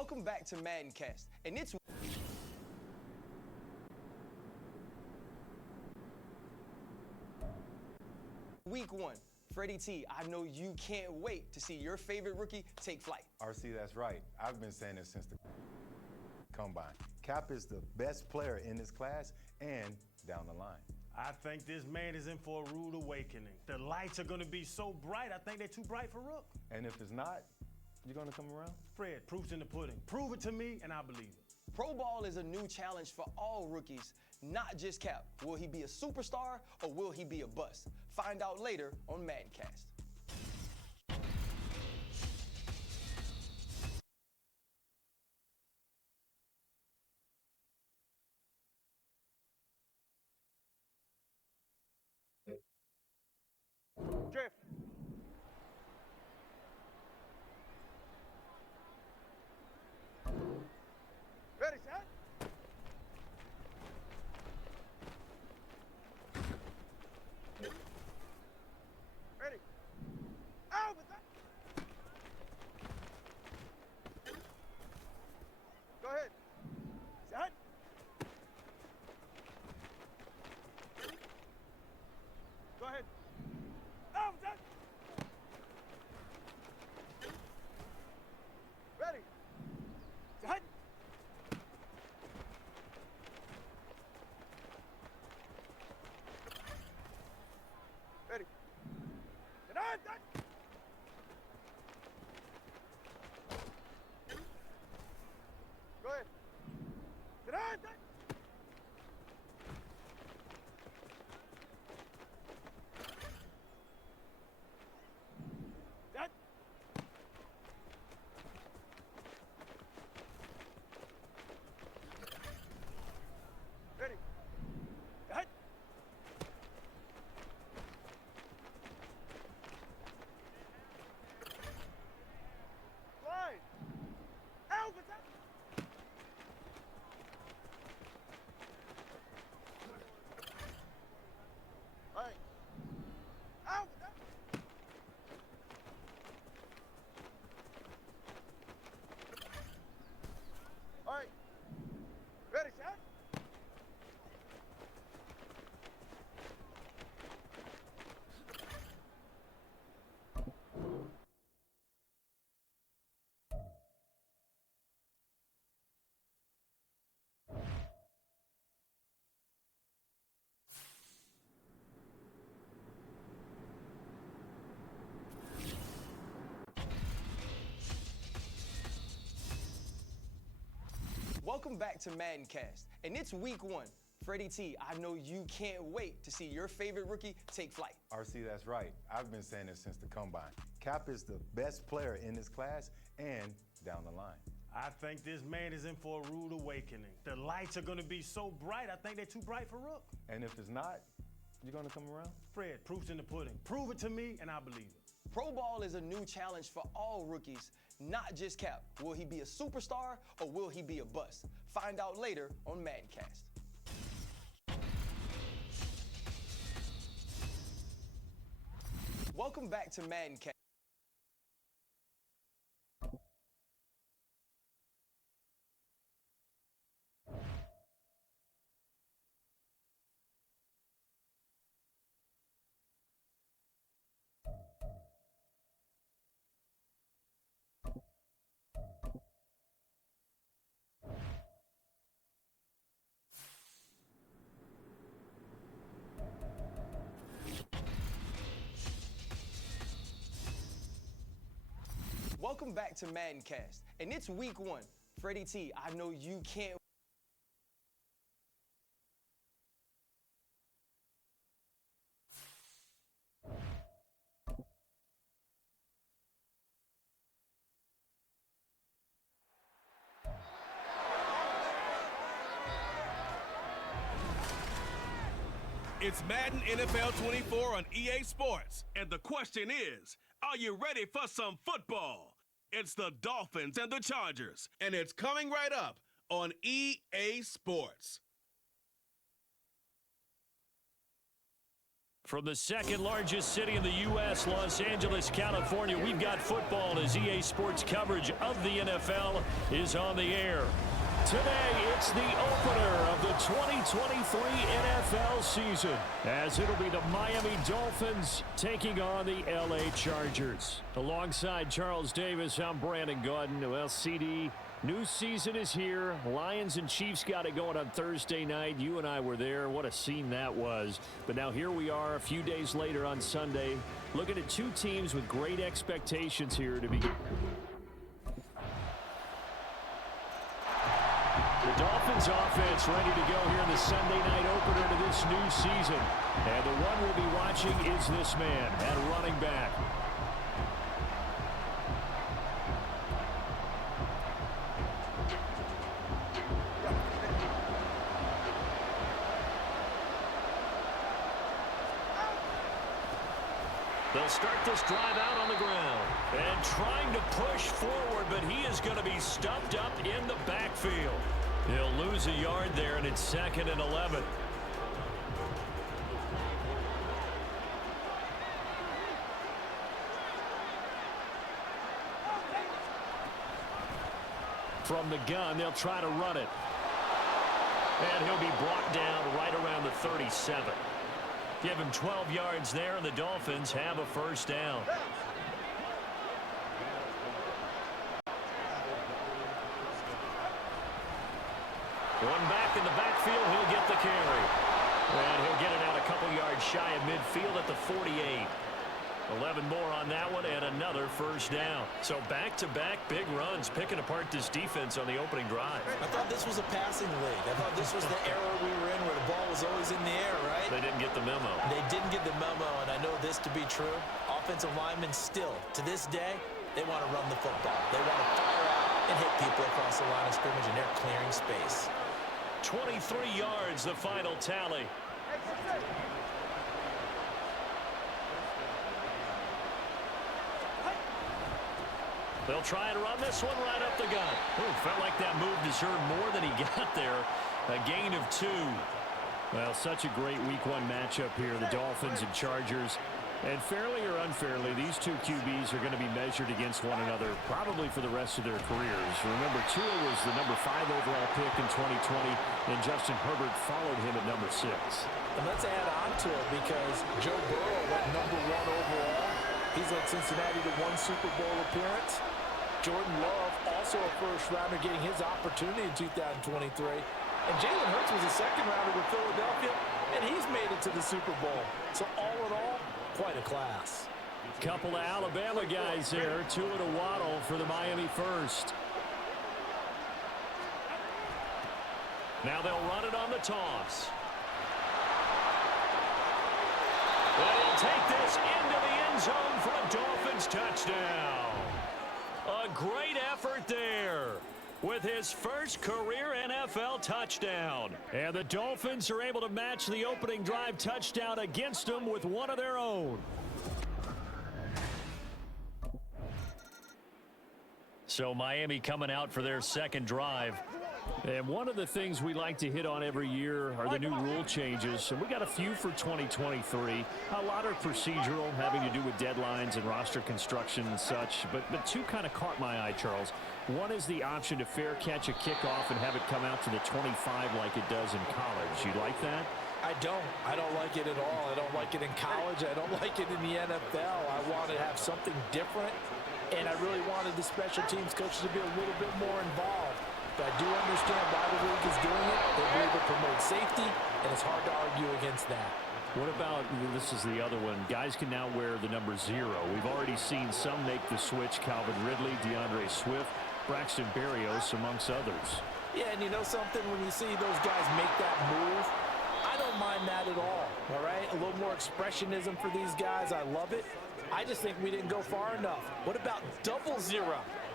Welcome back to Mdn24, and it's week one. Freddie T, I know you can't wait to see your favorite rookie take flight. RC, that's right. I've been saying this since the combine. Cap is the best player in this class and down the line. I think this man is in for a rude awakening. The lights are going to be so bright, I think they're too bright for Rook. And if it's not, you're going to come around? Fred, proof's in the pudding. Prove it to me, and I believe it. Pro Ball is a new challenge for all rookies, not just Cap. Will he be a superstar or will he be a bust? Find out later on Mdn24. Drift. Ready, set. Ready. Out with that. Go ahead. Set. Go ahead. Out with that. Ready. Set. Ready. Get on, done. Go ahead. Get on, done. Done. Ready. Done. Line. Out with that. All right. Out with that. All right. Ready, set. Welcome back to Mdn24, and it's week one. Freddie T, I know you can't wait to see your favorite rookie take flight. RC, that's right. I've been saying this since the combine. Cap is the best player in this class and down the line. I think this man is in for a rude awakening. The lights are going to be so bright, I think they're too bright for Rook. And if it's not, you're going to come around? Fred, proof's in the pudding. Prove it to me, and I believe it. Pro Ball is a new challenge for all rookies, not just Cap. Will he be a superstar or will he be a bust? Find out later on Mdn24. Welcome back to Mdn24. Welcome back to Mdn24, and it's week one. Freddie T, I know you can't It's Madden NFL 24 on EA Sports. And the question is, are you ready for some football? It's the Dolphins and the Chargers. And it's coming right up on EA Sports. From the second largest city in the U.S., Los Angeles, California, we've got football as EA Sports coverage of the NFL is on the air. Today, it's the opener of the 2023 NFL season, as it'll be the Miami Dolphins taking on the L.A. Chargers. Alongside Charles Davis, I'm Brandon Gaudin. Well, CD, new season is here. Lions and Chiefs got it going on Thursday night. You and I were there. What a scene that was. But now here we are a few days later on Sunday, looking at two teams with great expectations here to begin. The Dolphins offense ready to go here in the Sunday night opener to this new season. And the one we'll be watching is this man at running back. They'll start this drive out on the ground. And trying to push forward, but he is going to be stuffed up in the backfield. He'll lose a yard there, and it's 2nd and 11. From the gun, they'll try to run it. And he'll be brought down right around the 37. Give him 12 yards there, and the Dolphins have a first down. One back in the backfield, he'll get the carry. And he'll get it out a couple yards shy of midfield at the 48. 11 more on that one, and another first down. So back-to-back big runs, picking apart this defense on the opening drive. I thought this was a passing league. I thought this was the era we were in where the ball was always in the air, right? They didn't get the memo. They didn't get the memo, and I know this to be true. Offensive linemen still, to this day, they want to run the football. They want to fire out and hit people across the line of scrimmage, and they're clearing space. 23 yards, the final tally. They'll try and run this one right up the gut. Ooh, felt like that move deserved more than he got there. A gain of 2. Well, such a great Week 1 matchup here, the Dolphins and Chargers. And fairly or unfairly, these two QBs are going to be measured against one another probably for the rest of their careers. Remember, Tua was the number 5 overall pick in 2020, and Justin Herbert followed him at number 6. And let's add on to it because Joe Burrow went number 1 overall. He's led Cincinnati to 1 Super Bowl appearance. Jordan Love, also a first-rounder, getting his opportunity in 2023. And Jalen Hurts was a second-rounder with Philadelphia, and he's made it to the Super Bowl. So all in all, quite a class. Couple of Alabama guys there. Tua to Waddle for the Miami first. Now they'll run it on the toss. And he'll take this into the end zone for a Dolphins touchdown. A great effort there with his first career NFL touchdown. And the Dolphins are able to match the opening drive touchdown against them with one of their own. So Miami coming out for their second drive. And one of the things we like to hit on every year are the new rule changes. And we got a few for 2023. A lot are procedural, having to do with deadlines and roster construction and such. But two kind of caught my eye, Charles. One is the option to fair catch a kickoff and have it come out to the 25 like it does in college. You like that? I don't like it at all. I don't like it in college. I don't like it in the NFL. I want to have something different. And I really wanted the special teams coaches to be a little bit more involved. But I do understand why the league is doing it. They believe it promotes safety, and it's hard to argue against that. What about, this is the other one, guys can now wear the number 0. We've already seen some make the switch. Calvin Ridley, DeAndre Swift, Braxton Berrios, amongst others. Yeah, and you know something? When you see those guys make that move, I don't mind that at all right? A little more expressionism for these guys. I love it. I just think we didn't go far enough. What about double 0?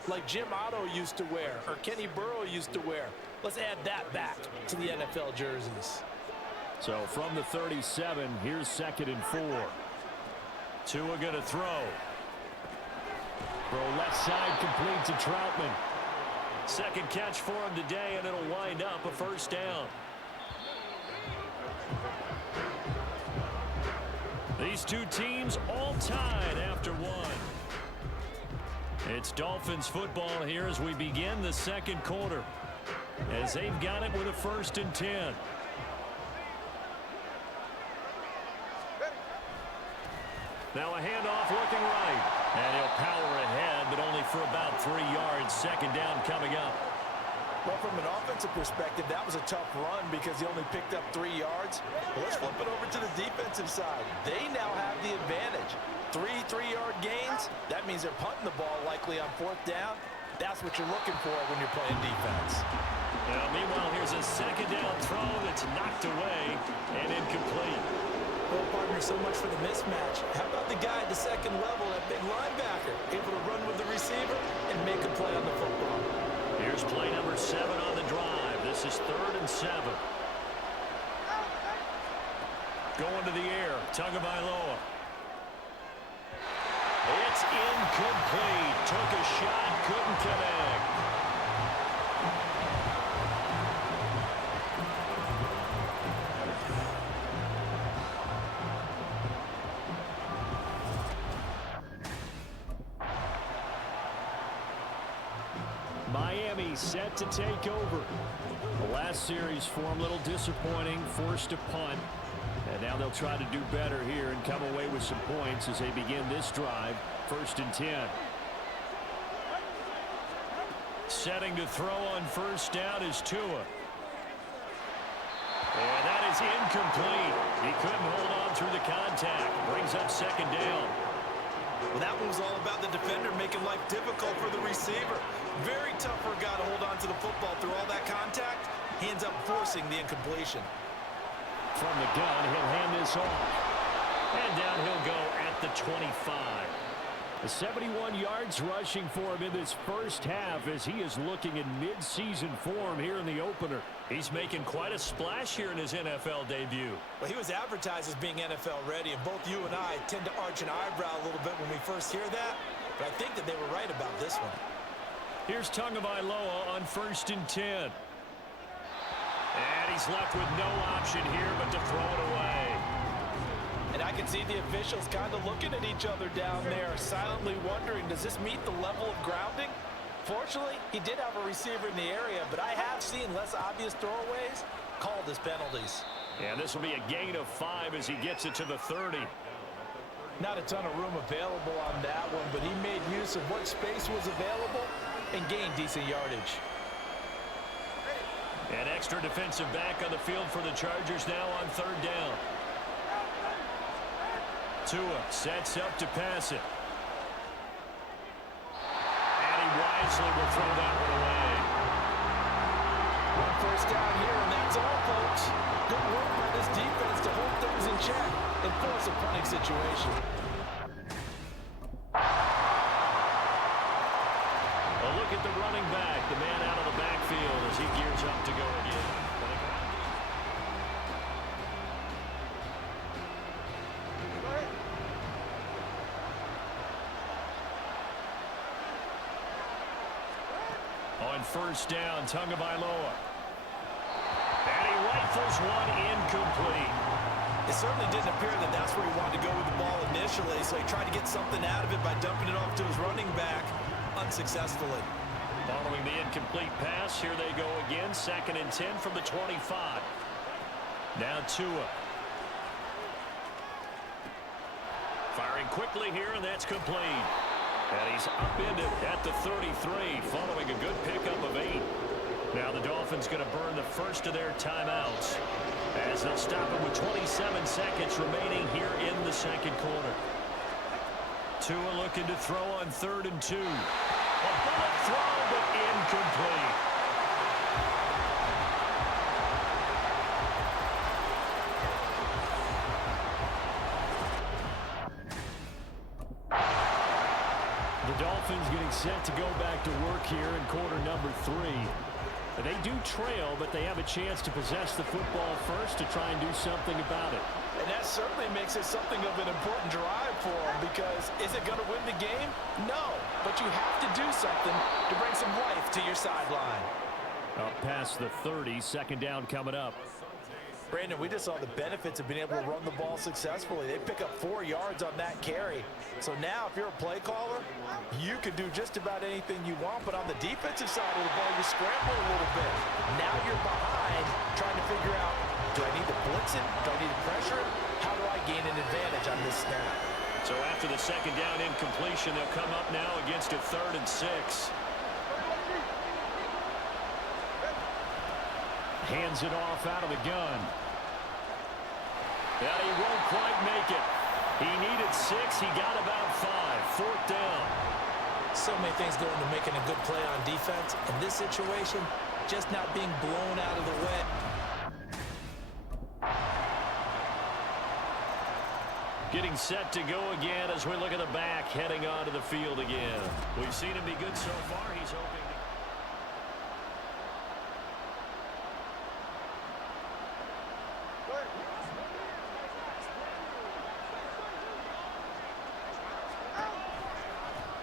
Like Jim Otto used to wear, or Kenny Burrow used to wear. Let's add that back to the NFL jerseys. So from the 37, here's 2nd and 4. Tua gonna throw. Throw left side, complete to Troutman. Second catch for him today, and it'll wind up a first down. These two teams all tied after one. It's Dolphins football here as we begin the second quarter, as they've got it with a 1st and 10. Now a handoff looking right. And he'll power ahead, but only for about 3 yards. Second down coming up. Well, from an offensive perspective, that was a tough run because he only picked up 3 yards. Well, let's flip it over to the defensive side. They now have the advantage. 3 3-yard gains. That means they're punting the ball likely on 4th down. That's what you're looking for when you're playing defense. Now, meanwhile, here's a second down throw that's knocked away and incomplete. Well, partner, so much for the mismatch. How about the guy at the second level, that big linebacker, able to run with the receiver and make a play on the football? Here's play number 7 on the drive. This is 3rd and 7. Going to the air, Tagovailoa. It's incomplete. Took a shot, couldn't connect. Miami set to take over. The last series for them, a little disappointing, forced a punt. And now they'll try to do better here and come away with some points as they begin this drive. 1st and 10. Setting to throw on 1st down is Tua. And that is incomplete. He couldn't hold on through the contact. Brings up 2nd down. Well, that one was all about the defender making life difficult for the receiver. Very tough for a guy to hold on to the football through all that contact. He ends up forcing the incompletion. From the gun, he'll hand this off. And down he'll go at the 25. The 71 yards rushing for him in this first half as he is looking in mid-season form here in the opener. He's making quite a splash here in his NFL debut. Well, he was advertised as being NFL ready, and both you and I tend to arch an eyebrow a little bit when we first hear that, but I think that they were right about this one. Here's Tagovailoa on 1st and 10. And he's left with no option here but to throw it away. And I can see the officials kind of looking at each other down there, silently wondering, does this meet the level of grounding? Fortunately, he did have a receiver in the area, but I have seen less obvious throwaways called as penalties. And this will be a gain of 5 as he gets it to the 30. Not a ton of room available on that one, but he made use of what space was available and gained decent yardage. An extra defensive back on the field for the Chargers now on 3rd down. Tua sets up to pass it. And he wisely will throw that one away. 1st down here, and that's all, folks. Good work by this defense to hold things in check and force a punting situation. A look at the running back, the man out of the backfield as he gears up to go again. On 1st down, Tagovailoa. And he rifles one incomplete. It certainly didn't appear that that's where he wanted to go with the ball initially, so he tried to get something out of it by dumping it off to his running back unsuccessfully. Following the incomplete pass, here they go again. 2nd and 10 from the 25. Now Tua. Firing quickly here, and that's complete. And he's upended at the 33, following a good pickup of 8. Now the Dolphins going to burn the first of their timeouts as they'll stop him with 27 seconds remaining here in the second quarter. Tua looking to throw on 3rd and 2. A bullet throw, but incomplete. The Dolphins getting set to go back to work here in quarter number 3. They do trail, but they have a chance to possess the football first to try and do something about it. And that certainly makes it something of an important drive for them, because is it going to win the game? No, but you have to do something to bring some life to your sideline. Up past the 30, 2nd down coming up. Brandon, we just saw the benefits of being able to run the ball successfully. They pick up 4 yards on that carry. So now if you're a play caller, you can do just about anything you want. But on the defensive side of the ball, you scramble a little bit. Now you're behind trying to figure out, do I need to blitz it? Do I need to pressure it? How do I gain an advantage on this snap? So after the second down incompletion, they'll come up now against a 3rd and 6. Hands it off out of the gun. And he won't quite make it. He needed 6. He got about 5. 4th down. So many things go into making a good play on defense. In this situation, just not being blown out of the way. Getting set to go again as we look at the back heading onto the field again. We've seen him be good so far. He's hoping to...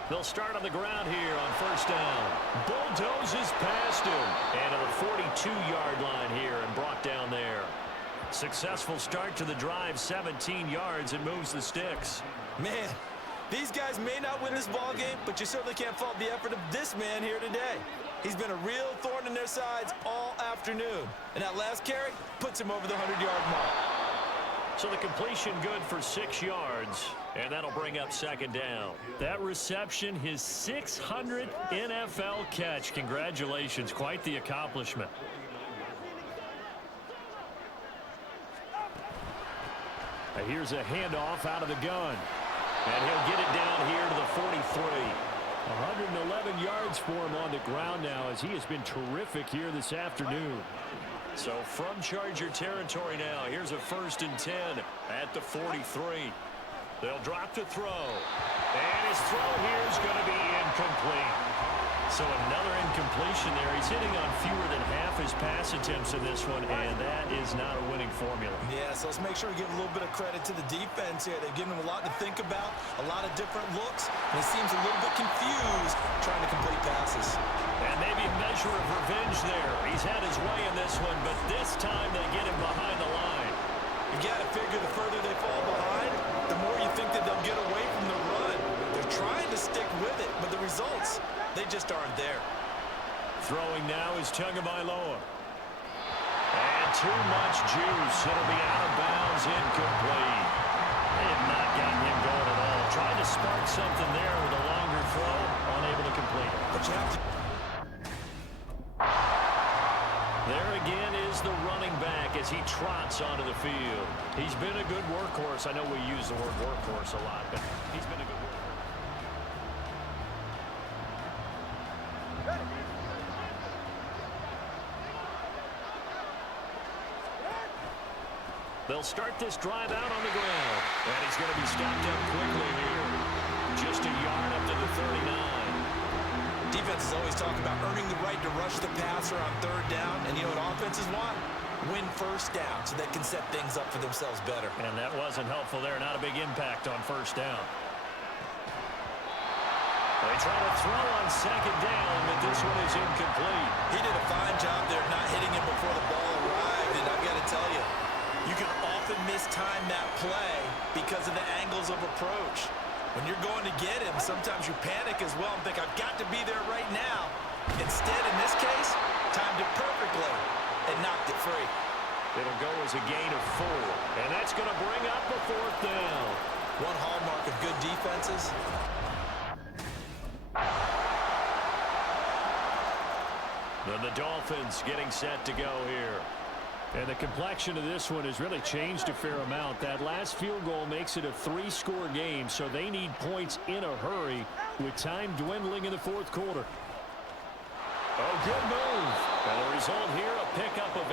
They'll start on the ground here on 1st down. Bulldozes past him. And to the 42-yard line here and brought down there. Successful start to the drive, 17 yards, and moves the sticks. Man, these guys may not win this ball game, but you certainly can't fault the effort of this man here today. He's been a real thorn in their sides all afternoon. And that last carry puts him over the 100-yard mark. So the completion good for 6 yards, and that'll bring up 2nd down. That reception, his 600th NFL catch. Congratulations, quite the accomplishment. Here's a handoff out of the gun. And he'll get it down here to the 43. 111 yards for him on the ground now as he has been terrific here this afternoon. So from Charger territory now, here's a 1st and 10 at the 43. They'll drop to throw. And his throw here is going to be incomplete. So another incompletion there. He's hitting on fewer than half his pass attempts in this one, and that is not a winning formula. Yeah, so let's make sure we give a little bit of credit to the defense here. They've given him a lot to think about, a lot of different looks, and he seems a little bit confused trying to complete passes. And maybe a measure of revenge there. He's had his way in this one, but this time they get him behind the line. You got to figure the further they fall behind, the more you think that they'll get away from the run. They're trying to stick with it, but the results, they just aren't there. Throwing now is Tagovailoa. And too much juice. It'll be out of bounds, incomplete. They have not gotten him going at all. Trying to spark something there with a longer throw, unable to complete it. But you have to... There again is the running back as he trots onto the field. He's been a good workhorse. I know we use the word workhorse a lot, but he's been a good workhorse. They'll start this drive out on the ground. And he's going to be stopped up quickly here. Just a yard up to the 39. Defenses always talk about earning the right to rush the passer on 3rd down. And you know what offenses want? Win 1st down so they can set things up for themselves better. And that wasn't helpful there. Not a big impact on 1st down. They try to throw on 2nd down, but this one is incomplete. He did a fine job there not hitting him before the ball arrived. And I've got to tell you, you can often mistime that play because of the angles of approach. When you're going to get him, sometimes you panic as well and think, I've got to be there right now. Instead, in this case, timed it perfectly and knocked it free. It'll go as a gain of 4, and that's going to bring up a 4th down. One hallmark of good defenses. Then the Dolphins getting set to go here. And the complexion of this one has really changed a fair amount. That last field goal makes it a 3-score game, so they need points in a hurry with time dwindling in the 4th quarter. Oh, good move. And the result here, a pickup of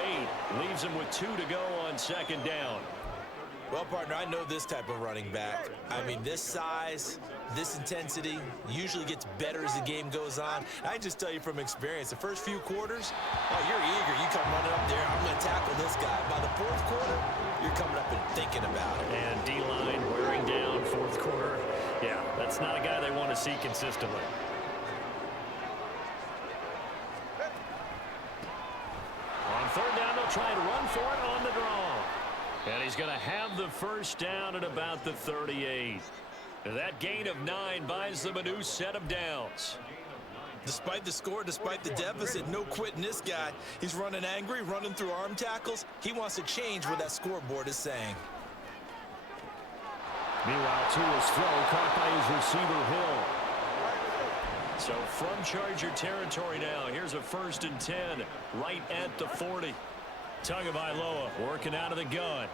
8. Leaves them with 2 to go on 2nd down. Well, partner, I know this type of running back. I mean, this size, this intensity usually gets better as the game goes on. I just tell you from experience, the first few quarters, oh, you're eager. You come running up there, I'm going to tackle this guy. By the 4th quarter, you're coming up and thinking about it. And D-line wearing down 4th quarter. Yeah, that's not a guy they want to see consistently. On 3rd down, they'll They'll try and run for it on the draw. And he's going to have the first down at about the 38. That gain of 9 buys them a new set of downs. Despite the score, despite the deficit, no quitting this guy. He's running angry, running through arm tackles. He wants to change what that scoreboard is saying. Meanwhile, Tua's throw caught by his receiver, Hill. So from Charger territory now, here's a 1st and 10 right at the 40. Tagovailoa working out of the gun.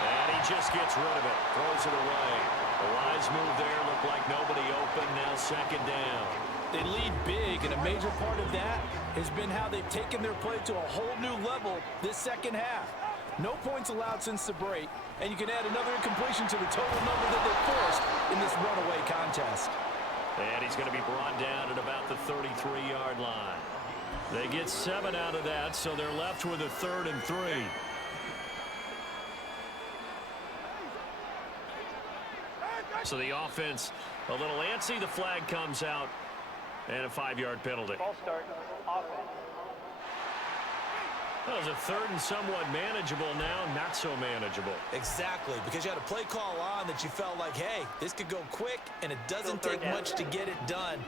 And he just gets rid of it, throws it away. A wise move there, looked like nobody open, now 2nd down. They lead big, and a major part of that has been how they've taken their play to a whole new level this second half. No points allowed since the break, and you can add another incompletion to the total number that they forced in this runaway contest. And he's going to be brought down at about the 33-yard line. They get 7 out of that, so they're left with a 3rd and 3. So the offense a little antsy. The flag comes out, and a 5-yard penalty. Ball start, offense. That was a 3rd and somewhat manageable, now not so manageable. Exactly, because you had a play call on that you felt like, hey, this could go quick, and it doesn't take much to get it done.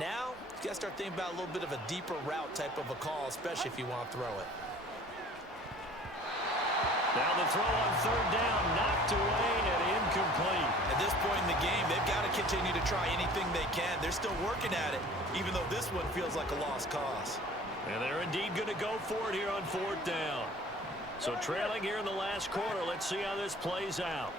Now, you got to start thinking about a little bit of a deeper route type of a call, especially if you want to throw it. Now the throw on 3rd down, knocked away and incomplete. At this point in the game, they've got to continue to try anything they can. They're still working at it, even though this one feels like a lost cause. And they're indeed going to go for it here on 4th down. So trailing here in the last quarter, let's see how this plays out.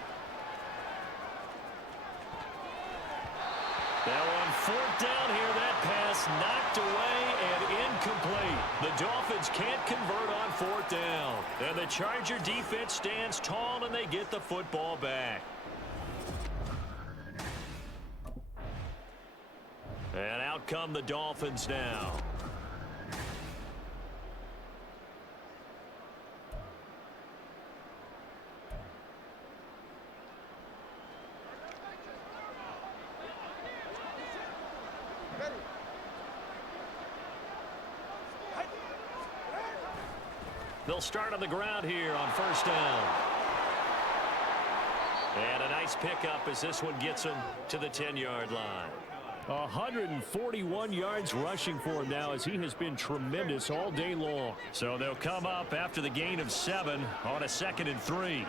Now on 4th down here, that pass knocked away and incomplete. The Dolphins can't convert on 4th down. And the Charger defense stands tall, and they get the football back. And out come the Dolphins now. They'll start on the ground here on 1st down. And a nice pickup as this one gets him to the 10-yard line. 141 yards rushing for him now, as he has been tremendous all day long. So they'll come up after the gain of 7 on a 2nd and 3.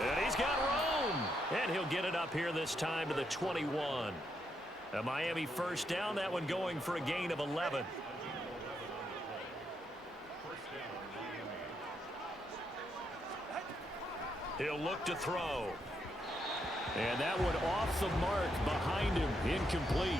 And he's got room. And he'll get it up here this time to the 21. A Miami 1st down, that one going for a gain of 11. He'll look to throw. And that one off the mark behind him, incomplete.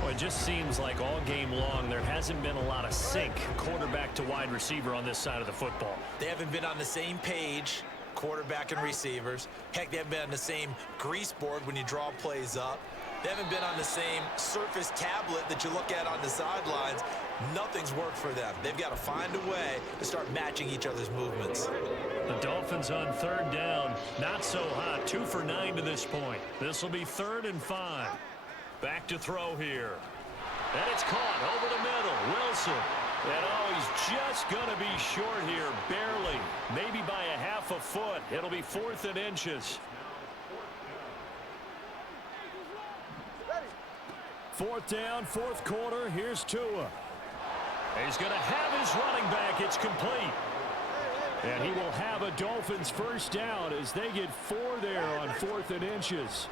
Well, it just seems like all game long there hasn't been a lot of sync quarterback to wide receiver on this side of the football. They haven't been on the same page, quarterback and receivers. Heck, they haven't been on the same grease board when you draw plays up. They haven't been on the same surface tablet that you look at on the sidelines. Nothing's worked for them. They've got to find a way to start matching each other's movements. The Dolphins on 3rd down, not so hot, 2 for 9 to this point. This will be 3rd and 5. Back to throw here. And it's caught over the middle. Wilson. And oh, he's just going to be short here, barely. Maybe by a half a foot. It'll be 4th and inches. 4th down, 4th quarter. Here's Tua. He's going to have his running back. It's complete. And he will have a Dolphins 1st down as they get 4 there on 4th and inches.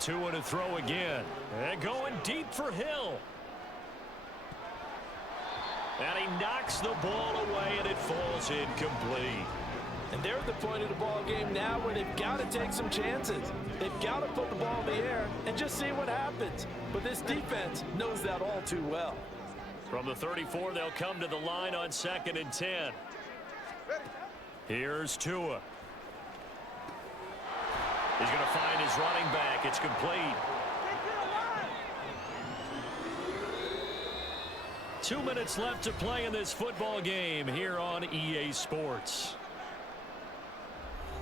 Tua to throw again. And going deep for Hill. And he knocks the ball away, and it falls incomplete. And they're at the point of the ball game now where they've got to take some chances. They've got to put the ball in the air and just see what happens. But this defense knows that all too well. From the 34, they'll come to the line on 2nd and 10. Here's Tua. He's going to find his running back. It's complete. 2 minutes left to play in this football game here on EA Sports.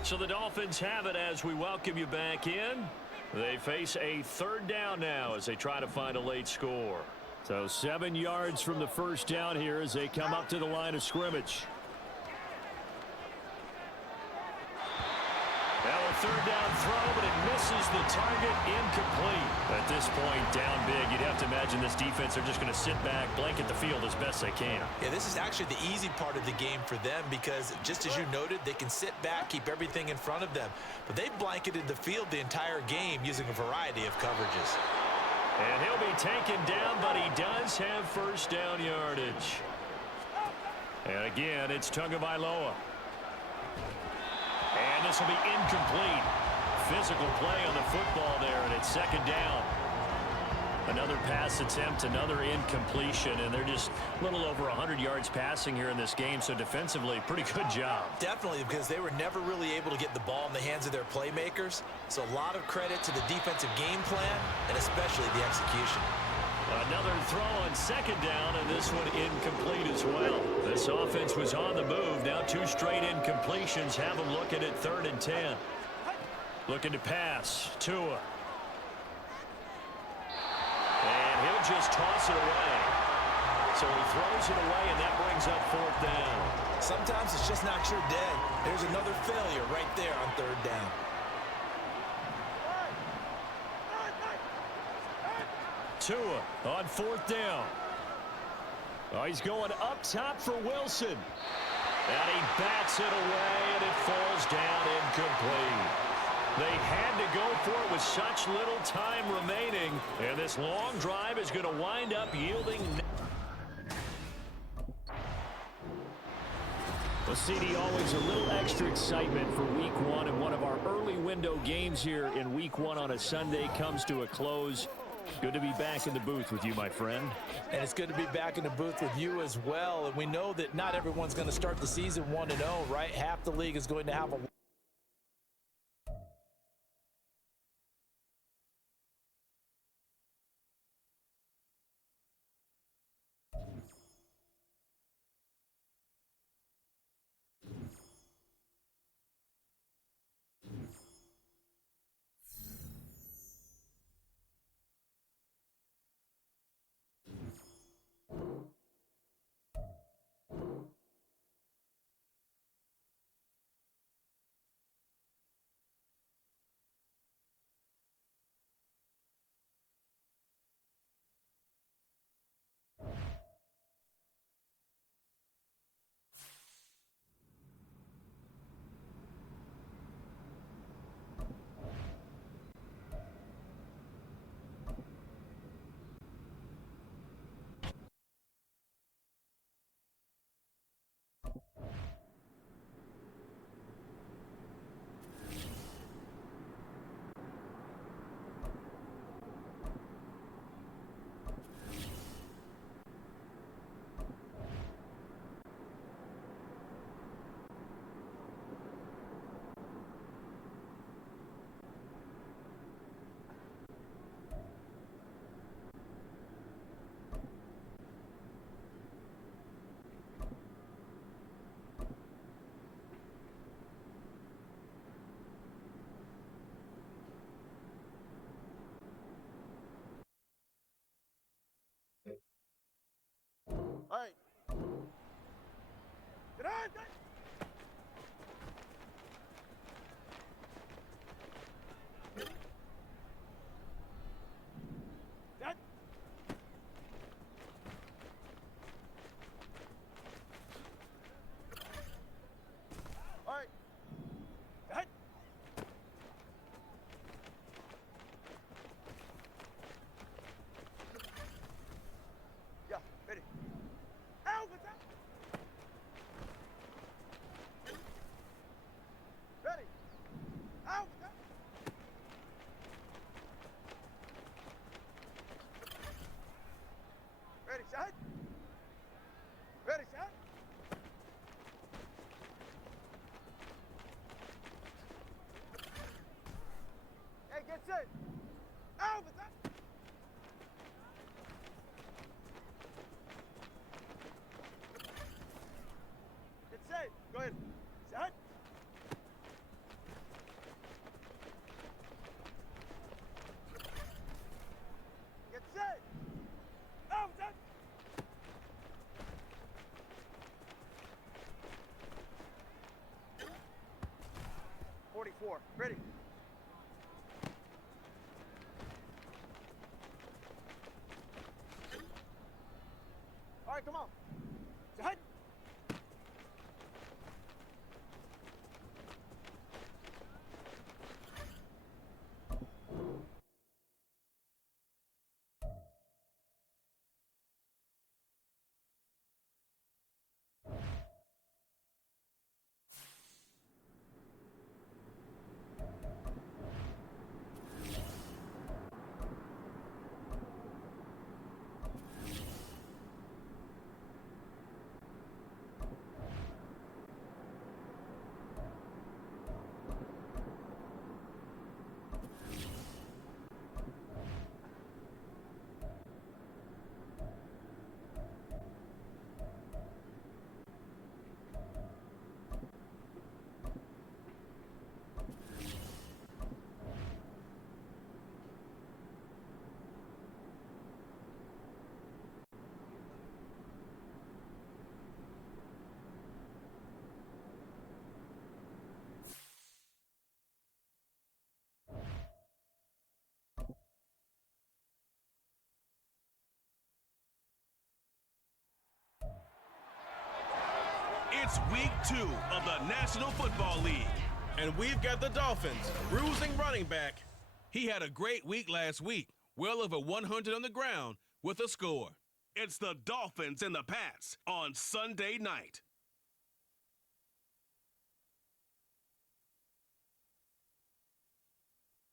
So the Dolphins have it as we welcome you back in. They face a third down now as they try to find a late score. So 7 yards from the first down here as they come up to the line of scrimmage. Now a third down throw, but it misses the target, incomplete. At this point, down big, you'd have to imagine this defense are just going to sit back, blanket the field as best they can. Yeah, this is actually the easy part of the game for them because, just as you noted, they can sit back, keep everything in front of them. But they've blanketed the field the entire game using a variety of coverages. And he'll be taken down, but he does have first down yardage. And again, it's Tagovailoa. And this will be incomplete. Physical play on the football there, and it's second down. Another pass attempt, another incompletion, and they're just a little over 100 yards passing here in this game, so defensively, pretty good job. Definitely, because they were never really able to get the ball in the hands of their playmakers, so a lot of credit to the defensive game plan, and especially the execution. Another throw on second down, and this one incomplete as well. This offense was on the move. Now 2 straight incompletions have them looking at 3rd and 10. Looking to pass. Tua. And he'll just toss it away. So he throws it away, and that brings up 4th down. Sometimes it's just not your day. There's another failure right there on 3rd down. Tua on 4th down. Oh, he's going up top for Wilson. And he bats it away, and it falls down incomplete. They had to go for it with such little time remaining, and this long drive is going to wind up yielding. Well, CD, always a little extra excitement for Week 1, and one of our early window games here in Week 1 on a Sunday comes to a close. Good to be back in the booth with you, my friend. And it's good to be back in the booth with you as well. And we know that not everyone's going to start the season 1-0, right? Half the league is going to have a All right. Get on. That. All right. That. Yeah, ready. Out with that. Ready. All right, come on. Head. It's week 2 of the National Football League, and we've got the Dolphins bruising running back. He had a great week last week, well over 100 on the ground with a score. It's the Dolphins and the Pats on Sunday night.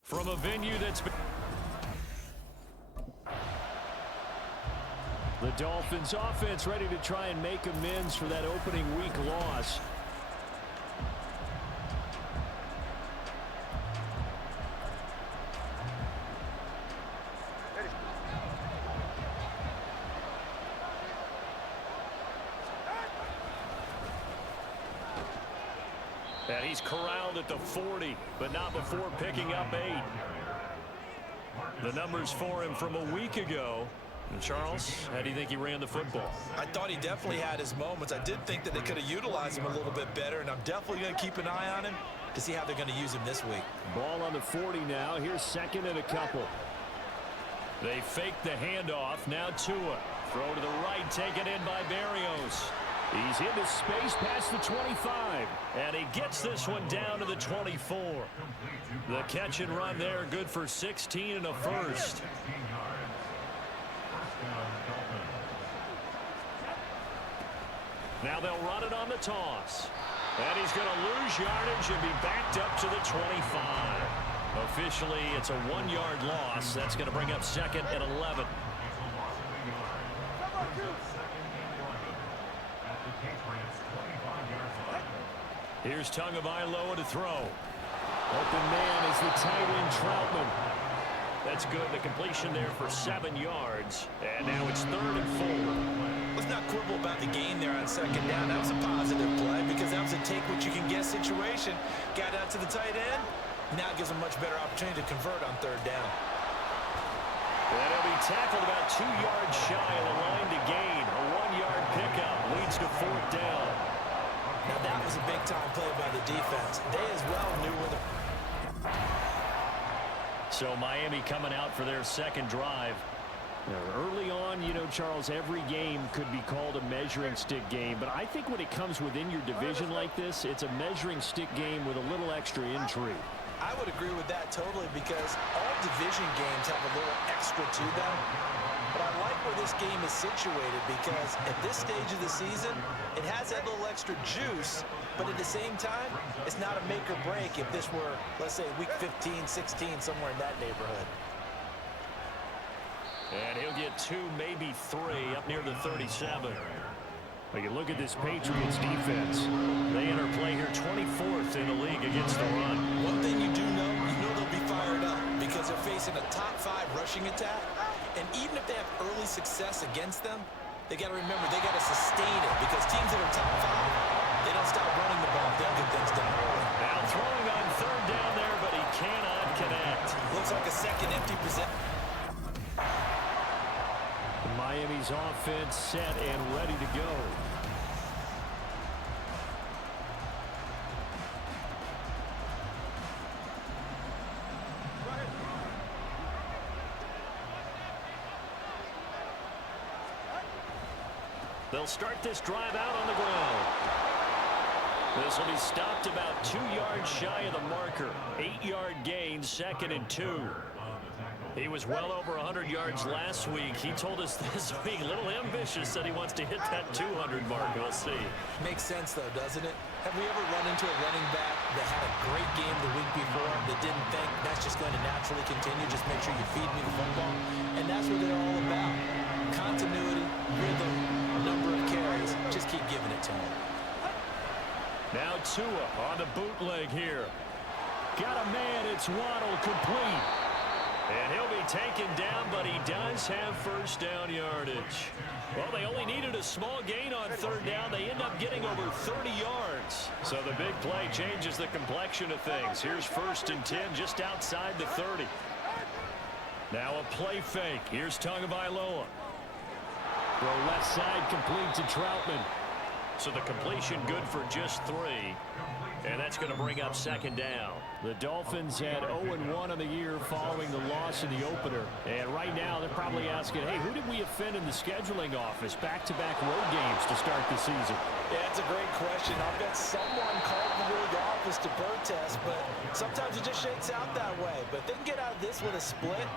From a venue that's been... The Dolphins offense ready to try and make amends for that opening week loss. Ready. And he's corralled at the 40, but not before picking up 8. The numbers for him from a week ago. And Charles, how do you think he ran the football? I thought he definitely had his moments. I did think that they could have utilized him a little bit better, and I'm definitely going to keep an eye on him to see how they're going to use him this week. Ball on the 40 now. Here's second and a couple. They fake the handoff. Now Tua. Throw to the right, taken in by Berrios. He's into space past the 25, and he gets this one down to the 24. The catch and run there, good for 16 and a first. Now they'll run it on the toss. And he's going to lose yardage and be backed up to the 25. Officially, it's a 1-yard loss. That's going to bring up second and 11. Here's Tagovailoa to throw. Open man is the tight end Troutman. That's good. The completion there for 7 yards. And now it's 3rd and 4. Let's not quibble about the gain there on second down. That was a positive play because that was a take-what-you-can-get situation. Got out to the tight end. Now it gives him a much better opportunity to convert on 3rd down. And he'll be tackled about 2 yards shy of the line to gain. A 1-yard pickup leads to 4th down. Now that was a big-time play by the defense. They as well knew where the... So Miami coming out for their second drive. Now, early on, you know, Charles, every game could be called a measuring stick game. But I think when it comes within your division like this, it's a measuring stick game with a little extra intrigue. I would agree with that totally because all division games have a little extra to them. But I like where this game is situated because at this stage of the season, it has that little extra juice. But at the same time, it's not a make or break if this were, let's say, week 15, 16, somewhere in that neighborhood. And he'll get 2, maybe 3 up near the 37. But you look at this Patriots defense. They enter play here 24th in the league against the run. One thing you do know, they'll be fired up because they're facing a top 5 rushing attack. And even if they have early success against them, they got to remember they got to sustain it because teams that are top 5, they don't stop running the ball. They'll get things done early. Now throwing on 3rd down there, but he cannot connect. Looks like a second empty possession. Miami's offense set and ready to go. They'll start this drive out on the ground. This will be stopped about 2 yards shy of the marker. 8-yard gain, 2nd and 2. He was well over 100 yards last week. He told us this week, a little ambitious, said he wants to hit that 200 mark. We'll see. Makes sense, though, doesn't it? Have we ever run into a running back that had a great game the week before that didn't think that's just going to naturally continue? Just make sure you feed me the football. And that's what they're all about. Continuity, rhythm, number of carries. Just keep giving it to him. Now Tua on the bootleg here. Got a man. It's Waddle, complete. And he'll be taken down, but he does have first down yardage. Well, they only needed a small gain on 3rd down. They end up getting over 30 yards. So the big play changes the complexion of things. Here's 1st and 10 just outside the 30. Now a play fake. Here's Tagovailoa. Throw left side, complete to Troutman. So the completion good for just 3. And that's going to bring up 2nd down. The Dolphins had 0-1 on the year following the loss in the opener. And right now they're probably asking, hey, who did we offend in the scheduling office? Back-to-back road games to start the season. Yeah, that's a great question. I'll bet someone called the league office to protest, but sometimes it just shakes out that way. But if they can get out of this with a split,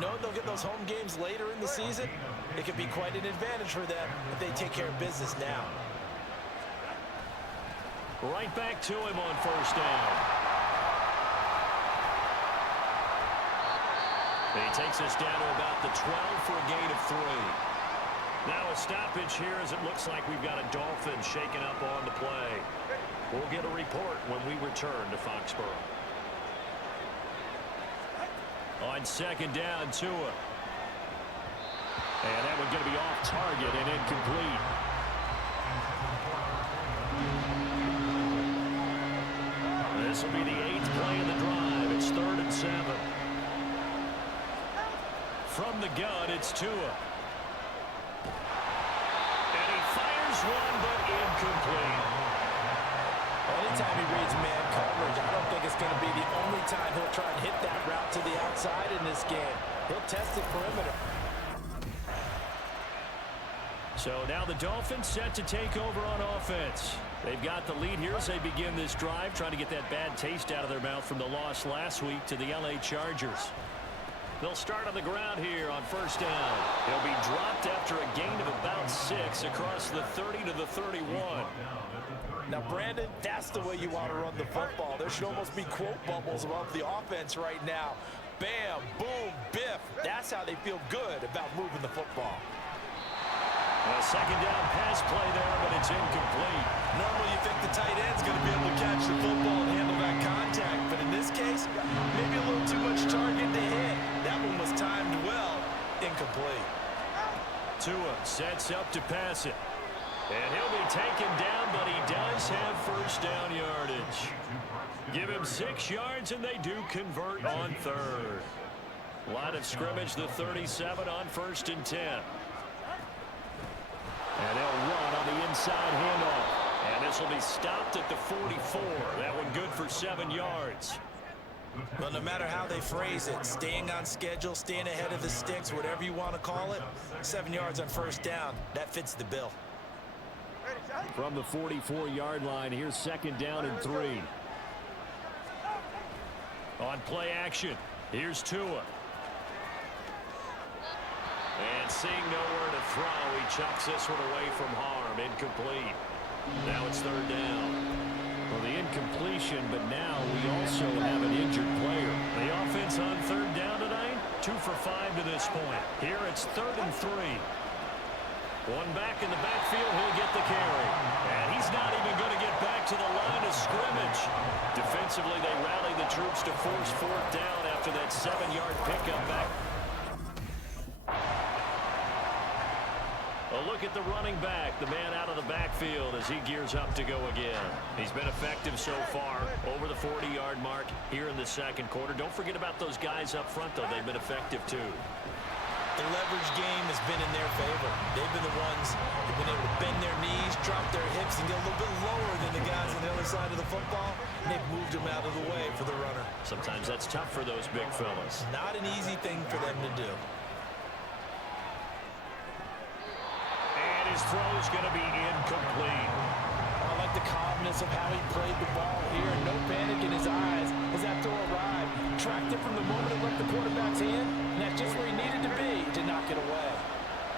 knowing they'll get those home games later in the season, it could be quite an advantage for them if they take care of business now. Right back to him on 1st down. He takes us down to about the 12 for a gain of 3. Now a stoppage here as it looks like we've got a Dolphin shaken up on the play. We'll get a report when we return to Foxborough. On 2nd down, Tua. And that one's going to be off target and incomplete. This will be the 8th play of the drive. It's 3rd and 7. From the gun, it's Tua. And he fires one, but incomplete. Anytime he reads man coverage, I don't think it's going to be the only time he'll try and hit that route to the outside in this game. He'll test the perimeter. So now the Dolphins set to take over on offense. They've got the lead here as they begin this drive, trying to get that bad taste out of their mouth from the loss last week to the LA Chargers. They'll start on the ground here on 1st down. He'll be dropped after a gain of about 6 across the 30 to the 31. Now, Brandon, that's the way you want to run the football. There should almost be quote bubbles above the offense right now. Bam, boom, biff. That's how they feel good about moving the football. A 2nd down pass play there, but it's incomplete. Normally you think the tight end's going to be able to catch the football and handle that contact, but in this case, maybe a little too much target to hit. That one was timed well. Incomplete. Tua sets up to pass it. And he'll be taken down, but he does have first down yardage. Give him 6 yards, and they do convert on 3rd. Line of scrimmage, the 37 on 1st and 10. And they'll run on the inside handoff. And this will be stopped at the 44. That one good for 7 yards. Well, no matter how they phrase it, staying on schedule, staying ahead of the sticks, whatever you want to call it, 7 yards on 1st down, that fits the bill. From the 44-yard line, here's 2nd down and 3. On play action, here's Tua. And seeing nowhere to throw, he chucks this one away from harm. Incomplete. Now it's 3rd down. Well, the incompletion, but now we also have an injured player. The offense on 3rd down tonight, 2 for 5 to this point. Here it's 3rd and 3. One back in the backfield, he'll get the carry. And he's not even going to get back to the line of scrimmage. Defensively, they rally the troops to force 4th down after that 7-yard pickup back. A look at the running back, the man out of the backfield as he gears up to go again. He's been effective so far, over the 40-yard mark here in the 2nd quarter. Don't forget about those guys up front, though. They've been effective, too. The leverage game has been in their favor. They've been the ones who've been able to bend their knees, drop their hips, and get a little bit lower than the guys on the other side of the football. And they've moved them out of the way for the runner. Sometimes that's tough for those big fellas. Not an easy thing for them to do. And His throw is going to be incomplete. I like the calmness of how he played the ball here. No panic in his eyes as that throw arrived. Tracked it from the moment it left the quarterback's hand, and that's just where he needed to be to knock it away.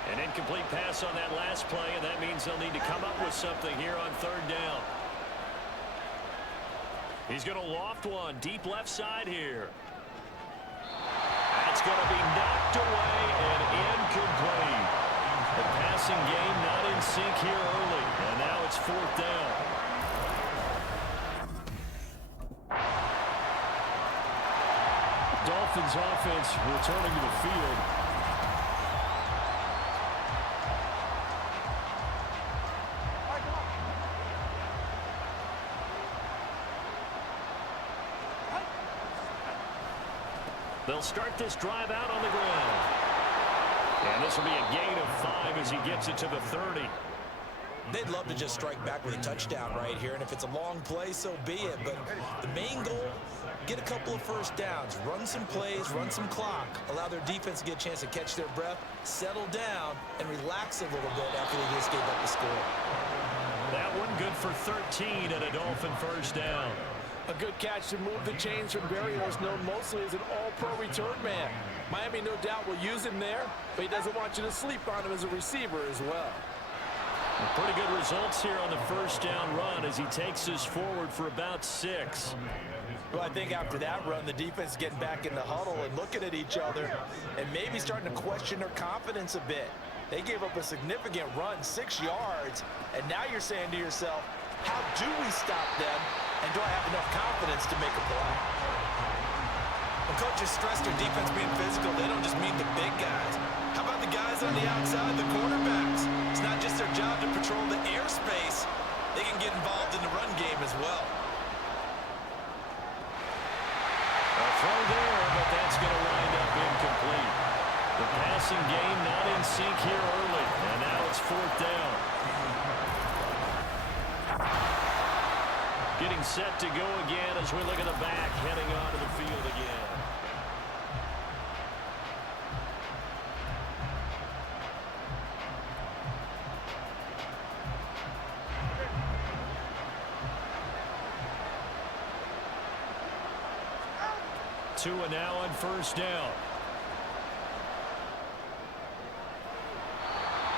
An incomplete pass on that last play, and that means they'll need to come up with something here on third down. He's going to loft one deep left side here. That's going to be knocked away and incomplete. The passing game not in sync here early, and now it's fourth down. Dolphins offense returning to the field. They'll start this drive out on the ground. And this will be a gain of 5 as he gets it to the 30. They'd love to just strike back with a touchdown right here, and if it's a long play, so be it. But the main goal, get a couple of first downs, run some plays, run some clock, allow their defense to get a chance to catch their breath, settle down, and relax a little bit after they just gave up the score. That one good for 13 and a Dolphin first down. A good catch to move the chains from Berrios, known mostly as an all-pro return man. Miami no doubt will use him there, but he doesn't want you to sleep on him as a receiver as well. Pretty good results here on the first down run as he takes us forward for about 6. Well, I think after that run, the defense is getting back in the huddle and looking at each other and maybe starting to question their confidence a bit. They gave up a significant run, 6 yards, and now you're saying to yourself, how do we stop them, and do I have enough confidence to make a play? When coaches stress their defense being physical, they don't just mean the big guys. How about the guys on the outside, the quarterbacks? It's not just their job to patrol the airspace. They can get involved in the run game as well. A throw there, but that's going to wind up incomplete. The passing game not in sync here early, and now it's fourth down. Getting set to go again as we look at the back, heading onto the field again. Tua now on first down.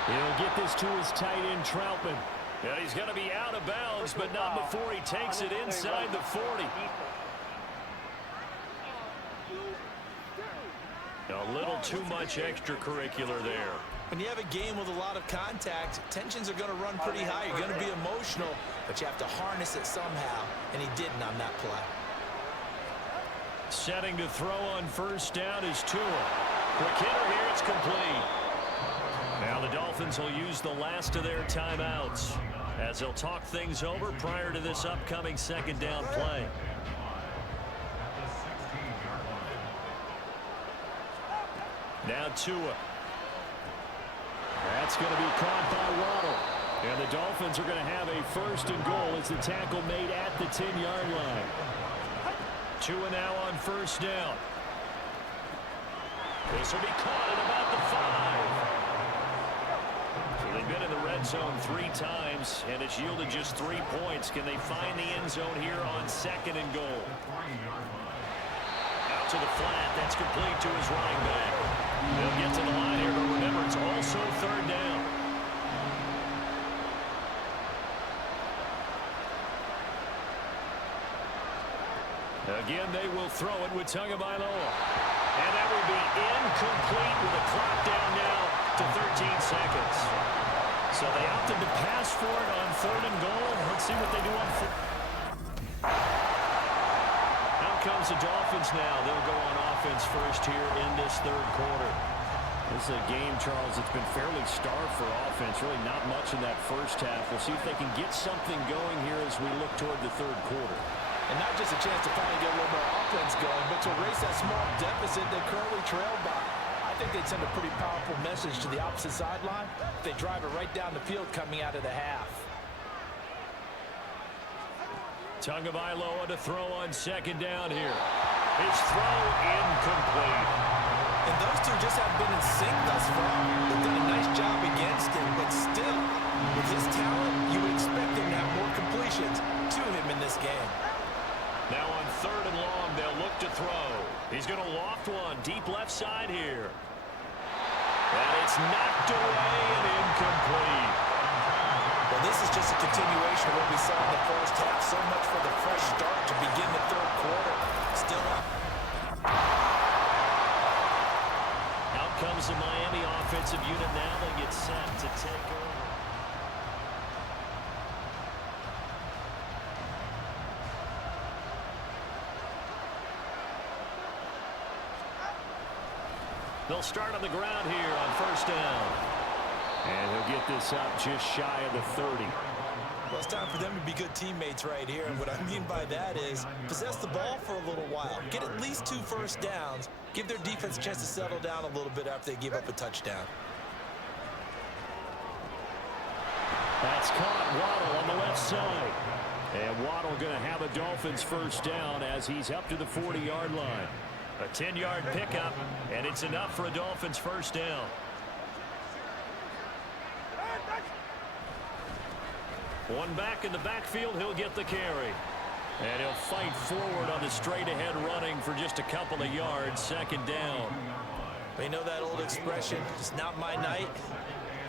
He'll get this to his tight end, Troutman. Yeah, he's going to be out of bounds, but not before he takes it inside the 40. A little too much extracurricular there. When you have a game with a lot of contact, tensions are going to run pretty high. You're going to be emotional, but you have to harness it somehow, and he didn't on that play. Setting to throw on first down is Tua. Quick hitter here, it's complete. Now the Dolphins will use the last of their timeouts as they'll talk things over prior to this upcoming second down play. Now Tua. That's going to be caught by Waddle. And the Dolphins are going to have a first and goal as the tackle made at the 10-yard line. Tua now on first down. This will be caught at about the 5. So they've been in the red zone 3 times, and it's yielded just 3 points. Can they find the end zone here on second and goal? Out to the flat. That's complete to his running back. They'll get to the line here, but remember, it's also third down. Again, they will throw it with Tagovailoa. And that will be incomplete with a clock down now to 13 seconds. So they opted to pass for it on third and goal. Let's see what they do on fourth. Out comes the Dolphins now. They'll go on offense first here in this third quarter. This is a game, Charles, that's been fairly starved for offense. Really not much in that first half. We'll see if they can get something going here as we look toward the third quarter. And not just a chance to finally get a little more offense going, but to erase that small deficit they currently trailed by. I think they'd send a pretty powerful message to the opposite sideline if they drive it right down the field coming out of the half. Tagovailoa to throw on second down here. His throw incomplete. And those two just have been in sync thus far. They've done a nice job against him, but still, with his talent, you would expect him to have more completions to him in this game. Now on 3rd and long, they'll look to throw. He's going to loft one deep left side here. And it's knocked away and incomplete. Well, this is just a continuation of what we saw in the first half. So much for the fresh start to begin the 3rd quarter. Still up. Out comes the Miami offensive unit now. They get set to take over. They'll start on the ground here on 1st down. And he'll get this up just shy of the 30. Well, it's time for them to be good teammates right here. And what I mean by that is possess the ball for a little while. Get at least 2 first downs. Give their defense a chance to settle down a little bit after they give up a touchdown. That's caught. Waddle on the left side. And Waddle going to have a Dolphins 1st down as he's up to the 40-yard line. A 10-yard pickup, and it's enough for a Dolphins 1st down. One back in the backfield, he'll get the carry. And he'll fight forward on the straight-ahead running for just a couple of yards, 2nd down. You know that old expression, it's not my night?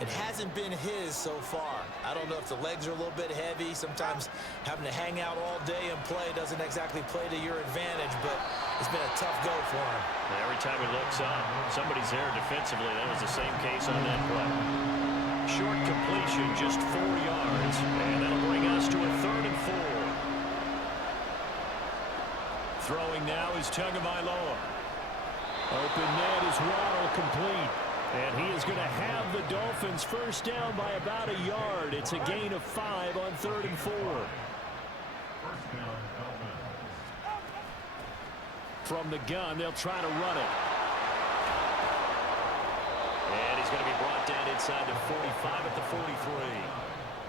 It hasn't been his so far. I don't know if the legs are a little bit heavy. Sometimes having to hang out all day and play doesn't exactly play to your advantage, but it's been a tough go for him. Every time he looks up, somebody's there defensively. That was the same case on that play. Short completion, just 4 yards, and that'll bring us to a 3rd and 4. Throwing now is Tagovailoa. Open net is Waddle, complete. And he is going to have the Dolphins 1st down by about a yard. It's a gain of 5 on 3rd and 4. From the gun, they'll try to run it. And he's going to be brought down inside the 45 at the 43.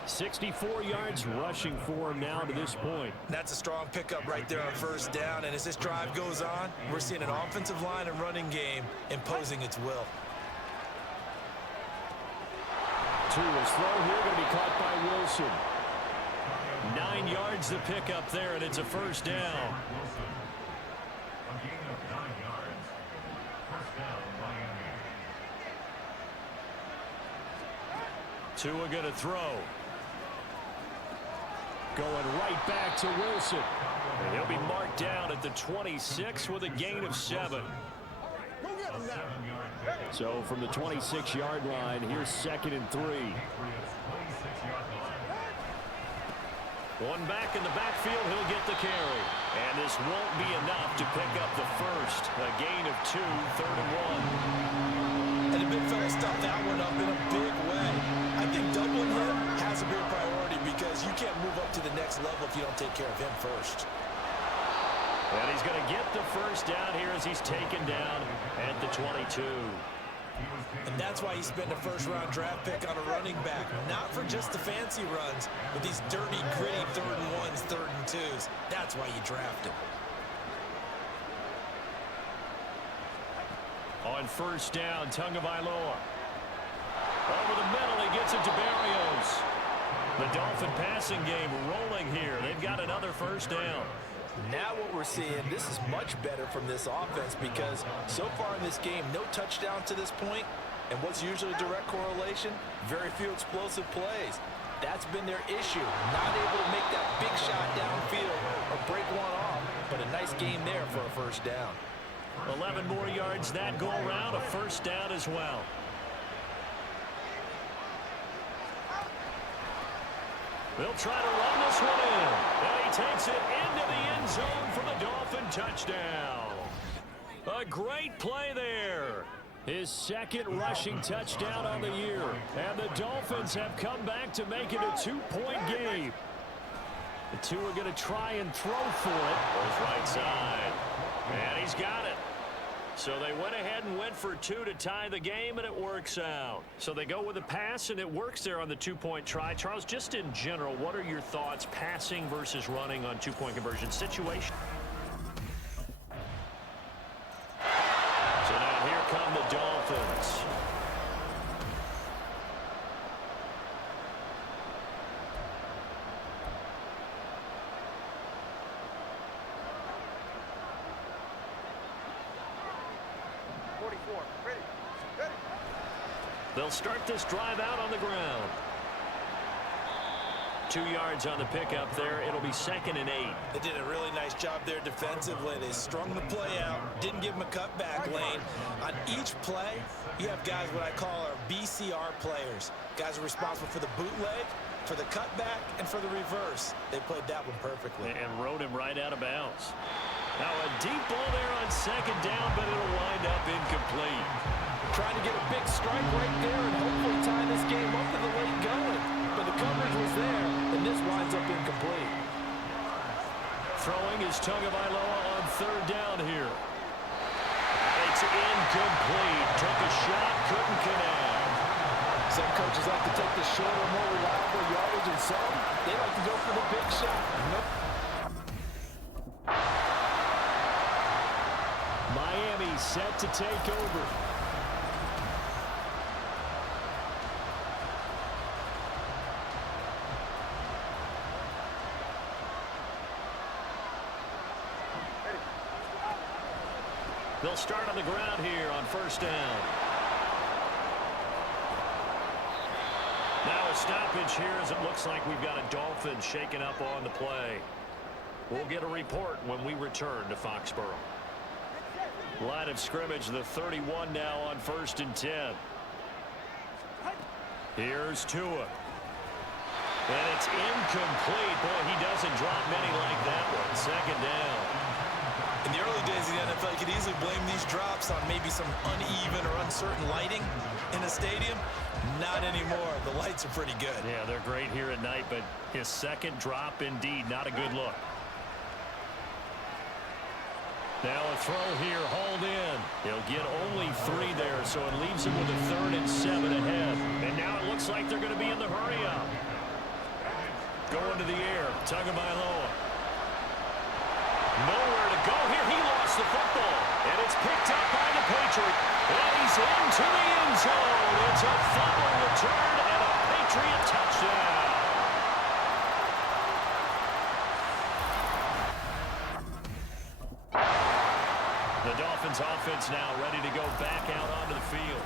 64 yards rushing for him now to this point. That's a strong pickup right there on 1st down. And as this drive goes on, we're seeing an offensive line and running game imposing its will. His throw here going to be caught by Wilson. 9 yards the pickup there, and it's a 1st down. Tua going to throw. Going right back to Wilson. And he'll be marked down at the 26 with a gain of 7. So from the 26-yard line, here's 2nd and 3. One back in the backfield, he'll get the carry. And this won't be enough to pick up the 1st. A gain of 2, 3rd and 1. And the big fella stuffed that one up in a big way. I think doubling him has to be a priority because you can't move up to the next level if you don't take care of him first. And he's going to get the 1st down here as he's taken down at the 22. And that's why you spend a 1st-round draft pick on a running back. Not for just the fancy runs, but these dirty, gritty 3rd and 1s, 3rd and 2s. That's why you draft him. On 1st down, Tagovailoa. Over the middle, he gets it to Barrios. The Dolphin passing game rolling here. They've got another 1st down. Now what we're seeing, this is much better from this offense because so far in this game, no touchdown to this point, and what's usually a direct correlation, very few explosive plays. That's been their issue, not able to make that big shot downfield or break one off, but a nice game there for a 1st down. 11 more yards that go around, a 1st down as well. They'll try to run this one in. And he takes it into the end zone for the Dolphin touchdown. A great play there. His 2nd rushing touchdown on the year. And the Dolphins have come back to make it a 2-point game. The two are going to try and throw for it. Goes right side. And he's got it. So they went ahead and went for 2 to tie the game, and it works out. So they go with a pass, and it works there on the 2-point try. Charles, just in general, what are your thoughts passing versus running on 2-point conversion situation? So now here come the Dolphins. They'll start this drive out on the ground. 2 yards on the pickup there. It'll be 2nd and 8. They did a really nice job there defensively. They strung the play out, didn't give him a cutback lane. On each play, you have guys what I call our BCR players. Guys are responsible for the bootleg, for the cutback, and for the reverse. They played that one perfectly. And rode him right out of bounds. Now a deep ball there on 2nd down, but it'll wind up incomplete. Trying to get a big strike right there and hopefully tie this game up to the late going. But the coverage was there, and this winds up incomplete. Throwing is Tagovailoa on 3rd down here. It's incomplete. Took a shot, couldn't connect. Some coaches like to take the shorter, more reliable yardage, and some, they like to go for the big shot. Nope. Miami set to take over. They'll start on the ground here on 1st down. Now a stoppage here as it looks like we've got a Dolphin shaken up on the play. We'll get a report when we return to Foxborough. Line of scrimmage, the 31 now on 1st and 10. Here's Tua. And it's incomplete. Boy, he doesn't drop many like that one. 2nd down. In the early days of the NFL, you could easily blame these drops on maybe some uneven or uncertain lighting in a stadium. Not anymore. The lights are pretty good. Yeah, they're great here at night, but his 2nd drop, indeed, not a good look. Now a throw here, hauled in. He'll get only 3 there, so it leaves him with a 3rd and 7 ahead. And now it looks like they're going to be in the hurry-up. Going to the air, Tagovailoa. Nowhere to go here. He lost the football. And it's picked up by the Patriot. And he's into the end zone. It's a fumble return and a Patriot touchdown. The Dolphins offense now ready to go back out onto the field.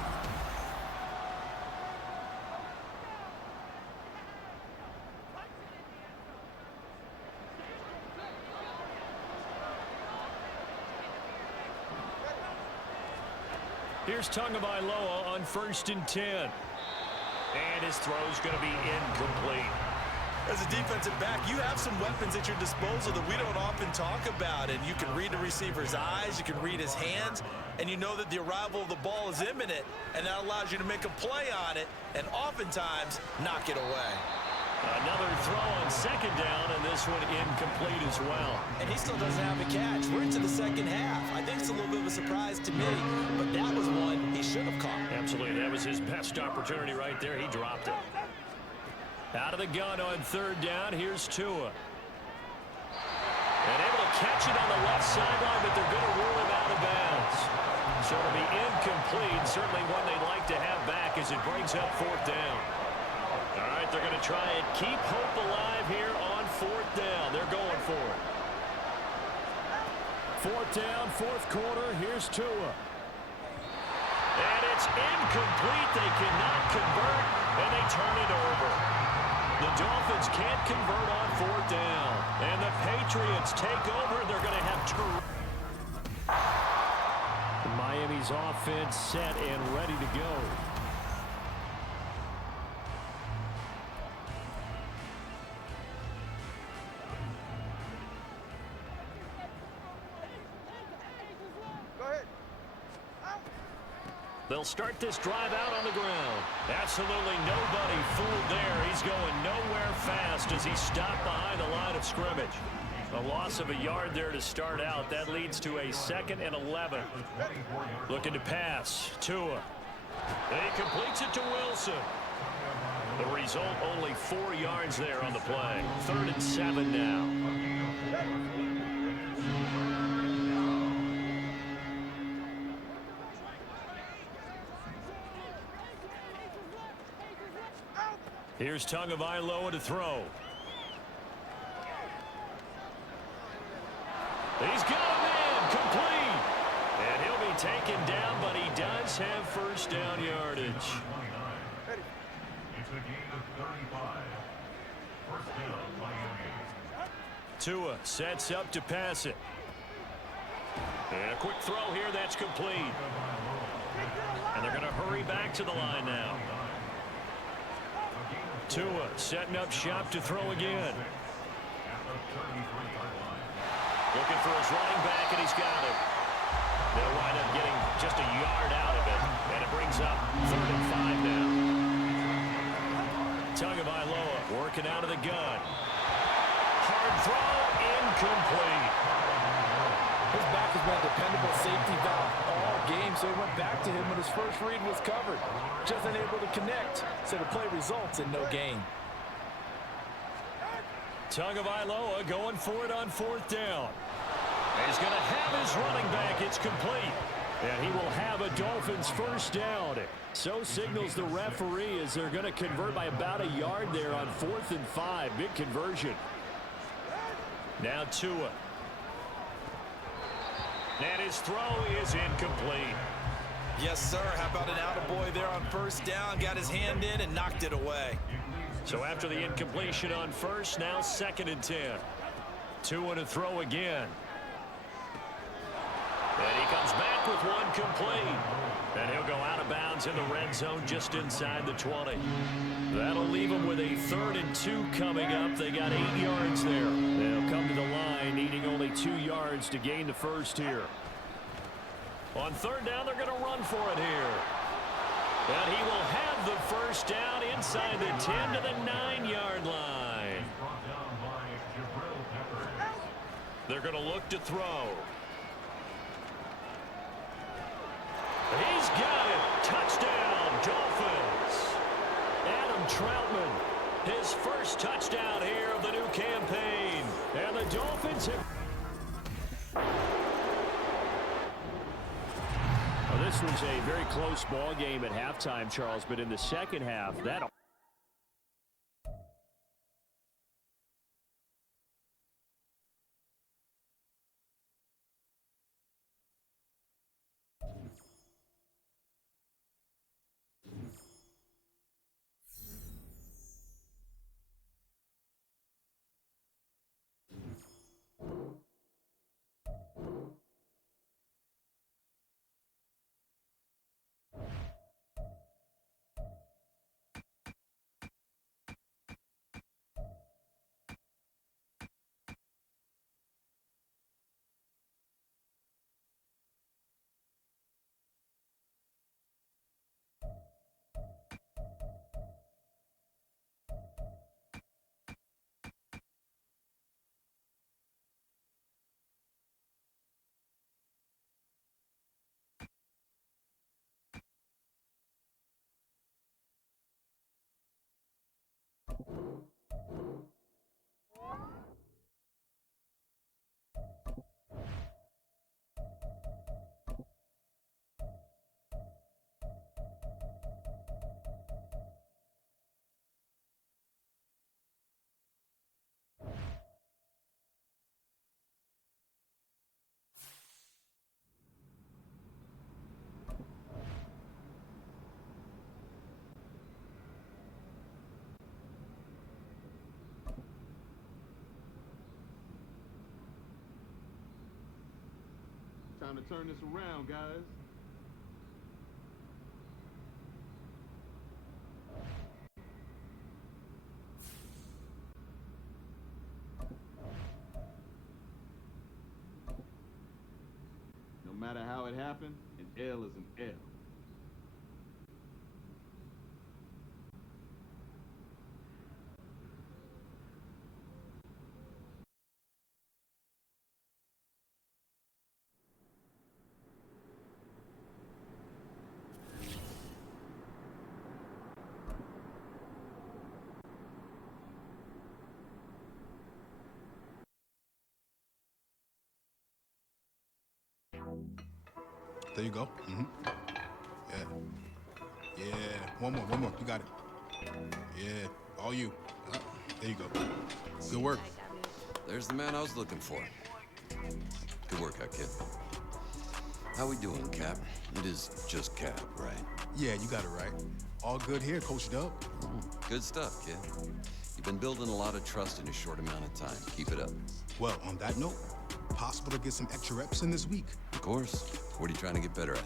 Here's Tagovailoa on 1st and 10. And his throw's going to be incomplete. As a defensive back, you have some weapons at your disposal that we don't often talk about. And you can read the receiver's eyes, you can read his hands, and you know that the arrival of the ball is imminent. And that allows you to make a play on it and oftentimes knock it away. Another throw on 2nd down, and this one incomplete as well. And he still doesn't have a catch. We're into the 2nd half. I think it's a little bit of a surprise to me, but that was one he should have caught. Absolutely. That was his best opportunity right there. He dropped it. Out of the gun on 3rd down. Here's Tua. And able to catch it on the left sideline, but they're going to rule him out of bounds. So it'll be incomplete. Certainly one they'd like to have back as it brings up 4th down. All right, they're going to try and keep hope alive here on 4th down. They're going for it. 4th down, 4th quarter. Here's Tua. And it's incomplete. They cannot convert, and they turn it over. The Dolphins can't convert on 4th down. And the Patriots take over. They're going to have two. Miami's offense set and ready to go. They'll start this drive out on the ground. Absolutely nobody fooled there. He's going nowhere fast as he's stopped behind the line of scrimmage. A loss of a yard there to start out. That leads to a 2nd and 11. Looking to pass. Tua. And he completes it to Wilson. The result, only 4 yards there on the play. 3rd and 7 now. Here's Tagovailoa to throw. He's got him in, complete. And he'll be taken down, but he does have first down yardage. It's a gain of 35. First down, Miami. Tua sets up to pass it. And a quick throw here, that's complete. And they're going to hurry back to the line now. Tua setting up shop to throw again. Looking for his running back, and he's got it. They'll wind up getting just a yard out of it, and it brings up 3rd and 5 now. Tagovailoa working out of the gun. Hard throw, incomplete. His back has been a dependable safety valve all game, so he went back to him when his first read was covered. Just unable to connect, so the play results in no gain. Tagovailoa going for it on 4th down. He's going to have his running back. It's complete. And he will have a Dolphins first down. So signals the referee as they're going to convert by about a yard there on 4th and 5. Big conversion. Now Tua. And his throw is incomplete. Yes, sir. How about an attaboy there on first down? Got his hand in and knocked it away. So after the incompletion on first, now 2nd and 10. Tua to throw again. And he comes back with one complete. And he'll go out of bounds in the red zone just inside the 20. That'll leave him with a 3rd and 2 coming up. They got 8 yards there. They'll come to the line needing only 2 yards to gain the first here. On 3rd down, they're going to run for it here. And he will have the first down inside the 10 to the 9-yard line. They're going to look to throw. He's got it. Touchdown, Dolphins. Adam Troutman, his first touchdown here of the new campaign. And the Dolphins have... Well, this was a very close ball game at halftime, Charles, but in the second half, that... Time to turn this around, guys. No matter how it happened, an L is an L. There you go. Yeah. Yeah. One more. You got it. Yeah. All you. There you go. Good work. There's the man I was looking for. Good workout, kid. How we doing, Cap? It is just Cap, right? Yeah, you got it right. All good here, Coach Dub. Good stuff, kid. You've been building a lot of trust in a short amount of time. Keep it up. Well, on that note, possible to get some extra reps in this week. Of course. What are you trying to get better at?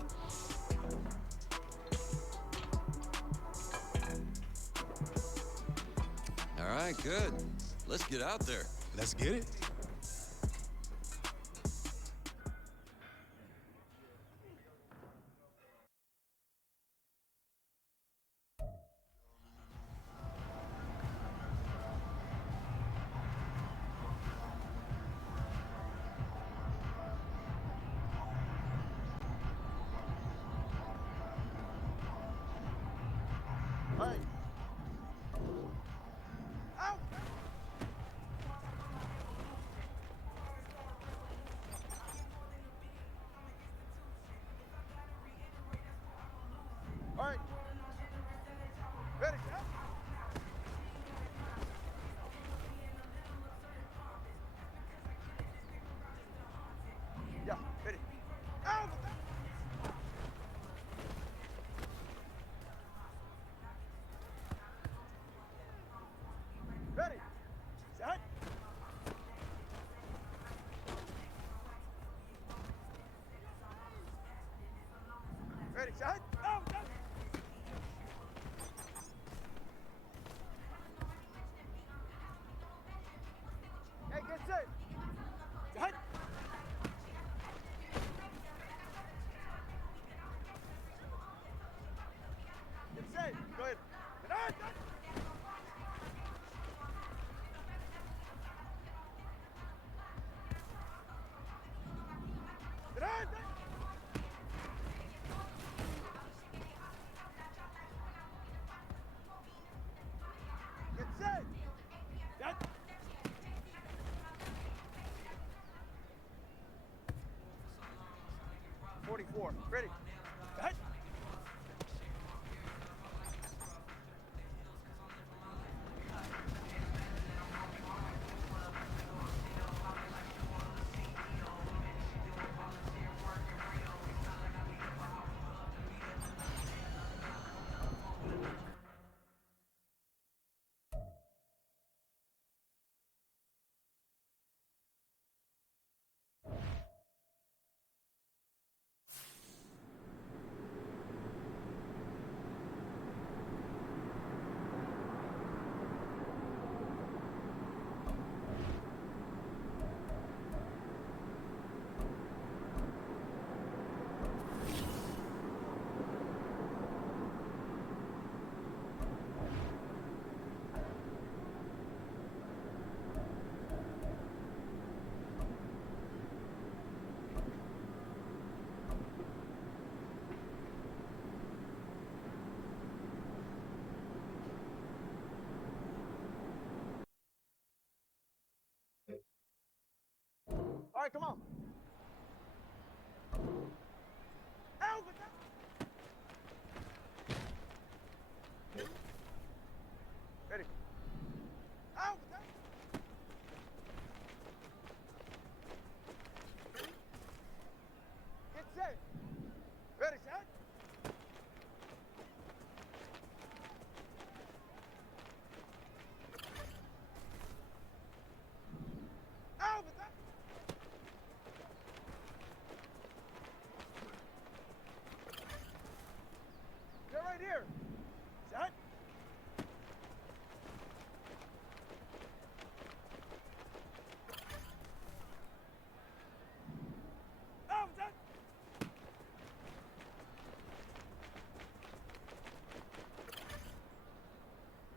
All right, good. Let's get out there. Let's get it. Ready. Hut. All right, come on. Ready. Get set. Ready, set. They're right here. Set.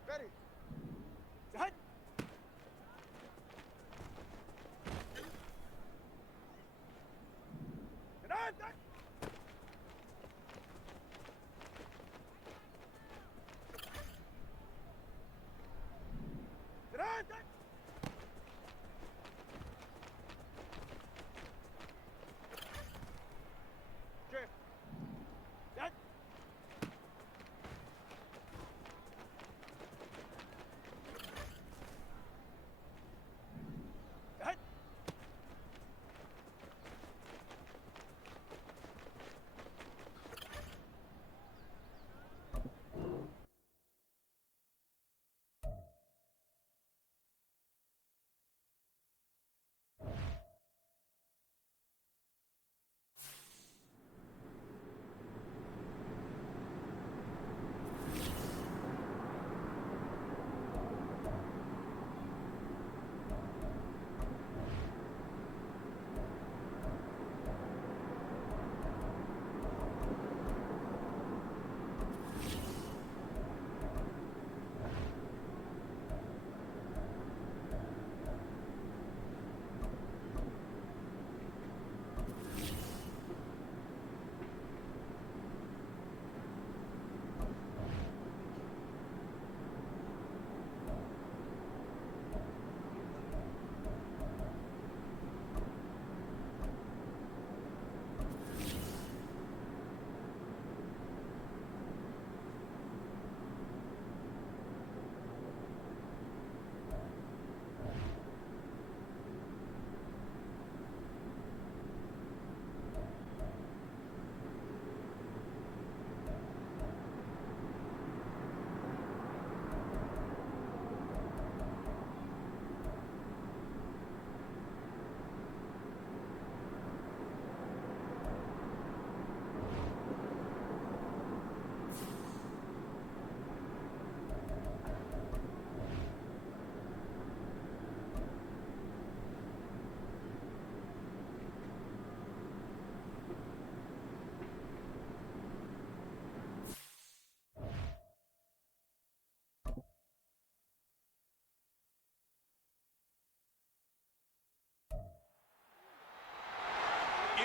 Ready. Set. And on.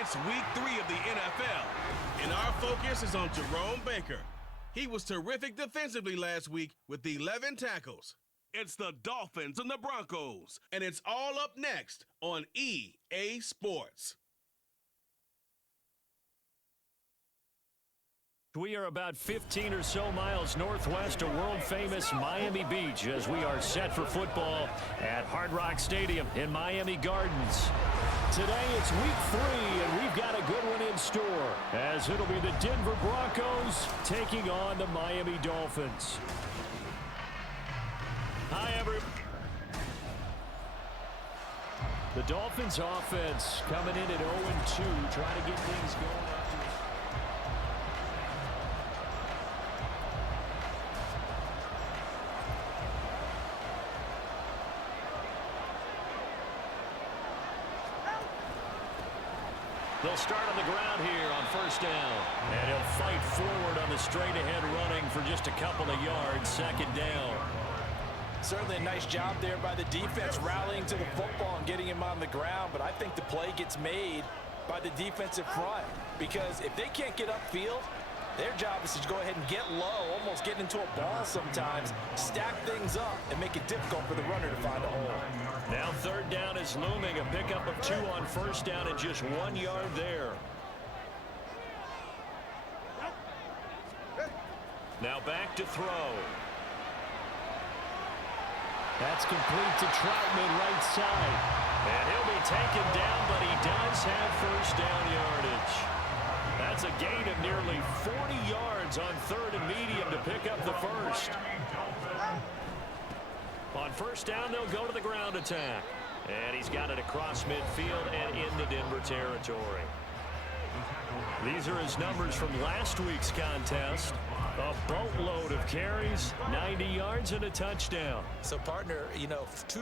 It's week 3 of the NFL, and our focus is on Jerome Baker. He was terrific defensively last week with 11 tackles. It's the Dolphins and the Broncos, and it's all up next on EA Sports. We are about 15 or so miles northwest of world-famous Miami Beach as we are set for football at Hard Rock Stadium in Miami Gardens. Today it's week 3, and we've got a good one in store as it'll be the Denver Broncos taking on the Miami Dolphins. Hi, everyone. The Dolphins offense coming in at 0-2, trying to get things going. They'll start on the ground here on first down. And he'll fight forward on the straight-ahead running for just a couple of yards, second down. Certainly a nice job there by the defense rallying to the football and getting him on the ground, but I think the play gets made by the defensive front because if they can't get upfield, their job is to go ahead and get low, almost get into a ball sometimes, stack things up, and make it difficult for the runner to find a hole. Now third down is looming, a pickup of 2 on first down and just 1 yard there. Now back to throw. That's complete to Troutman, right side. And he'll be taken down, but he does have first down yardage. That's a gain of nearly 40 yards on third and medium to pick up the first. On first down, they'll go to the ground attack. And he's got it across midfield and into Denver territory. These are his numbers from last week's contest. A boatload of carries, 90 yards, and a touchdown. So, partner, 2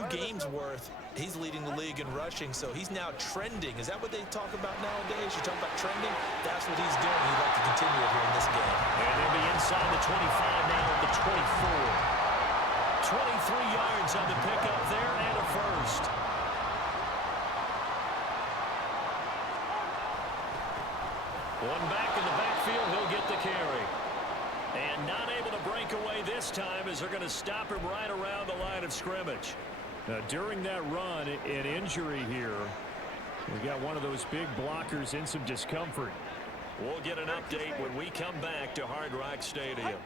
games worth, he's leading the league in rushing, so he's now trending. Is that what they talk about nowadays? You talk about trending? That's what he's doing. He'd like to continue it here in this game. And he'll be inside the 25 now at the 24. 23 yards on the pickup there and a first. One back in the backfield, he'll get the carry. And not able to break away this time as they're going to stop him right around the line of scrimmage. Now, during that run, an injury here. We got one of those big blockers in some discomfort. We'll get an update when we come back to Hard Rock Stadium.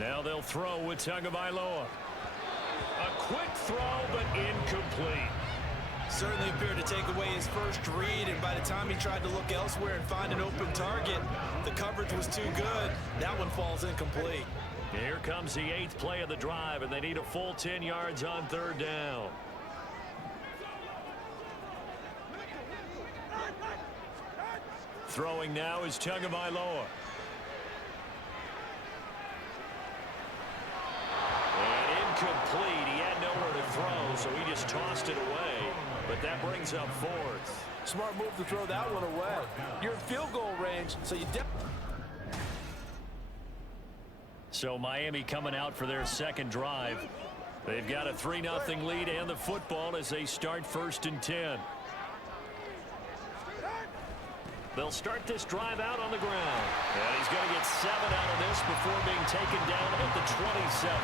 Now they'll throw with Tagovailoa. A quick throw, but incomplete. Certainly appeared to take away his first read, and by the time he tried to look elsewhere and find an open target, the coverage was too good. That one falls incomplete. Here comes the 8th play of the drive, and they need a full 10 yards on third down. Throwing now is Tagovailoa. And incomplete. He had nowhere to throw, so he just tossed it away. But that brings up 4th. Smart move to throw that one away. You're in field goal range, so you So Miami coming out for their second drive. They've got a 3-0 lead and the football as they start first and 10. They'll start this drive out on the ground. And he's going to get 7 out of this before being taken down at the 27.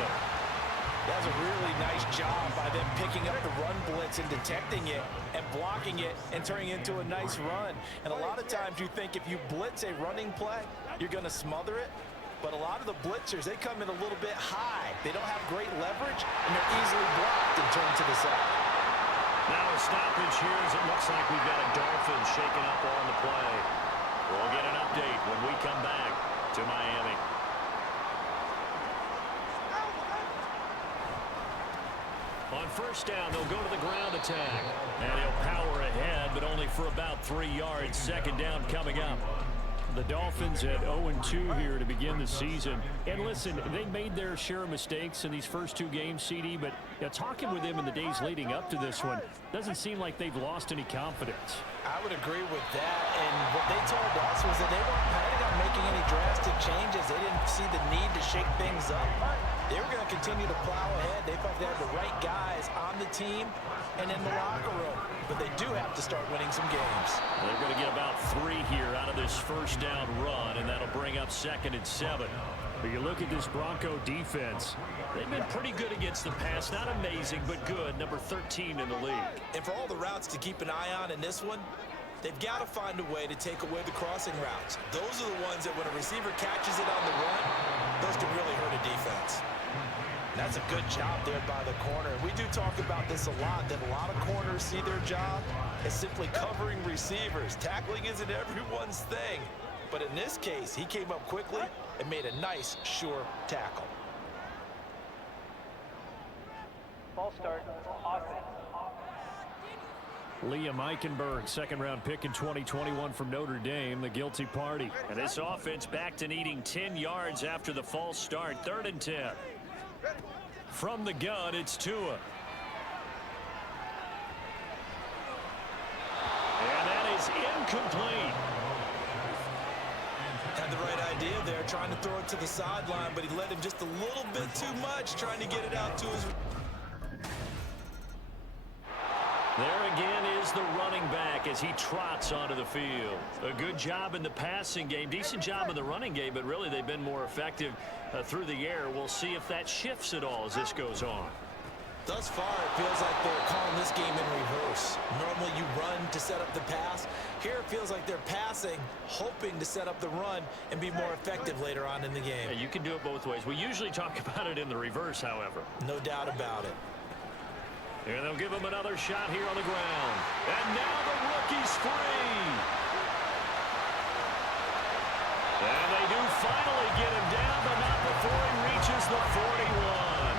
That's a really nice job by them picking up the run blitz and detecting it and blocking it and turning it into a nice run. And a lot of times you think if you blitz a running play, you're going to smother it. But a lot of the blitzers, they come in a little bit high. They don't have great leverage, and they're easily blocked and turned to the side. Now a stoppage here as it looks like we've got a Dolphins shaking up on the play. We'll get an update when we come back to Miami. On first down, they'll go to the ground attack. And he'll power ahead, but only for about 3 yards. Second down coming up. The Dolphins at 0-2 here to begin the season. And listen, they made their share of mistakes in these first 2 games, CD, but talking with them in the days leading up to this one, doesn't seem like they've lost any confidence. I would agree with that, and what they told us was that they weren't planning on making any drastic changes. They didn't see the need to shake things up. They were going to continue to plow ahead. They felt they had the right guys on the team and in the locker room. But they do have to start winning some games. They're going to get about 3 here out of this first down run, and that'll bring up 2nd and 7. But you look at this Bronco defense, they've been pretty good against the pass. Not amazing, but good. Number 13 in the league. And for all the routes to keep an eye on in this one, they've got to find a way to take away the crossing routes. Those are the ones that when a receiver catches it on the run, those can really hurt a defense. That's a good job there by the corner. We do talk about this a lot, that a lot of corners see their job as simply covering receivers. Tackling isn't everyone's thing. But in this case, he came up quickly and made a nice, sure tackle. Ball start, offense. Liam Eichenberg, 2nd-round pick in 2021 from Notre Dame, the guilty party. And this offense back to needing 10 yards after the false start. 3rd and 10. From the gun, it's Tua. And that is incomplete. Had the right idea there, trying to throw it to the sideline, but he let him just a little bit too much, trying to get it out to his... There again is the running back as he trots onto the field. A good job in the passing game, decent job in the running game, but really they've been more effective through the air. We'll see if that shifts at all as this goes on. Thus far, it feels like they're calling this game in reverse. Normally you run to set up the pass. Here it feels like they're passing, hoping to set up the run and be more effective later on in the game. Yeah, you can do it both ways. We usually talk about it in the reverse, however. No doubt about it. And they'll give him another shot here on the ground. And now the rookie's free. And they do finally get him down, but not before he reaches the 41.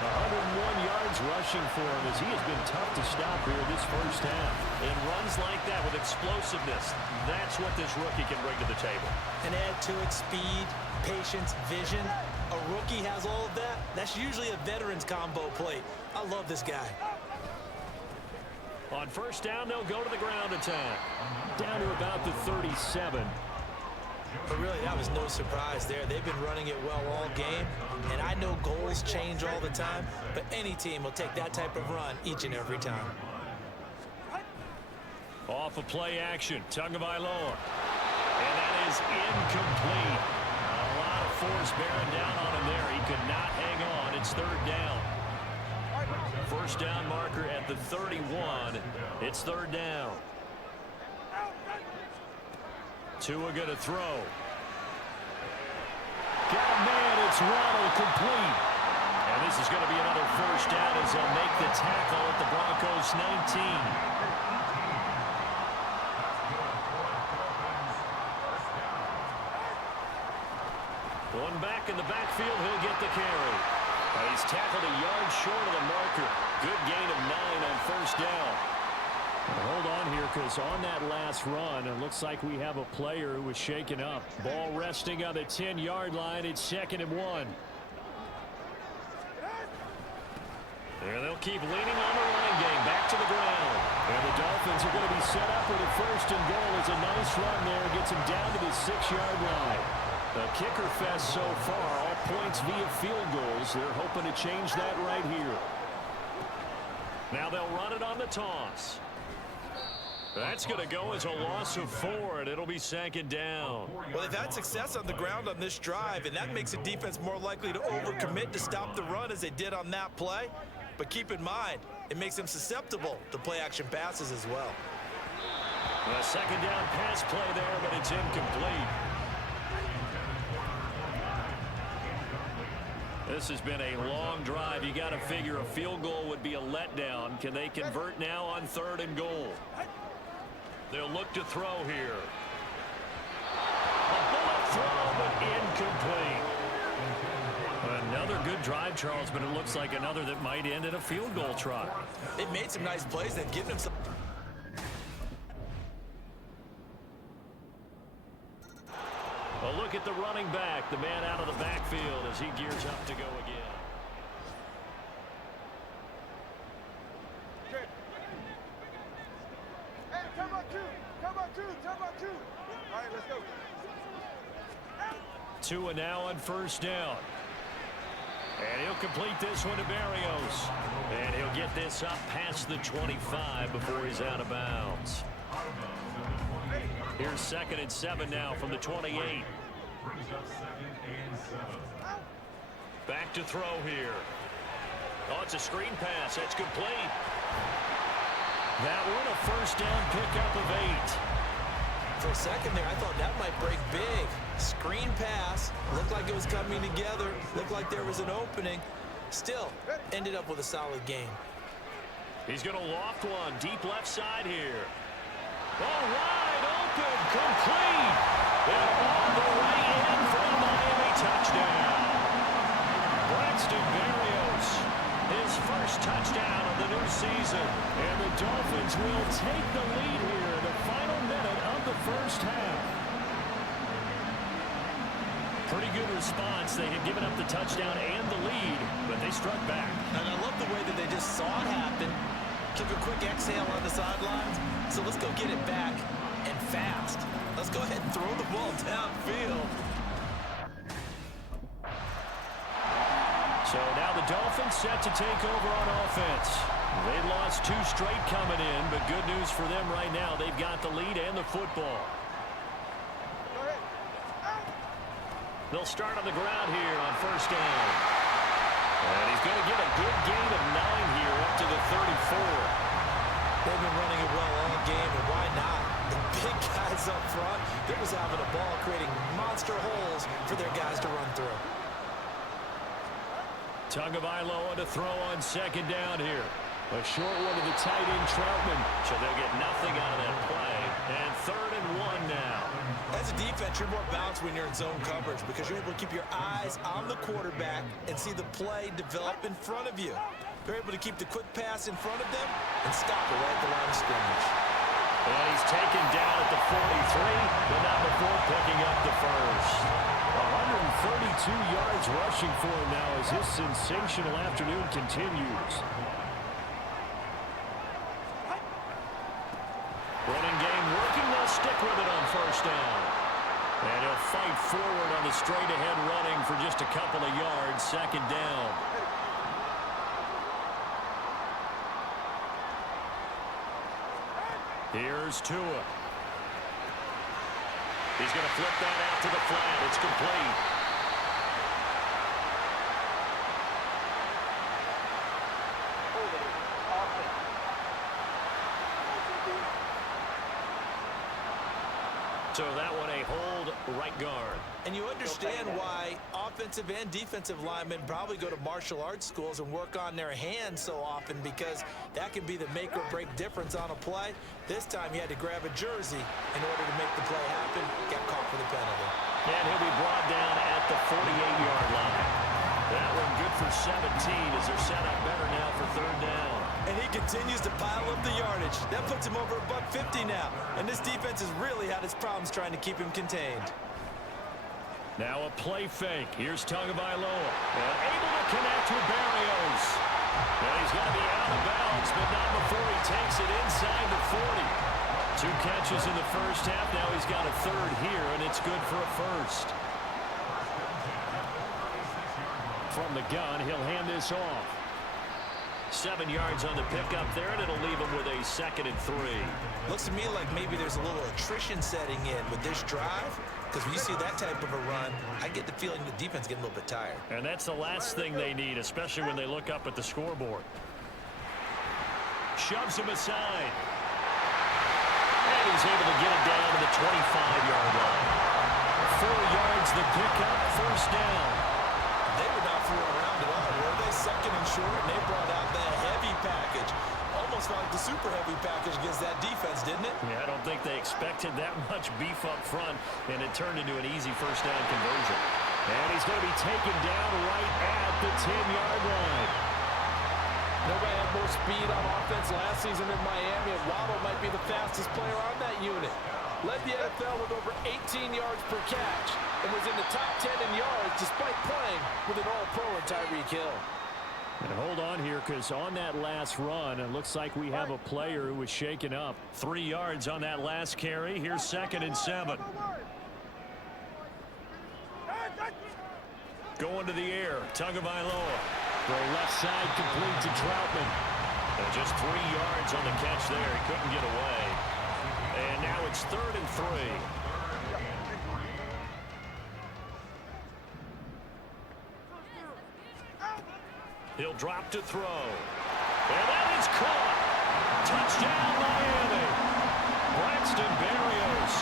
101 yards rushing for him as he has been tough to stop here this first half. And runs like that with explosiveness, that's what this rookie can bring to the table. And add to it speed, patience, vision. A rookie has all of that. That's usually a veteran's combo plate. I love this guy. On first down, they'll go to the ground attack. Down to about the 37. But really, that was no surprise there. They've been running it well all game. And I know goals change all the time, but any team will take that type of run each and every time. Off of play action, Tagovailoa. And that is incomplete. A lot of force bearing down on him there. He could not hang on. It's 3rd down. First down marker at the 31. It's 3rd down. Tua going to throw. Got a man. It's Ronald complete. And this is going to be another first down as they'll make the tackle at the Broncos 19. One back in the backfield, he'll get the carry. He's tackled a yard short of the marker. Good gain of 9 on first down. Hold on here, because on that last run, it looks like we have a player who was shaken up. Ball resting on the 10-yard line. It's 2nd and 1. There they'll keep leaning on the running game. Back to the ground. And the Dolphins are going to be set up with a 1st and goal. It's a nice run there. Gets him down to the 6-yard line. The kicker fest so far, all points via field goals. They're hoping to change that right here. Now they'll run it on the toss. That's going to go as a loss of 4, and it'll be 2nd down. Well, they've had success on the ground on this drive, and that makes the defense more likely to overcommit to stop the run as they did on that play. But keep in mind, it makes them susceptible to play-action passes as well. A 2nd down pass play there, but it's incomplete. This has been a long drive. You got to figure a field goal would be a letdown. Can they convert now on 3rd and goal? They'll look to throw here. A bullet throw, but incomplete. Another good drive, Charles, but it looks like another that might end in a field goal try. They've made some nice plays. They've given them some... A look at the running back, the man out of the backfield as he gears up to go again. Hey, come on, two. All right, let's go. Tua now on first down. And he'll complete this one to Berrios. And he'll get this up past the 25 before he's out of bounds. Here's 2nd and 7 now from the 28. Back to throw here. Oh, it's a screen pass. That's complete. That one a first down pickup of 8. For a second there, I thought that might break big. Screen pass. Looked like it was coming together. Looked like there was an opening. Still, ended up with a solid game. He's going to loft one. Deep left side here. Oh, wide open. Complete. And all the way in for a Miami touchdown. Braxton Berrios, his first touchdown of the new season. And the Dolphins will take the lead here in the final minute of the first half. Pretty good response. They had given up the touchdown and the lead, but they struck back. And I love the way that they just saw it happen. Took a quick exhale on the sidelines. So let's go get it back and fast. Let's go ahead and throw the ball downfield. So now the Dolphins set to take over on offense. They lost 2 straight coming in, but good news for them right now. They've got the lead and the football. They'll start on the ground here on first down. And he's going to get a good gain of 9 here up to the 34. They've been running it well all game, and why not? The big guys up front, they're just having a ball, creating monster holes for their guys to run through. Tagovailoa to throw on second down here. A short one to the tight end, Troutman. So they'll get nothing out of that play. And 3rd and 1 now. As a defense, you're more balanced when you're in zone coverage because you're able to keep your eyes on the quarterback and see the play develop in front of you. They're able to keep the quick pass in front of them and stop it right at the line of scrimmage. And he's taken down at the 43, but not before picking up the first. 132 yards rushing for him now as his sensational afternoon continues. Running game working. They'll stick with it on first down. And he'll fight forward on the straight-ahead running for just a couple of yards. 2nd down. Here's Tua. He's going to flip that out to the flat. It's complete. So that one a hold right guard. And you understand why offensive and defensive linemen probably go to martial arts schools and work on their hands so often because that can be the make or break difference on a play. This time he had to grab a jersey in order to make the play happen. Got caught for the penalty. And he'll be brought down at the 48-yard line. That one good for 17 as they're set up better now for 3rd down. And he continues to pile up the yardage. That puts him over $150 now. And this defense has really had its problems trying to keep him contained. Now a play fake. Here's Tagovailoa. And able to connect with Berrios. And he's going to be out of bounds, but not before he takes it inside the 40. 2 catches in the first half. Now he's got a 3rd here, and it's good for a first. From the gun, he'll hand this off. 7 yards on the pickup there, and it'll leave him with a 2nd and 3. Looks to me like maybe there's a little attrition setting in with this drive, because when you see that type of a run, I get the feeling the defense is getting a little bit tired. And that's the last thing they need, especially when they look up at the scoreboard. Shoves him aside. And he's able to get it down to the 25-yard line. 4 yards the pickup, first down. They were not fooling around at all, were they? 2nd and short, and they brought out the heavy package. Almost like the super heavy package against that defense, didn't it? Yeah, I don't think they expected that much beef up front, and it turned into an easy first down conversion. And he's going to be taken down right at the 10-yard line. Nobody had more speed on offense last season in Miami, and Waddle might be the fastest player on that unit. Led the NFL with over 18 yards per catch and was in the top 10 in yards despite playing with an all-pro in Tyreek Hill. And hold on here, because on that last run, it looks like we have a player who was shaken up. 3 yards on that last carry. Here's 2nd and 7. Going to the air, Tagovailoa. Throw left side, complete to Troutman. And just 3 yards on the catch there. He couldn't get away. And now it's 3rd and 3. He'll drop to throw. And that is caught. Touchdown, Miami. Braxton Berrios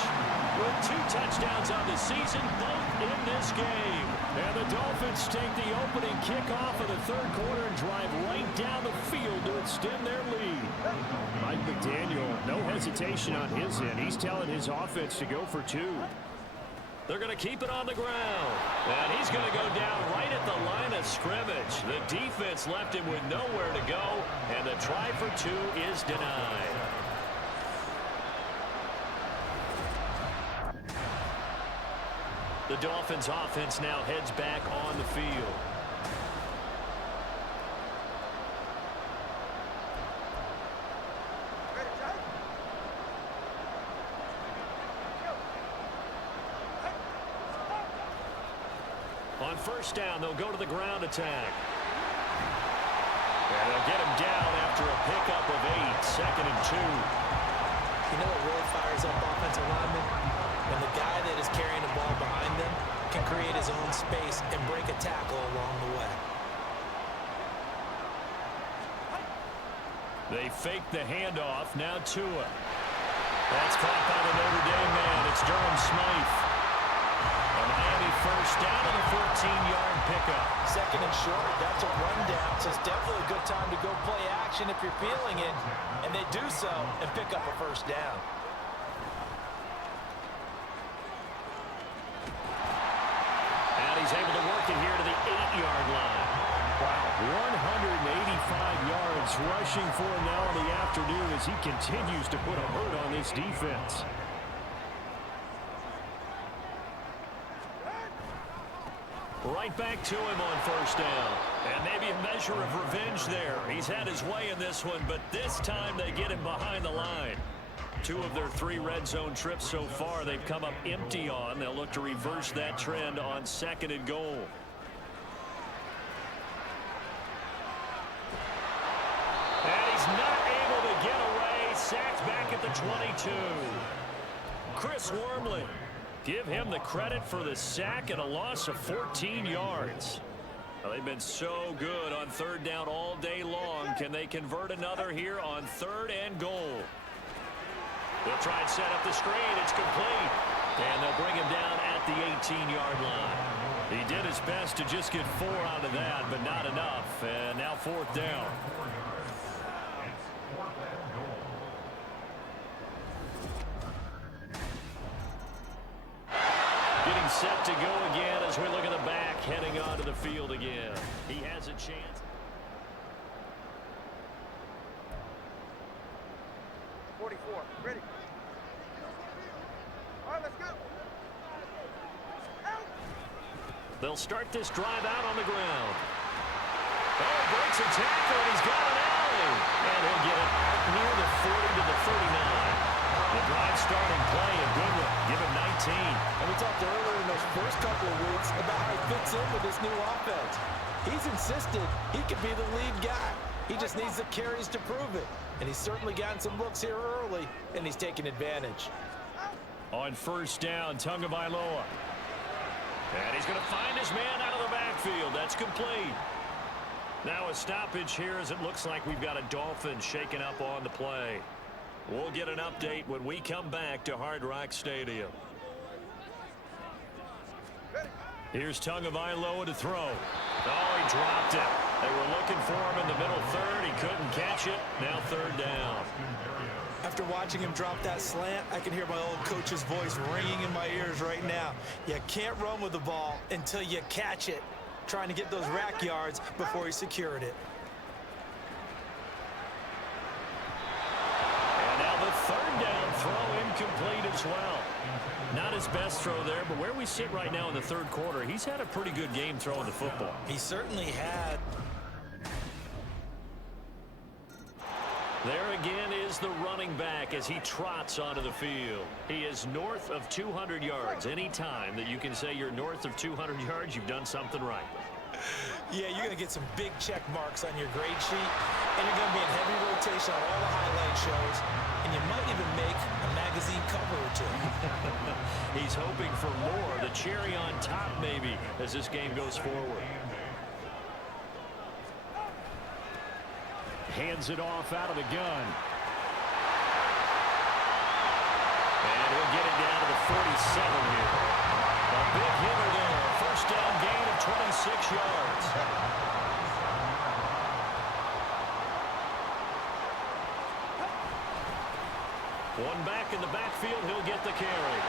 with 2 touchdowns on the season, both in this game. And the Dolphins take the opening kickoff of the 3rd quarter and drive right down the field to extend their lead. Mike McDaniel, no hesitation on his end. He's telling his offense to go for 2. They're going to keep it on the ground. And he's going to go down right at the line of scrimmage. The defense left him with nowhere to go, and the try for 2 is denied. The Dolphins offense now heads back on the field. On 1st down, they'll go to the ground attack. And they'll get him down after a pickup of 8, 2nd and 2. You know what really fires up offensive linemen? When the guy that is carrying the ball behind them can create his own space and break a tackle along the way. They fake the handoff. Now Tua. That's caught by the Notre Dame man. It's Durham Smythe. A Miami 1st down and a 14-yard pickup. 2nd and short. That's a rundown. So it's definitely a good time to go play action if you're feeling it. And they do so and pick up a 1st down. And he's able to work it here to the 8-yard line. Wow, 185 yards rushing for him now in the afternoon as he continues to put a hurt on this defense. Right back to him on 1st down. And maybe a measure of revenge there. He's had his way in this one, but this time they get him behind the line. 2 of their 3 red zone trips so far they've come up empty on. They'll look to reverse that trend on 2nd and goal. And he's not able to get away. Sacked back at the 22. Chris Wormley. Give him the credit for the sack and a loss of 14 yards. Well, they've been so good on 3rd down all day long. Can they convert another here on 3rd and goal? They'll try and set up the screen. It's complete. And they'll bring him down at the 18-yard line. He did his best to just get 4 out of that, but not enough. And now 4th down. Getting set to go again as we look at the back, heading onto the field again. He has a chance. Ready. All right, let's go. They'll start this drive out on the ground. Oh, breaks a tackle, and he's got an alley. And he'll get it out near the 40 to the 39. The drive starting play, a good one. Give him 19. And we talked earlier in those first couple of weeks about how he fits in with this new offense. He's insisted he could be the lead guy. He just needs the carries to prove it. And he's certainly gotten some looks here early, and he's taking advantage. On 1st down, Tagovailoa. And he's going to find his man out of the backfield. That's complete. Now a stoppage here as it looks like we've got a Dolphin shaking up on the play. We'll get an update when we come back to Hard Rock Stadium. Here's Tagovailoa to throw. Oh, he dropped it. They were looking for him in the middle 3rd. He couldn't catch it. Now 3rd down. After watching him drop that slant, I can hear my old coach's voice ringing in my ears right now. You can't run with the ball until you catch it. Trying to get those rack yards before he secured it. And now the 3rd down throw incomplete as well. Not his best throw there, but where we sit right now in the 3rd quarter, he's had a pretty good game throwing the football. He certainly had. There again is is the running back as he trots onto the field. He is north of 200 yards. Any time that you can say you're north of 200 yards, you've done something right. Yeah, you're going to get some big check marks on your grade sheet, and you're going to be in heavy rotation on all the highlight shows, and you might even make a magazine cover or two. He's hoping for more, the cherry on top maybe, as this game goes forward. Hands it off out of the gun. And he'll get it down to the 47 here. A big hitter there. First down gain of 26 yards. One back in the backfield. He'll get the carry.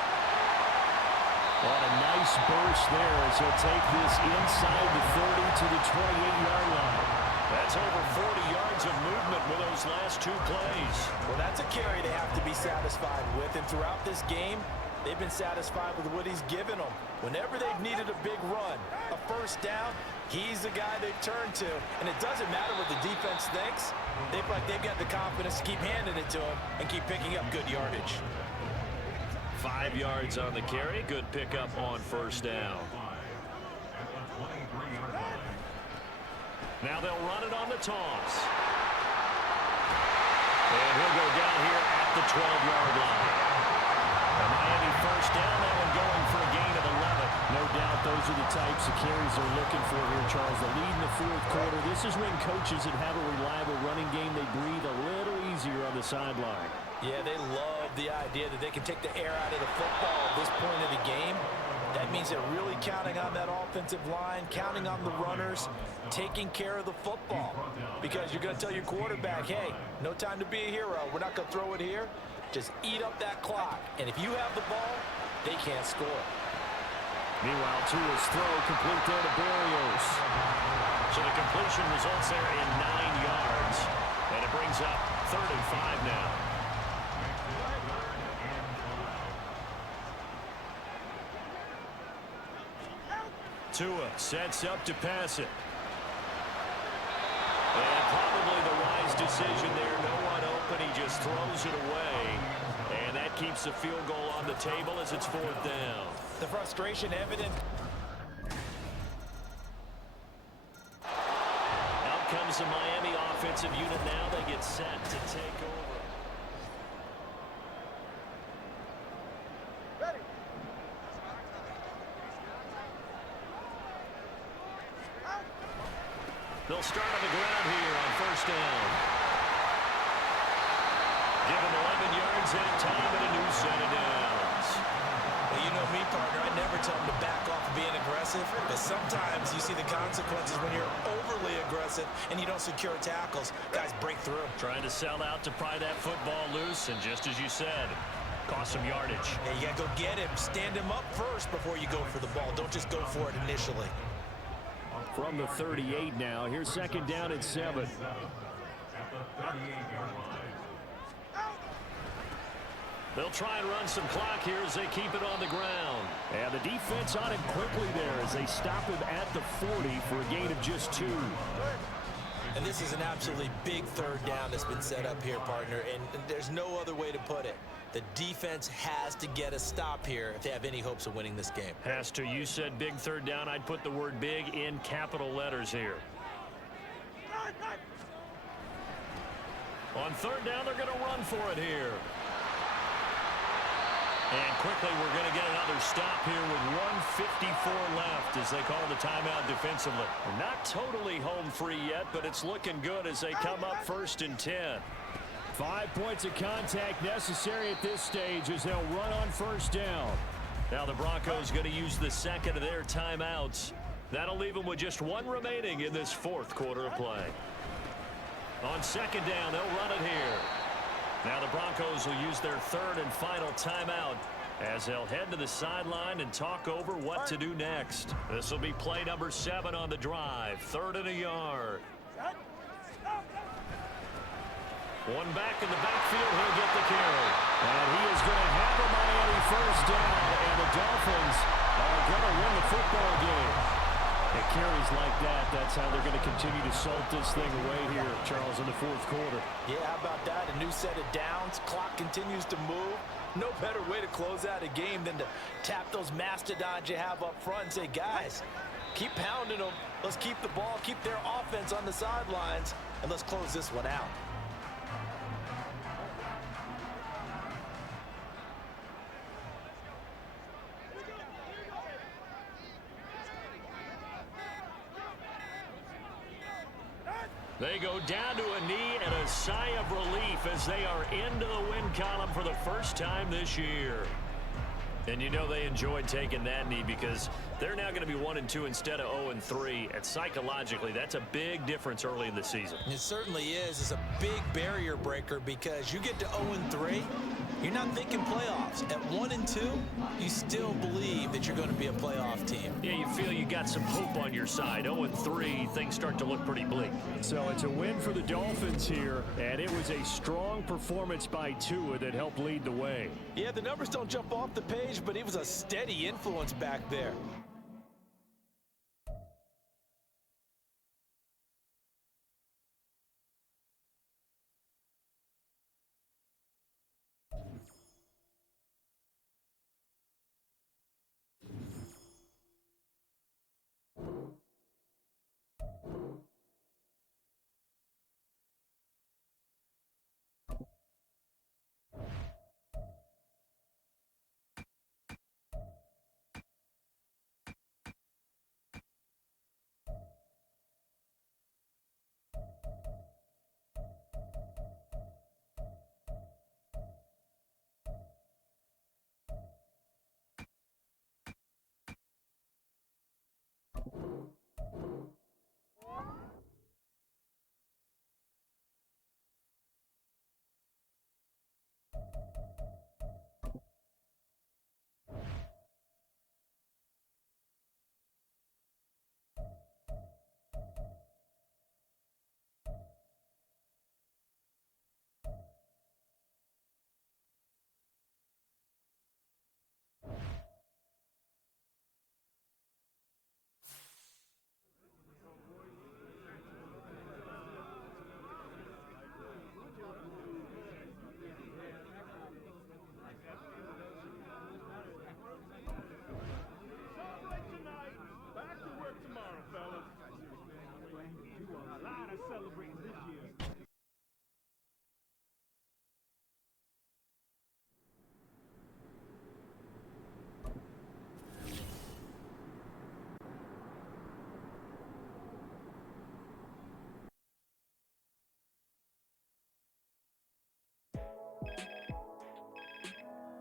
What a nice burst there as he'll take this inside the 30 to the 28-yard line. That's over 40 yards of movement with those last two plays. Well, that's a carry they have to be satisfied with. And throughout this game, they've been satisfied with what he's given them. Whenever they've needed a big run, a first down, he's the guy they've turned to. And it doesn't matter what the defense thinks. They feel like they've got the confidence to keep handing it to him and keep picking up good yardage. 5 yards on the carry. Good pickup on first down. Now they'll run it on the toss. And he'll go down here at the 12-yard line. A Miami first down, that one going for a gain of 11. No doubt those are the types of carries they're looking for here, Charles. The lead in the fourth quarter. This is when coaches that have a reliable running game, they breathe a little easier on the sideline. Yeah, they love the idea that they can take the air out of the football at this point of the game. That means they're really counting on that offensive line, counting on the runners, taking care of the football. Because you're going to tell your quarterback, hey, no time to be a hero. We're not going to throw it here. Just eat up that clock. And if you have the ball, they can't score. Meanwhile, Tua's throw complete there to Berrios. So the completion results there in 9 yards. And it brings up 3rd and 5 now. Tua sets up to pass it. And probably the wise decision there. No one open. He just throws it away. And that keeps the field goal on the table as it's 4th down. The frustration evident. Out comes the Miami offensive unit now. They get set to take over. They'll start on the ground here on first down. Give him 11 yards at a time and a new set of downs. Well, you know me, partner. I never tell them to back off of being aggressive, but sometimes you see the consequences when you're overly aggressive and you don't secure tackles. Guys break through. Trying to sell out to pry that football loose, and just as you said, cost some yardage. Yeah, you got to go get him. Stand him up first before you go for the ball. Don't just go for it initially. From the 38 now. Here's 2nd down and 7. They'll try and run some clock here as they keep it on the ground. And the defense on him quickly there as they stop him at the 40 for a gain of just 2. And this is an absolutely big 3rd down that's been set up here, partner, and there's no other way to put it. The defense has to get a stop here if they have any hopes of winning this game. Has to. You said big 3rd down. I'd put the word big in capital letters here. On 3rd down, they're going to run for it here. And quickly, we're going to get another stop here with 1:54 left as they call the timeout defensively. Not totally home free yet, but it's looking good as they come up 1st and 10. 5 points of contact necessary at this stage as they'll run on 1st down. Now the Broncos going to use the 2nd of their timeouts. That'll leave them with just 1 remaining in this 4th quarter of play. On 2nd down, they'll run it here. Now the Broncos will use their 3rd and final timeout as they'll head to the sideline and talk over what to do next. This will be play number 7 on the drive. 3rd and a yard. One back in the backfield, he'll get the carry. And he is going to have a Miami first down, and the Dolphins are going to win the football game. And carries like that, that's how they're going to continue to salt this thing away here, Charles, in the fourth quarter. Yeah, how about that? A new set of downs. Clock continues to move. No better way to close out a game than to tap those mastodons you have up front and say, guys, keep pounding them. Let's keep the ball, keep their offense on the sidelines, and let's close this one out. They go down to a knee and a sigh of relief as they are into the win column for the first time this year. And you know they enjoyed taking that knee because they're now going to be 1-2 instead of 0-3. And psychologically, that's a big difference early in the season. It certainly is. It's a big barrier breaker because you get to 0-3, you're not thinking playoffs. At 1-2, you still believe that you're going to be a playoff team. Yeah, you feel you got some hope on your side. 0-3, things start to look pretty bleak. So it's a win for the Dolphins here, and it was a strong performance by Tua that helped lead the way. Yeah, the numbers don't jump off the page, but he was a steady influence back there.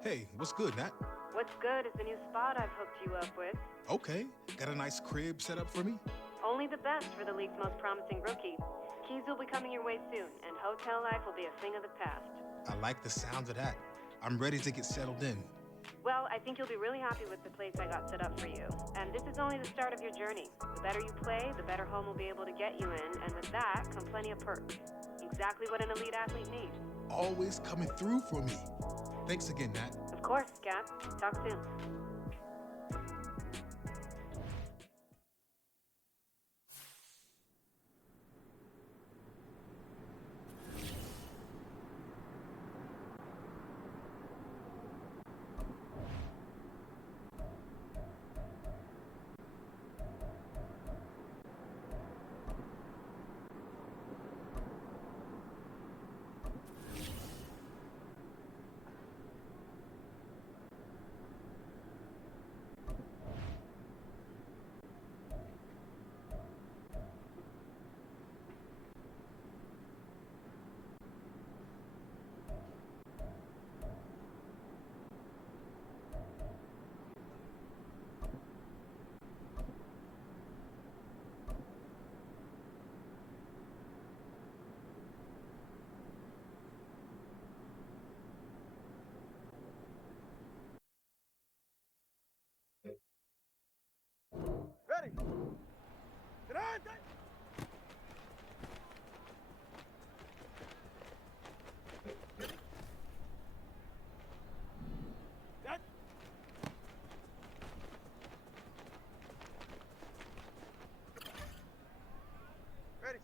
Hey, what's good, Nat? What's good is the new spot I've hooked you up with. Okay, got a nice crib set up for me? Only the best for the league's most promising rookie. Keys will be coming your way soon, and hotel life will be a thing of the past. I like the sound of that. I'm ready to get settled in. Well, I think you'll be really happy with the place I got set up for you. And this is only the start of your journey. The better you play, the better home will be able to get you in, and with that come plenty of perks. Exactly what an elite athlete needs. Always coming through for me. Thanks again, Nat. Of course, Cap. Talk soon.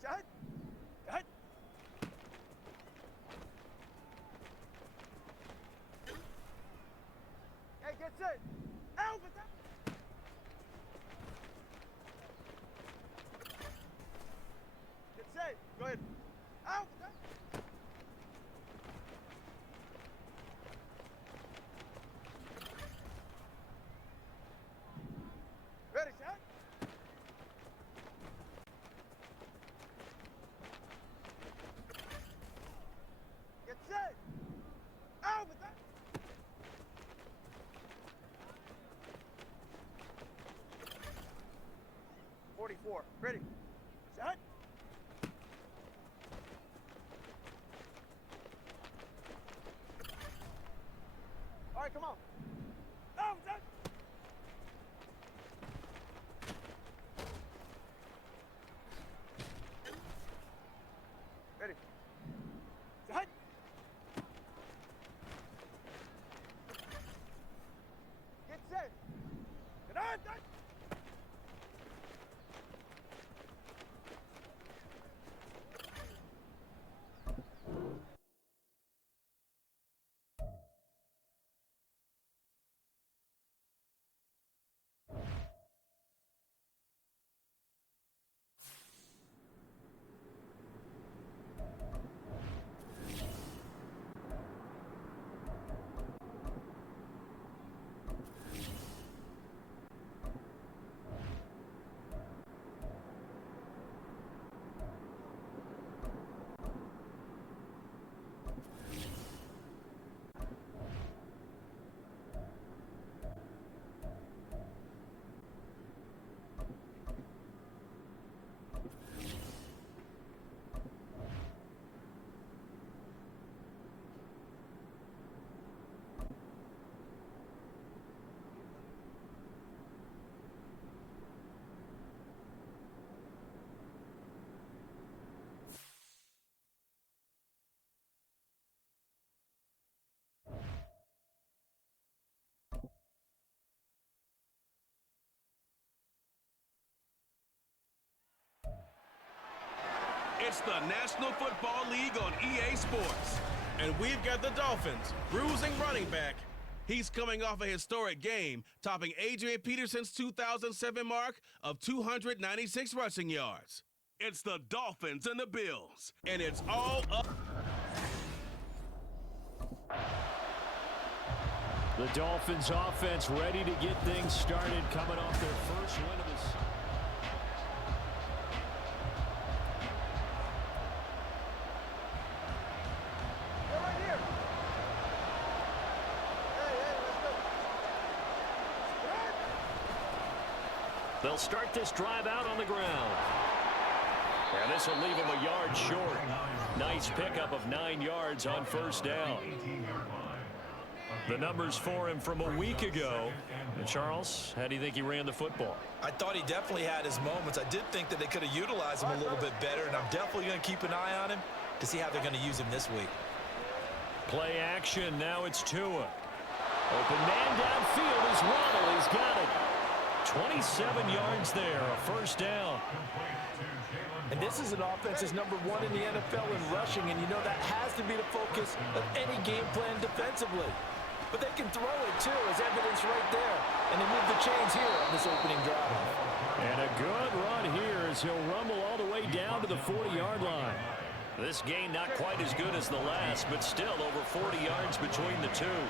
Set. Set. Hey, get set. Out with that. Get set. Go ahead. Out with that. Ready, set. Get set. Out with that. .44. Ready. Set. All right, come on. Out with that. Ready. Set. Get set. Get on. Set. It's the National Football League on EA Sports. And we've got the Dolphins, bruising running back. He's coming off a historic game, topping Adrian Peterson's 2007 mark of 296 rushing yards. It's the Dolphins and the Bills, and it's all up. The Dolphins offense ready to get things started, coming off their first win of the season. They'll start this drive out on the ground. And this will leave him a yard short. Nice pickup of 9 yards on first down. The numbers for him from a week ago. And Charles, how do you think he ran the football? I thought he definitely had his moments. I did think that they could have utilized him a little bit better, and I'm definitely going to keep an eye on him to see how they're going to use him this week. Play action. Now it's Tua. Open man downfield is Waddle. He's got it. 27 yards there, a first down. And this is an offense that's #1 in the NFL in rushing, and you know that has to be the focus of any game plan defensively. But they can throw it, too, as evidence right there. And they move the chains here on this opening drive. And a good run here as he'll rumble all the way down to the 40-yard line. This gain not quite as good as the last, but still over 40 yards between the two.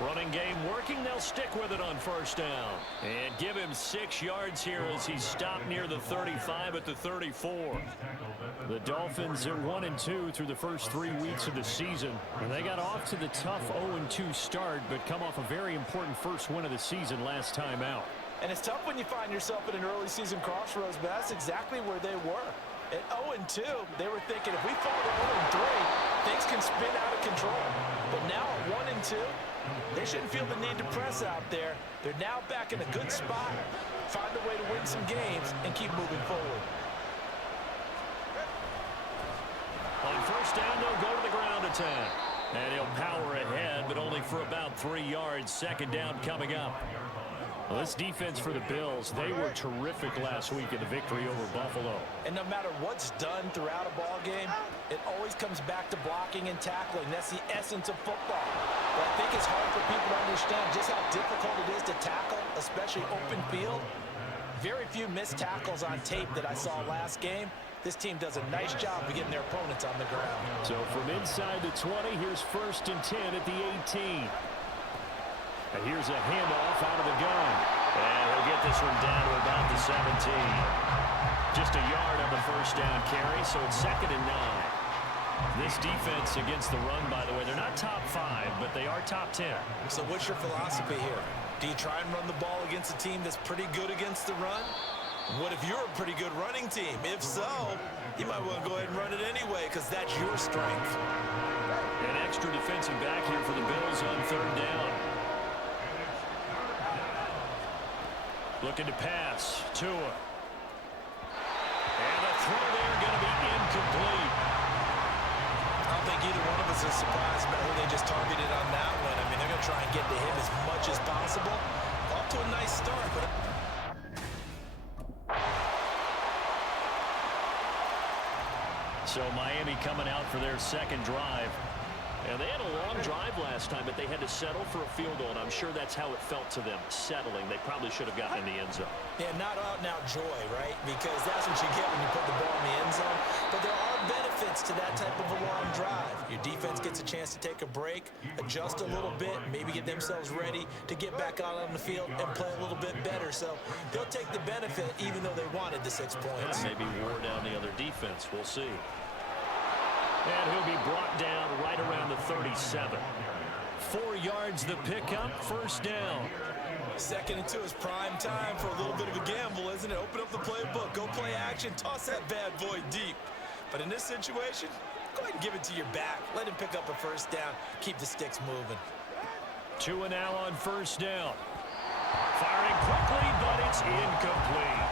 Running game working. They'll stick with it on first down. And give him 6 yards here as he's stopped near the 35 at the 34. The Dolphins are 1-2 through the first 3 weeks of the season. And they got off to the tough 0-2 start, but come off a very important first win of the season last time out. And it's tough when you find yourself at an early season crossroads, but that's exactly where they were. At 0-2, they were thinking if we fall to 0-3, things can spin out of control. But now at 1-2, they shouldn't feel the need to press out there. They're now back in a good spot, find a way to win some games, and keep moving forward. On first down, they'll go to the ground attack. And he'll power ahead, but only for about 3 yards. Second down coming up. Well, this defense for the Bills, they were terrific last week in the victory over Buffalo. And no matter what's done throughout a ball game, it always comes back to blocking and tackling. That's the essence of football. But I think it's hard for people to understand just how difficult it is to tackle, especially open field. Very few missed tackles on tape that I saw last game. This team does a nice job of getting their opponents on the ground. So from inside the 20, here's 1st and 10 at the 18. And here's a handoff out of the gun. And he'll get this one down to about the 17. Just a yard on the first down carry, so it's 2nd and 9. This defense against the run, by the way, they're not top 5, but they are top 10. So what's your philosophy here? Do you try and run the ball against a team that's pretty good against the run? What if you're a pretty good running team? If so, you might want to go ahead and run it anyway because that's your strength. An extra defensive back here for the Bills on 3rd down. Looking to pass. Tua. And the throw there going to be incomplete. I don't think either one of us is surprised about who they just targeted on that one. I mean, they're going to try and get to him as much as possible. Off to a nice start, but... So Miami coming out for their 2nd drive. And they had a long drive last time, but they had to settle for a field goal, and I'm sure that's how it felt to them, settling. They probably should have gotten in the end zone. Yeah, not out-and-out joy, right? Because that's what you get when you put the ball in the end zone. But there are benefits to that type of a long drive. Your defense gets a chance to take a break, adjust a little bit, maybe get themselves ready to get back out on the field and play a little bit better. So they'll take the benefit even though they wanted the 6 points. Maybe wore down the other defense. We'll see. And he'll be brought down right around the 37. 4 yards the pickup, 1st down. 2nd and 2 is prime time for a little bit of a gamble, isn't it? Open up the playbook, go play action, toss that bad boy deep. But in this situation, go ahead and give it to your back. Let him pick up a 1st down, keep the sticks moving. Tua now on 1st down. Firing quickly, but it's incomplete.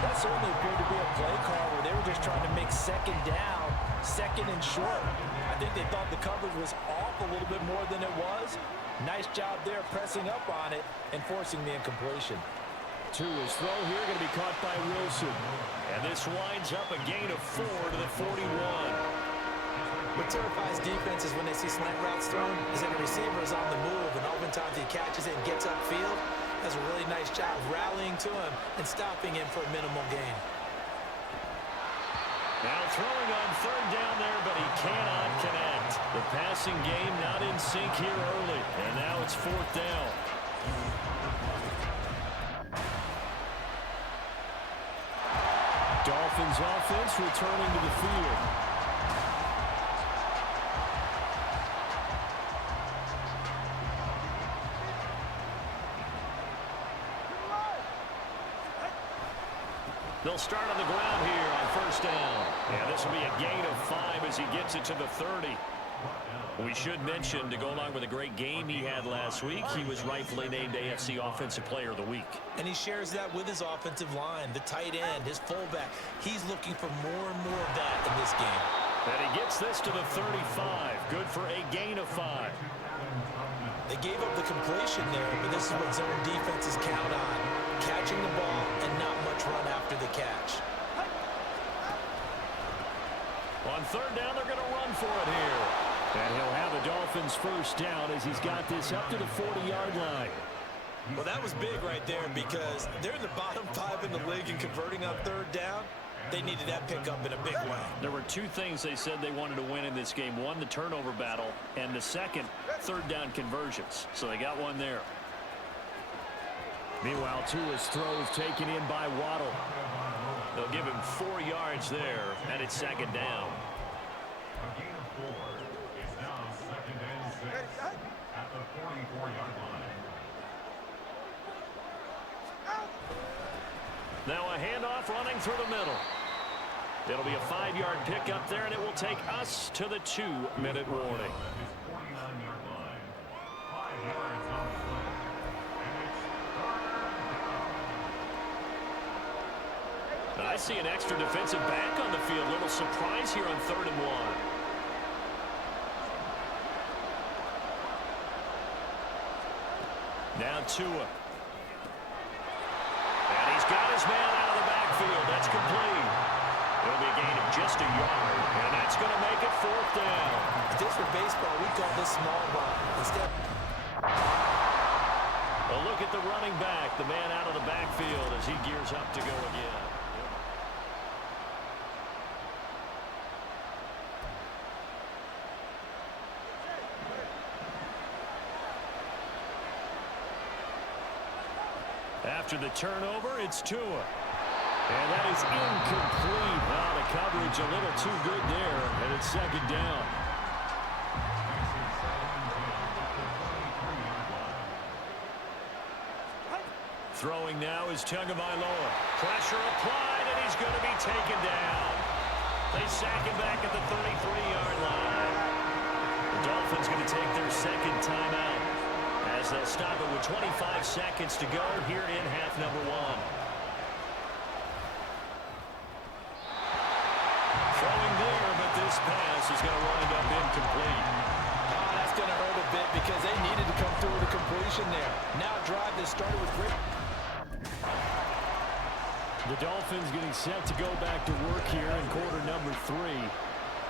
That certainly appeared to be a play call where they were just trying to make 2nd down, 2nd and short. I think they thought the coverage was off a little bit more than it was. Nice job there pressing up on it and forcing the incompletion. Tua's throw here going to be caught by Wilson. And this winds up a gain of 4 to the 41. What terrifies defenses when they see slant routes thrown is that a receiver is on the move, and oftentimes he catches it and gets upfield. Does a really nice job rallying to him and stopping him for a minimal gain. Now throwing on 3rd down there, but he cannot connect. The passing game not in sync here early, and now it's 4th down. Dolphins offense returning to the field. They'll start on the ground here on 1st down. Yeah, this will be a gain of 5 as he gets it to the 30. We should mention, to go along with a great game he had last week, he was rightfully named AFC Offensive Player of the Week. And he shares that with his offensive line, the tight end, his fullback. He's looking for more and more of that in this game. And he gets this to the 35. Good for a gain of 5. They gave up the completion there, but this is what zone defenses count on. Catching the ball and not much run after the catch. On 3rd down, they're going to run for it here. And he'll have a Dolphins 1st down as he's got this up to the 40-yard line. Well, that was big right there because they're in the bottom 5 in the league in converting on 3rd down. They needed that pickup in a big way. There were 2 things they said they wanted to win in this game. One, the turnover battle, and the second, 3rd down conversions. So they got one there. Meanwhile, Tua's throw is taken in by Waddle. They'll give him 4 yards there, and it's 2nd down. A gain of 4 is now 2nd and 6 at the 44-yard line. Now a handoff running through the middle. It'll be a 5-yard pickup there, and it will take us to the 2-minute warning. I see an extra defensive back on the field. Little surprise here on 3rd and 1. Now Tua. He's got his man out of the backfield. That's complete. It'll be a gain of just a yard, and that's going to make it 4th down. Just for baseball, we call this small ball. Instead. A look at the running back, the man out of the backfield as he gears up to go again. After the turnover, it's Tua. And that is incomplete. Now the coverage a little too good there, and it's 2nd down. Throwing now is Tagovailoa. Pressure applied, and he's going to be taken down. They sack him back at the 33-yard line. The Dolphins going to take their 2nd timeout as they'll stop it with 25 seconds to go here in half number 1. Throwing there, but this pass is going to wind up incomplete. That's going to hurt a bit because they needed to come through with a completion there. Now drive that started with great. The Dolphins getting set to go back to work here in quarter number 3.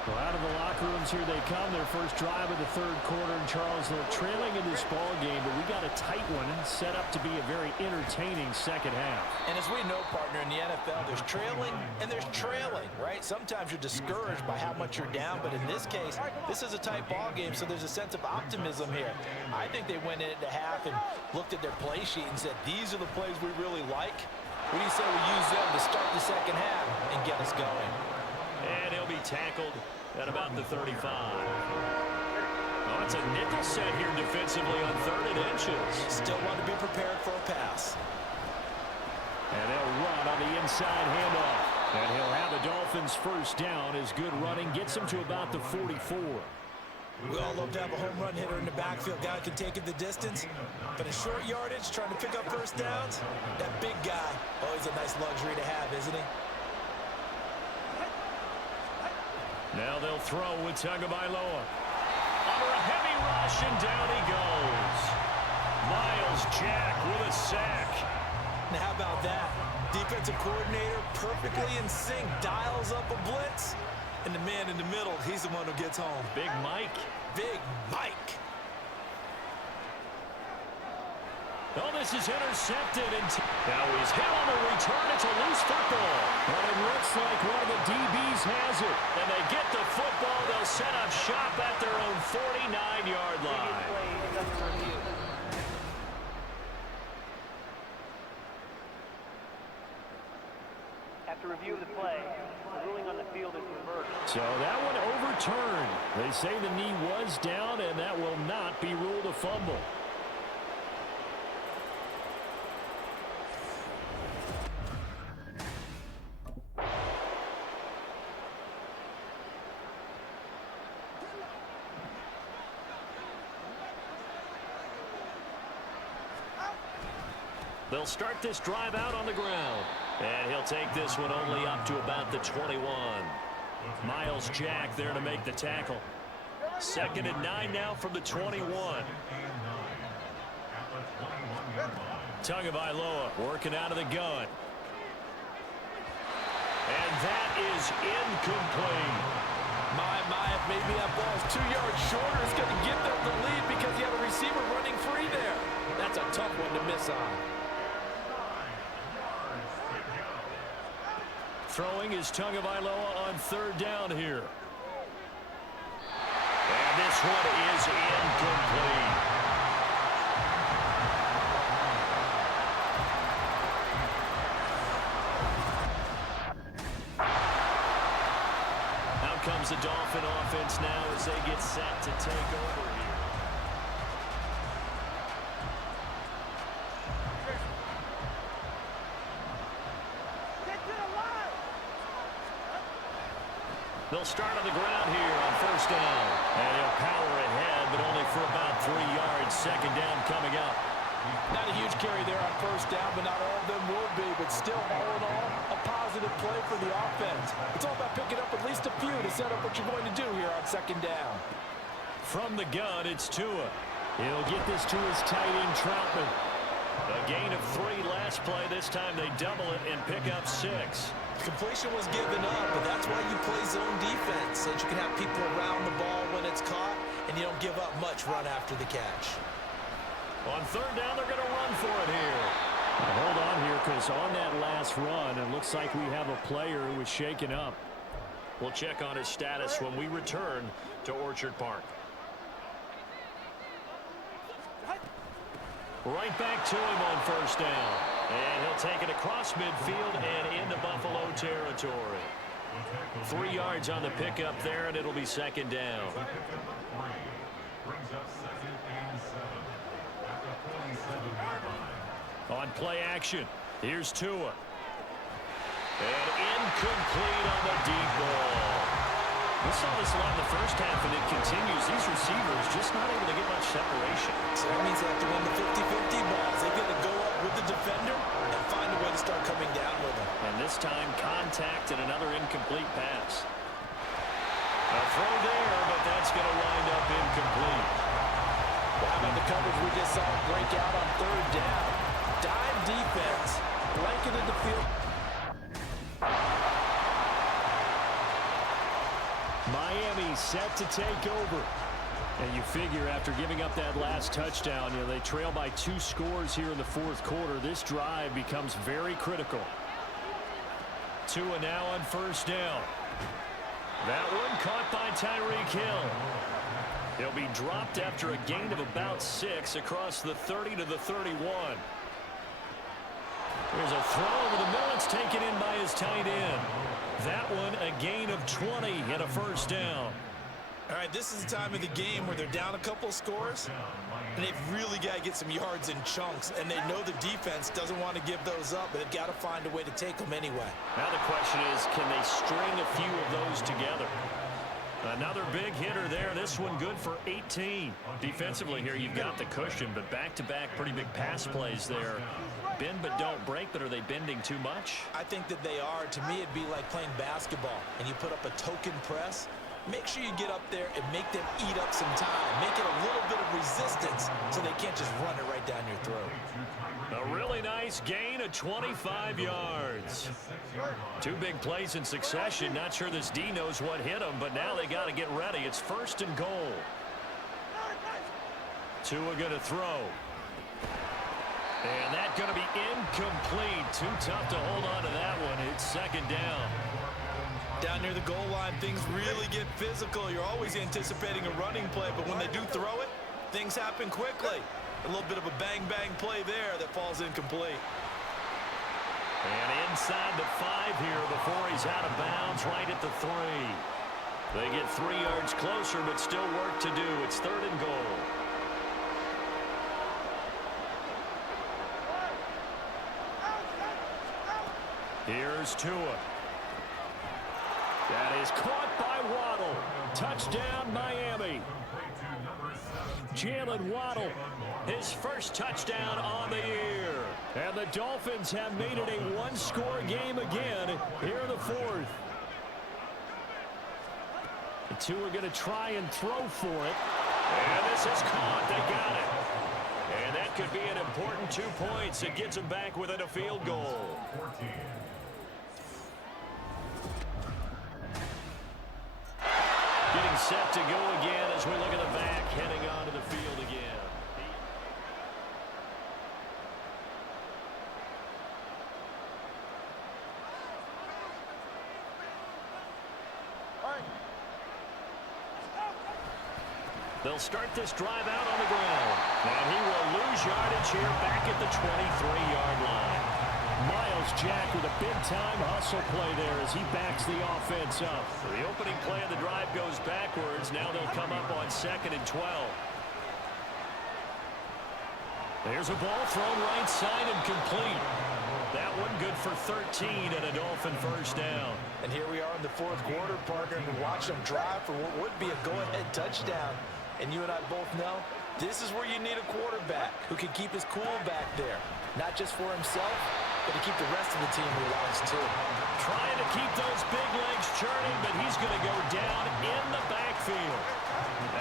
Well, out of the locker rooms here they come. Their first drive of the 3rd quarter. And Charles, they're trailing in this ball game, but we got a tight one set up to be a very entertaining 2nd half. And as we know, partner, in the NFL, there's trailing and there's trailing, right? Sometimes you're discouraged by how much you're down, but in this case, this is a tight ball game, so there's a sense of optimism here. I think they went into half and looked at their play sheet and said, these are the plays we really like. What do you say we use them to start the 2nd half and get us going? And he'll be tackled at about the 35. Oh, it's a nickel set here defensively on 3rd and inches. Still want to be prepared for a pass. And they'll run on the inside handoff. And he'll have the Dolphins' 1st down as good running gets him to about the 44. We all love to have a home run hitter in the backfield. Guy can take it the distance. But in short yardage, trying to pick up 1st downs, that big guy, always a nice luxury to have, isn't he? Now they'll throw with Tagovailoa. Under a heavy rush, and down he goes. Miles Jack with a sack. Now how about that? Defensive coordinator perfectly in sync, dials up a blitz. And the man in the middle, he's the one who gets home. Big Mike. Big Mike. Oh, this is intercepted. And now he's hit on the return. It's a loose football. But it looks like one of the DBs has it. And they get the football. They'll set up shop at their own 49-yard line. After review of the play, the ruling on the field is reversed. So that one overturned. They say the knee was down, and that will not be ruled a fumble. They'll start this drive out on the ground. And he'll take this one only up to about the 21. Miles Jack there to make the tackle. 2nd and 9 now from the 21. Tagovailoa working out of the gun. And that is incomplete. If maybe that ball's 2 yards shorter, it's going to give them the lead because you have a receiver running free there. That's a tough one to miss on. Throwing is Tagovailoa on 3rd down here. And this one is incomplete. Out comes the Dolphin offense now as they get set to take over here. They'll start on the ground here on 1st down. And he'll power ahead, but only for about 3 yards. 2nd down coming up. Not a huge carry there on 1st down, but not all of them will be. But still, all in all, a positive play for the offense. It's all about picking up at least a few to set up what you're going to do here on 2nd down. From the gun, it's Tua. He'll get this to his tight end, Troutman. A gain of of 3 last play. This time they double it and pick up 6. Completion was given up, but that's why you play zone defense, so that you can have people around the ball when it's caught, and you don't give up much run after the catch. On 3rd down, they're going to run for it here. Now hold on here, because on that last run, it looks like we have a player who was shaken up. We'll check on his status when we return to Orchard Park. Right back to him on 1st down. And he'll take it across midfield and into Buffalo territory. 3 yards on the pickup there, and it'll be 2nd down. Brings up 2nd and 7 at the 47-yard line. On play action, here's Tua. And incomplete on the deep ball. We saw this a lot in the first half, and it continues. These receivers just not able to get much separation. So that means they have to win the 50-50 balls. They've got to go up with the defender and find a way to start coming down with them. And this time, contact and another incomplete pass. A throw there, but that's going to wind up incomplete. Well, how about the coverage we just saw break out on 3rd down? Dime defense, blanketed the field. Miami set to take over. And you figure after giving up that last touchdown, they trail by 2 scores here in the 4th quarter. This drive becomes very critical. Tua now on 1st down. That one caught by Tyreek Hill. He'll be dropped after a gain of about 6 across the 30 to the 31. There's a throw over the middle. It's taken in by his tight end. That one a gain of 20 and a 1st down. All right, this is the time of the game where they're down a couple of scores, and they've really got to get some yards in chunks, and they know the defense doesn't want to give those up, but they've got to find a way to take them anyway. Now the question is, can they string a few of those together? Another big hitter there. This one good for 18. Defensively here, you've got the cushion, but back-to-back pretty big pass plays there. Bend but don't break, but are they bending too much? I think that they are. To me, it'd be like playing basketball, and you put up a token press. Make sure you get up there and make them eat up some time. Make it a little bit of resistance so they can't just run it right down your throat. A really nice gain of 25 yards. 2 big plays in succession. Not sure this D knows what hit them, but now they got to get ready. It's 1st and goal. Tua going to throw. And that's going to be incomplete. Too tough to hold on to that one. It's 2nd down. Down near the goal line, things really get physical. You're always anticipating a running play, but when they do throw it, things happen quickly. A little bit of a bang-bang play there that falls incomplete. And inside the 5 here before he's out of bounds, right at the 3. They get 3 yards closer, but still work to do. It's 3rd and goal. Here's Tua. That is caught by Waddle. Touchdown, Miami. Jalen Waddle, his first touchdown on the year. And the Dolphins have made it a 1-score game again here in the 4th. The 2 are going to try and throw for it. And this is caught. They got it. And that could be an important 2 points. It gets them back within a field goal. Getting set to go again as we look at the back, heading onto the field again. They'll start this drive out on the ground. And he will lose yardage here back at the 23-yard line. Miles Jack with a big-time hustle play there as he backs the offense up. The opening play of the drive goes backwards. Now they'll come up on 2nd and 12. There's a ball thrown right side and complete. That one good for 13 and a Dolphin 1st down. And here we are in the 4th quarter, partner, and watch them drive for what would be a go-ahead touchdown. And you and I both know this is where you need a quarterback who can keep his cool back there. Not just for himself, but to keep the rest of the team relaxed too. Trying to keep those big legs churning, but he's going to go down in the backfield.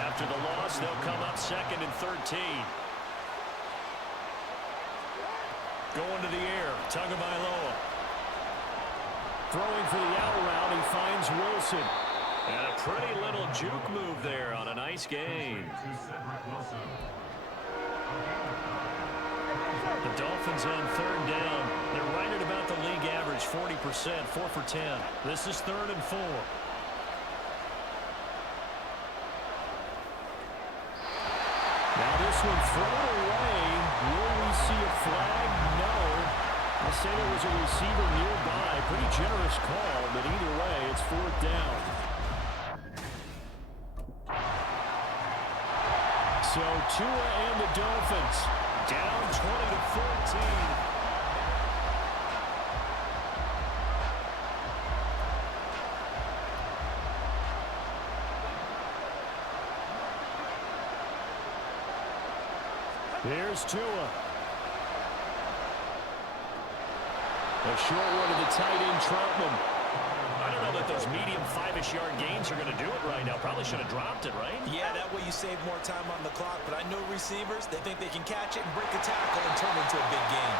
After the loss, they'll come up 2nd and 13. Going to the air, Tagovailoa. Throwing for the out route, he finds Wilson. And a pretty little juke move there on a nice gain. The Dolphins on third down. They're right at about the league average, 40%, 4 for 10. This is 3rd and 4. Now this one thrown away. Will we see a flag? No. I say there was a receiver nearby. Pretty generous call, but either way, it's 4th down. So Tua and the Dolphins down 20-14. Here's Tua. A short one to the tight end, Troutman. I don't know that those medium 5-ish yard gains are going to do it right now. Probably should have dropped it, right? Yeah, that way you save more time on the clock. But I know receivers, they think they can catch it and break a tackle and turn it into a big gain.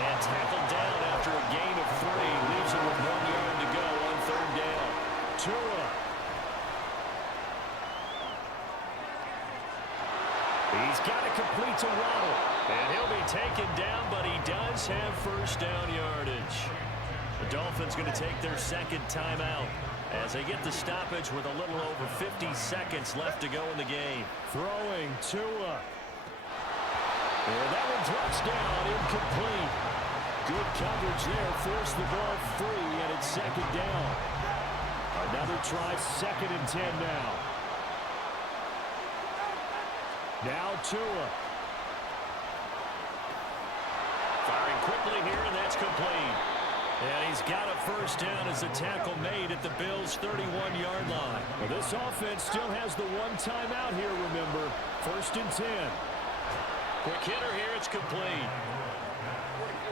And tackled down after a gain of 3. Leaves him with 1 yard to go on 3rd down. Tua. He's got it complete to Waddle. And he'll be taken down, but he does have 1st down yardage. The Dolphins going to take their 2nd timeout as they get the stoppage with a little over 50 seconds left to go in the game. Throwing Tua. And that one drops down, incomplete. Good coverage there, forced the ball free, and it's 2nd down. Another try, 2nd and 10 now. Now Tua. Firing quickly here, and that's complete. And he's got a 1st down as the tackle made at the Bills' 31-yard line. Well, this offense still has the 1 timeout here, remember. 1st and 10. Quick hitter here, it's complete.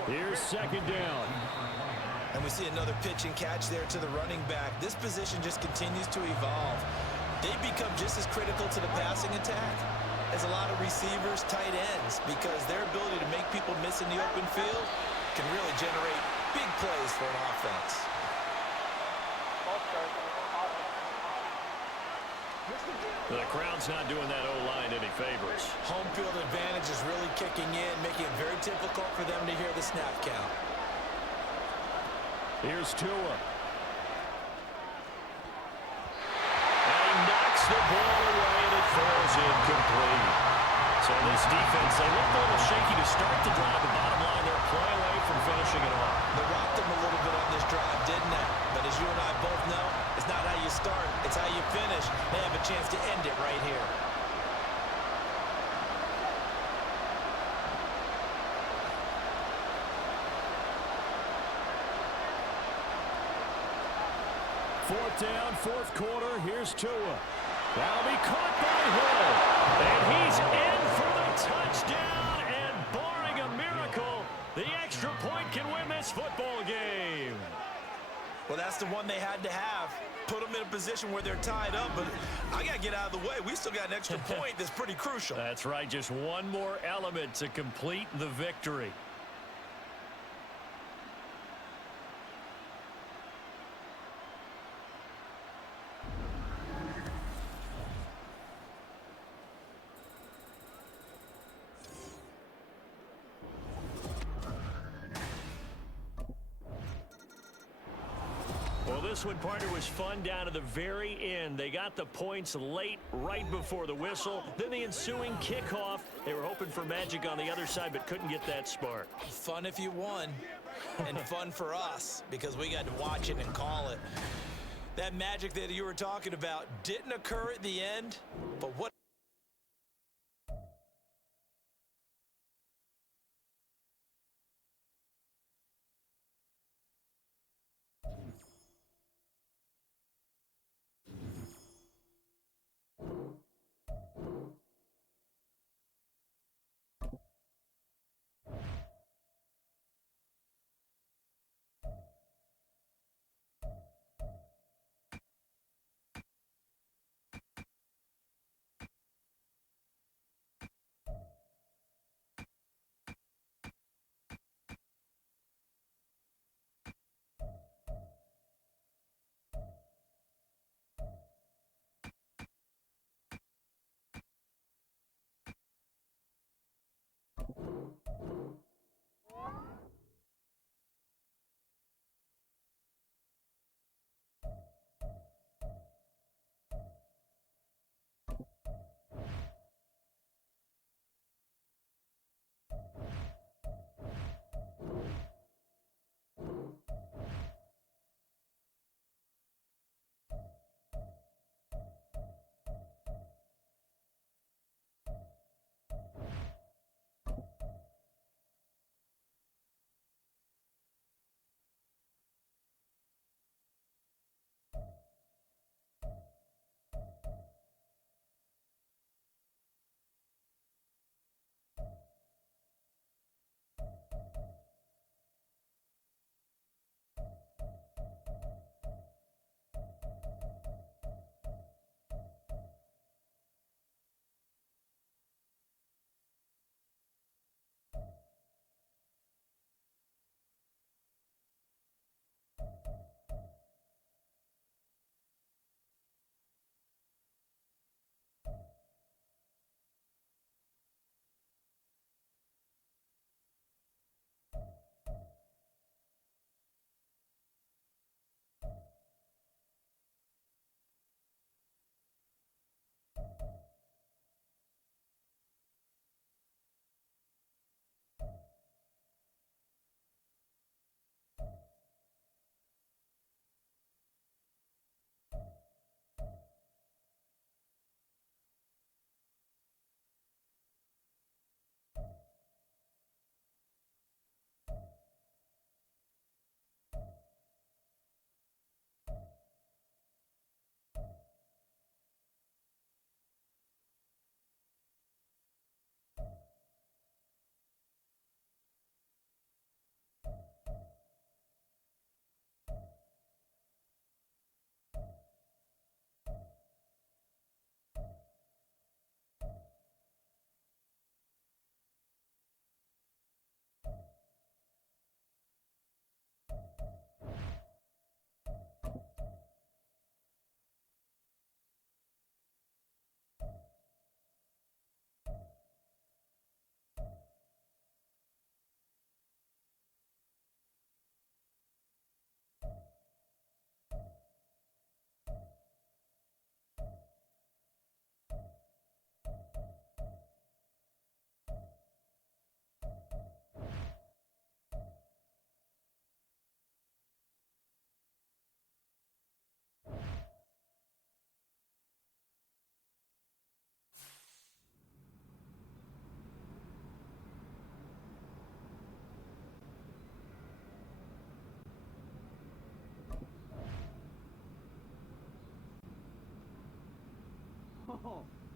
Here's 2nd down. And we see another pitch and catch there to the running back. This position just continues to evolve. They become just as critical to the passing attack as a lot of receivers, tight ends, because their ability to make people miss in the open field can really generate big plays for an offense. The crowd's not doing that O-line any favors. Home field advantage is really kicking in, making it very difficult for them to hear the snap count. Here's Tua. And he knocks the ball away, and it falls incomplete. So this defense, they looked a little shaky to start the drive. The bottom line, they're a play away from finishing it off. They rocked them a little bit on this drive, didn't they? But as you and I both know, it's not how you start, it's how you finish. They have a chance to end it right here. Fourth down, 4th quarter. Here's Tua. That'll be caught by Hill. And he's in for the touchdown. And barring a miracle, the extra point can win this football game. Well, that's the one they had to have. Put them in a position where they're tied up. But I got to get out of the way. We still got an extra point that's pretty crucial. That's right. Just one more element to complete the victory. This one, partner, was fun down to the very end. They got the points late, right before the whistle. Then the ensuing kickoff. They were hoping for magic on the other side, but couldn't get that spark. Fun if you won, and fun for us, because we got to watch it and call it. That magic that you were talking about didn't occur at the end, but what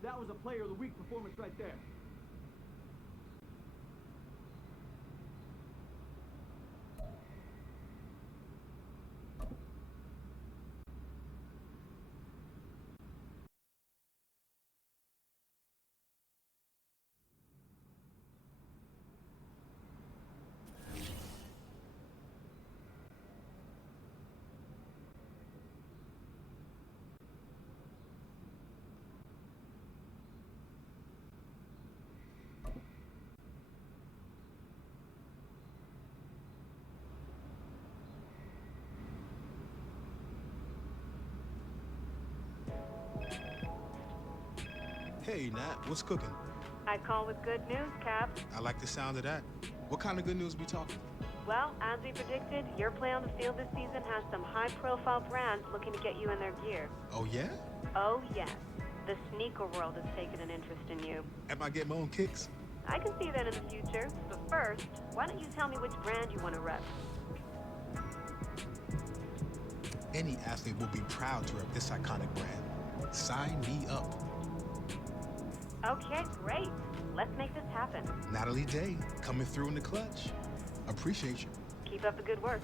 That was a player of the week performance right there. Hey, Nat, what's cooking? I call with good news, Cap. I like the sound of that. What kind of good news we talking? Well, as we predicted, your play on the field this season has some high-profile brands looking to get you in their gear. Oh, yeah? Oh, yes. The sneaker world has taken an interest in you. Am I getting my own kicks? I can see that in the future, but first, why don't you tell me which brand you want to rep? Any athlete will be proud to rep this iconic brand. Sign me up. Okay, great. Let's make this happen. Natalie Day, coming through in the clutch. Appreciate you. Keep up the good work.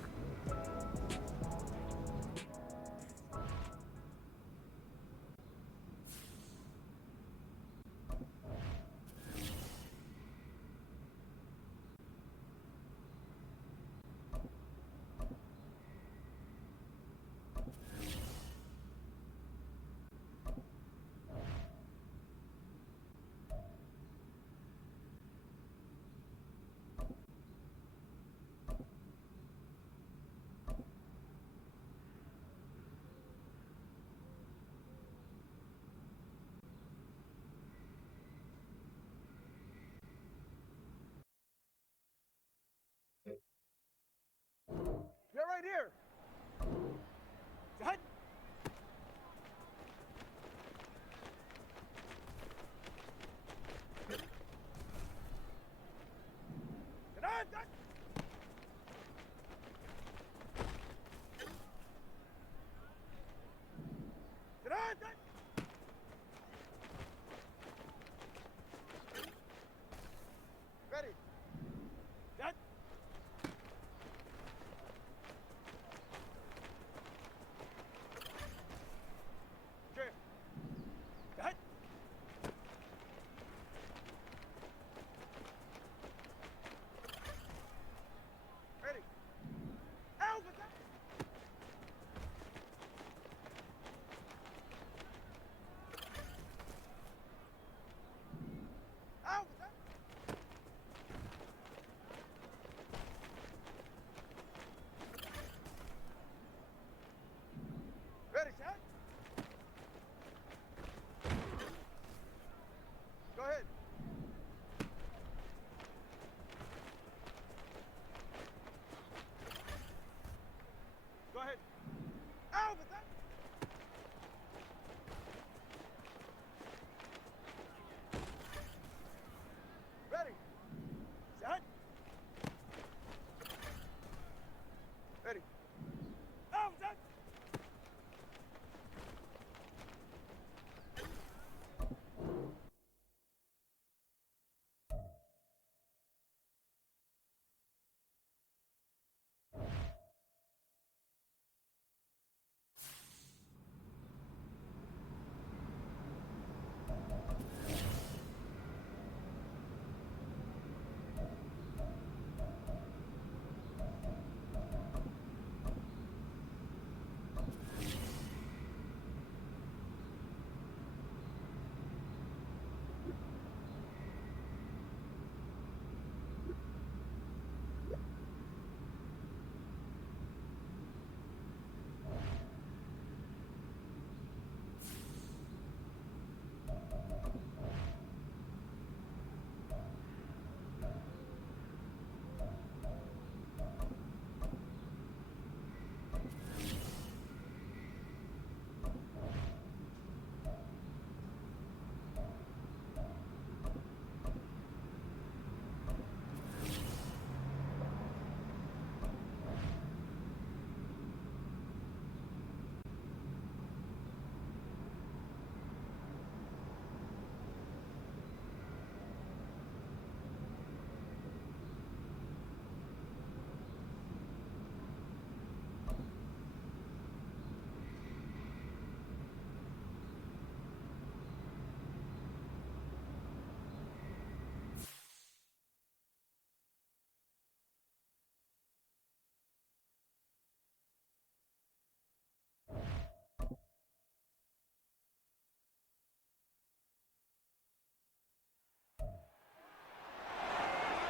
You're right here. Hut. Ready. That. Sure. That. Ready. Out with that.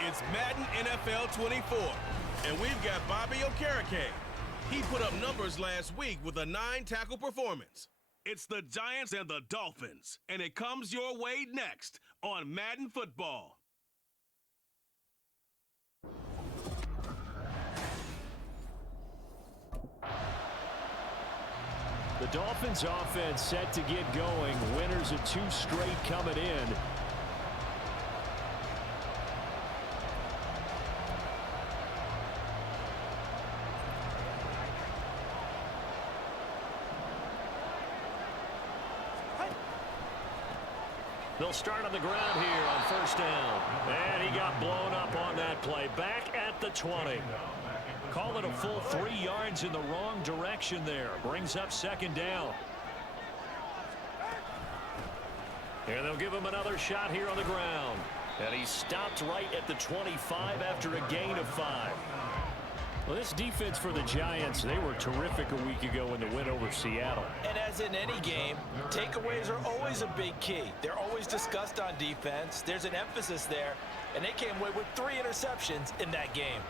It's Madden NFL 24, and we've got Bobby Okereke. He put up numbers last week with a 9-tackle performance. It's the Giants and the Dolphins, and it comes your way next on Madden Football. The Dolphins offense set to get going. Winners of 2 straight coming in. They'll start on the ground here on first down. And he got blown up on that play. Back at the 20. Call it a full 3 yards in the wrong direction there. Brings up second down. And they'll give him another shot here on the ground. And he stopped right at the 25 after a gain of 5. Well, this defense for the Giants, they were terrific a week ago in the win over Seattle. And as in any game, takeaways are always a big key. They're always discussed on defense. There's an emphasis there, and they came away with 3 interceptions in that game.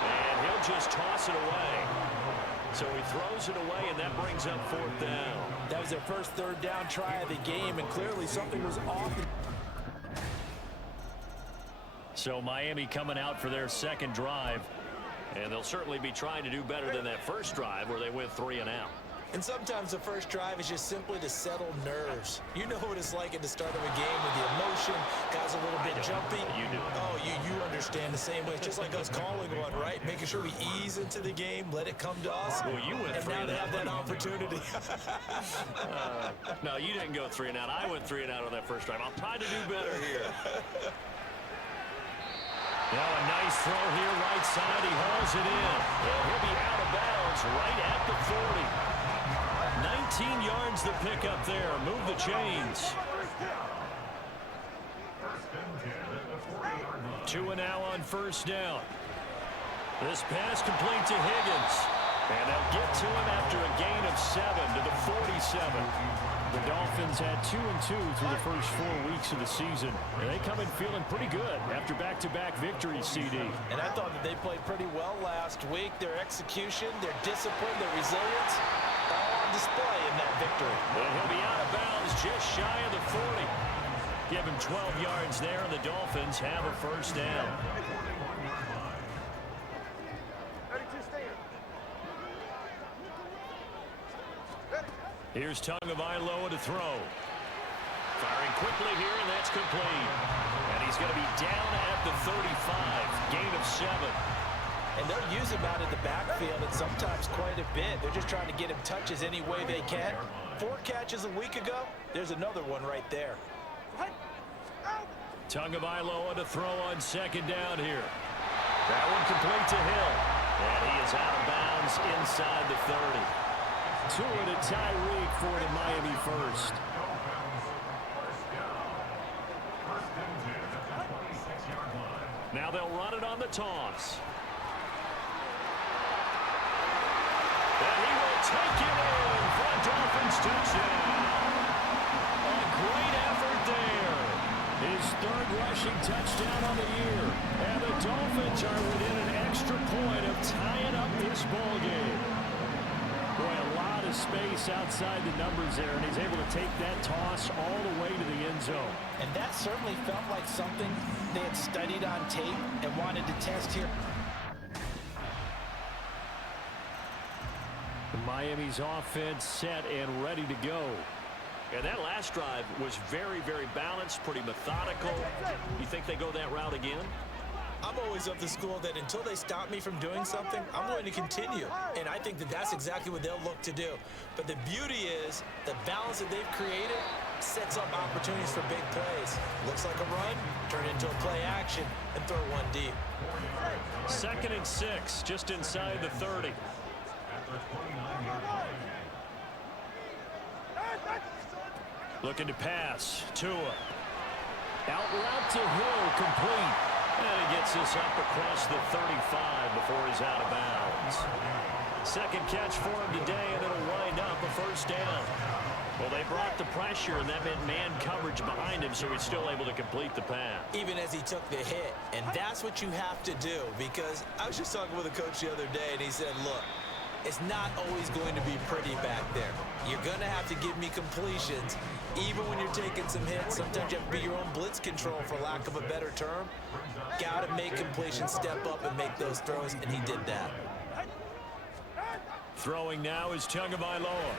And he'll just toss it away. So he throws it away, and that brings up 4th down. That was their first 3rd down try of the game, and clearly something was off. So Miami coming out for their second drive. And they'll certainly be trying to do better than that first drive where they went 3 and out. And sometimes the first drive is just simply to settle nerves. You know what it's like at the start of a game with the emotion, guys a little bit jumpy. You do. Oh, you understand the same way. It's just like us calling one, right? Making sure we ease into the game, let it come to us. Well, you went 3 and now and they out. have that opportunity. No, you didn't go 3 and out. I went 3 and out on that first drive. I'll try to do better here. Now a nice throw here, right side. He hauls it in. And he'll be out of bounds right at the 40. 19 yards to pick up there. Move the chains. 2 and now on first down. This pass complete to Higgins. And they'll get to him after a gain of 7 to the 47. The Dolphins had 2 and 2 through the first 4 weeks of the season. And they come in feeling pretty good after back-to-back victories, CD. And I thought that they played pretty well last week. Their execution, their discipline, their resilience, all on display in that victory. And he'll be out of bounds just shy of the 40. Give him 12 yards there, and the Dolphins have a first down. Here's Tagovailoa to throw. Firing quickly here, and that's complete. And he's going to be down at the 35. Gain of 7. And they'll use him out in the backfield, and sometimes quite a bit. They're just trying to get him touches any way they can. 4 catches a week ago. There's another one right there. Tagovailoa to throw on second down here. That one complete to Hill. And he is out of bounds inside the 30. 2 to Tyreek for the Miami first. Now they'll run it on the toss. And he will take it in for a Dolphins touchdown. A great effort there. His 3rd rushing touchdown on the year. And the Dolphins are within an extra point of tying up this ball game. Boy, a lot of space outside the numbers there, and he's able to take that toss all the way to the end zone. And that certainly felt like something they had studied on tape and wanted to test here. Miami's offense set and ready to go. And that last drive was very, very balanced, pretty methodical. You think they go that route again? I'm always of the school that until they stop me from doing something, I'm going to continue. And I think that that's exactly what they'll look to do. But the beauty is the balance that they've created sets up opportunities for big plays. Looks like a run, turn it into a play action, and throw one deep. 2nd and 6, just inside the 30. Looking to pass. Tua. Out route to Hill, complete. And he gets this up across the 35 before he's out of bounds. 2nd catch for him today, and it'll wind up a first down. Well, they brought the pressure, and that meant man coverage behind him, so he's still able to complete the pass. Even as he took the hit. And that's what you have to do, because I was just talking with a coach the other day, and he said, look, it's not always going to be pretty back there. You're going to have to give me completions, even when you're taking some hits. Sometimes you have to be your own blitz control, for lack of a better term. Got to make completions, step up, and make those throws, and he did that. Throwing now is Tagovailoa.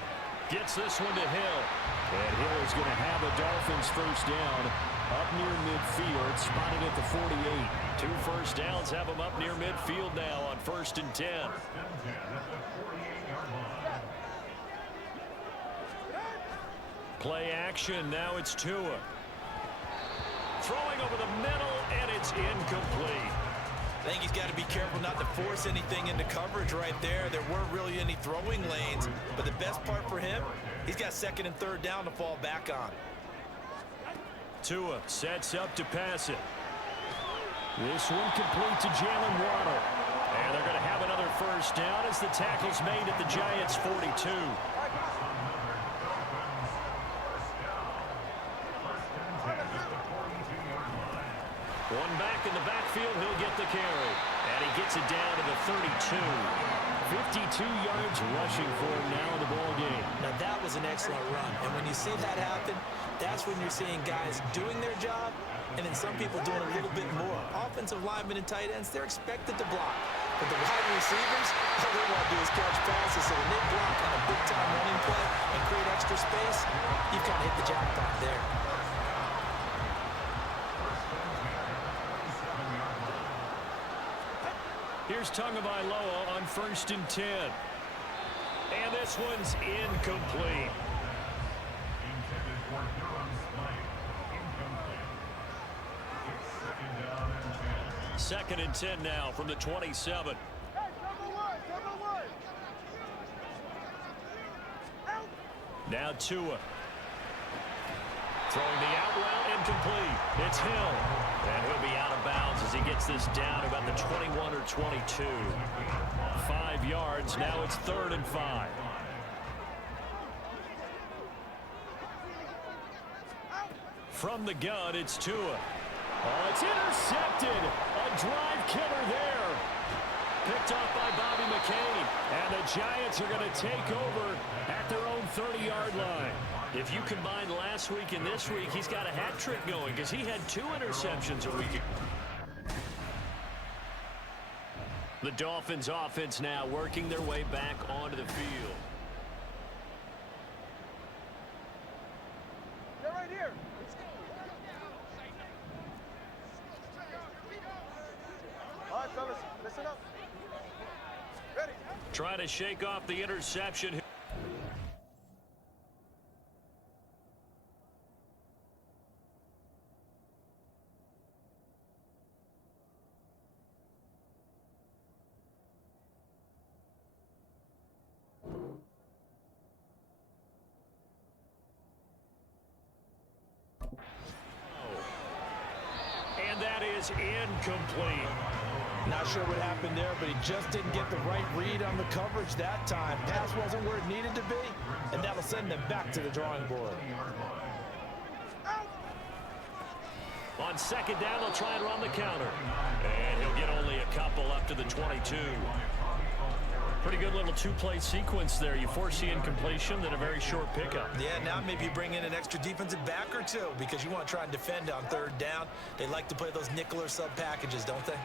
Gets this one to Hill. And Hill is going to have a Dolphins first down up near midfield, spotted at the 48. 2 first downs have him up near midfield now on 1st and 10. Play action, now it's Tua. Throwing over the middle, and it's incomplete. I think he's got to be careful not to force anything into coverage right there. There weren't really any throwing lanes, but the best part for him, he's got 2nd and 3rd down to fall back on. Tua sets up to pass it. This one complete to Jalen Waddle. And they're going to have another first down as the tackle's made at the Giants' 42. One back in the backfield, he'll get the carry. And he gets it down to the 32. 52 yards rushing for him now in the ball game. Now that was an excellent run. And when you see that happen, that's when you're seeing guys doing their job and then some people doing a little bit more. Offensive linemen and tight ends, they're expected to block. But the wide receivers, all they want to do is catch passes. So when they block on a big-time running play and create extra space, you've kind of hit the jackpot there. Here's Tagovailoa on 1st and 10. And this one's incomplete. 2nd and 10 now from the 27. Now Tua. Throwing the out route, incomplete. It's Hill. And he'll be out of bounds as he gets this down about the 21 or 22. 5 yards. Now it's 3rd and 5. From the gun, it's Tua. Oh, it's intercepted. A drive killer there. Picked off by Bobby McCain. And the Giants are going to take over at their own 30-yard line. If you combine last week and this week, he's got a hat trick going because he had 2 interceptions a week. The Dolphins offense now working their way back onto the field. They're right here. All right, fellas, listen up. Ready? Trying to shake off the interception. And that is incomplete. Not sure what happened there, but he just didn't get the right read on the coverage that time. Pass wasn't where it needed to be, and that'll send them back to the drawing board. On 2nd down, they'll try and run the counter. And he'll get only a couple up to the 22. Pretty good little 2-play sequence there. You force the incompletion, then a very short pickup. Yeah, now maybe you bring in an extra defensive back or 2 because you want to try and defend on 3rd down. They like to play those nickel or sub packages, don't they?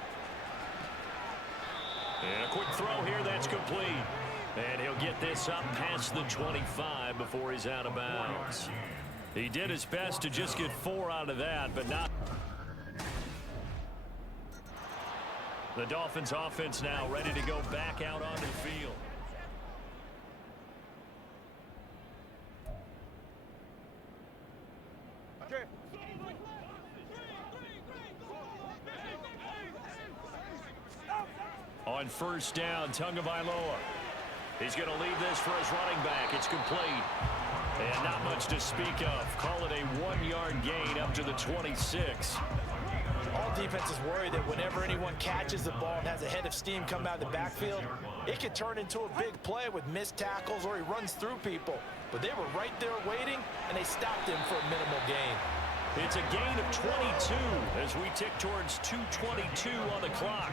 And a quick throw here, that's complete. And he'll get this up past the 25 before he's out of bounds. He did his best to just get 4 out of that, but not. The Dolphins offense now ready to go back out onto the field. Okay. On 1st down, Tagovailoa. He's going to leave this for his running back. It's complete. And not much to speak of. Call it a 1-yard gain up to the 26. All defenses worry that whenever anyone catches the ball and has a head of steam come out of the backfield, it could turn into a big play with missed tackles or he runs through people. But they were right there waiting, and they stopped him for a minimal gain. It's a gain of 22 as we tick towards 2:22 on the clock.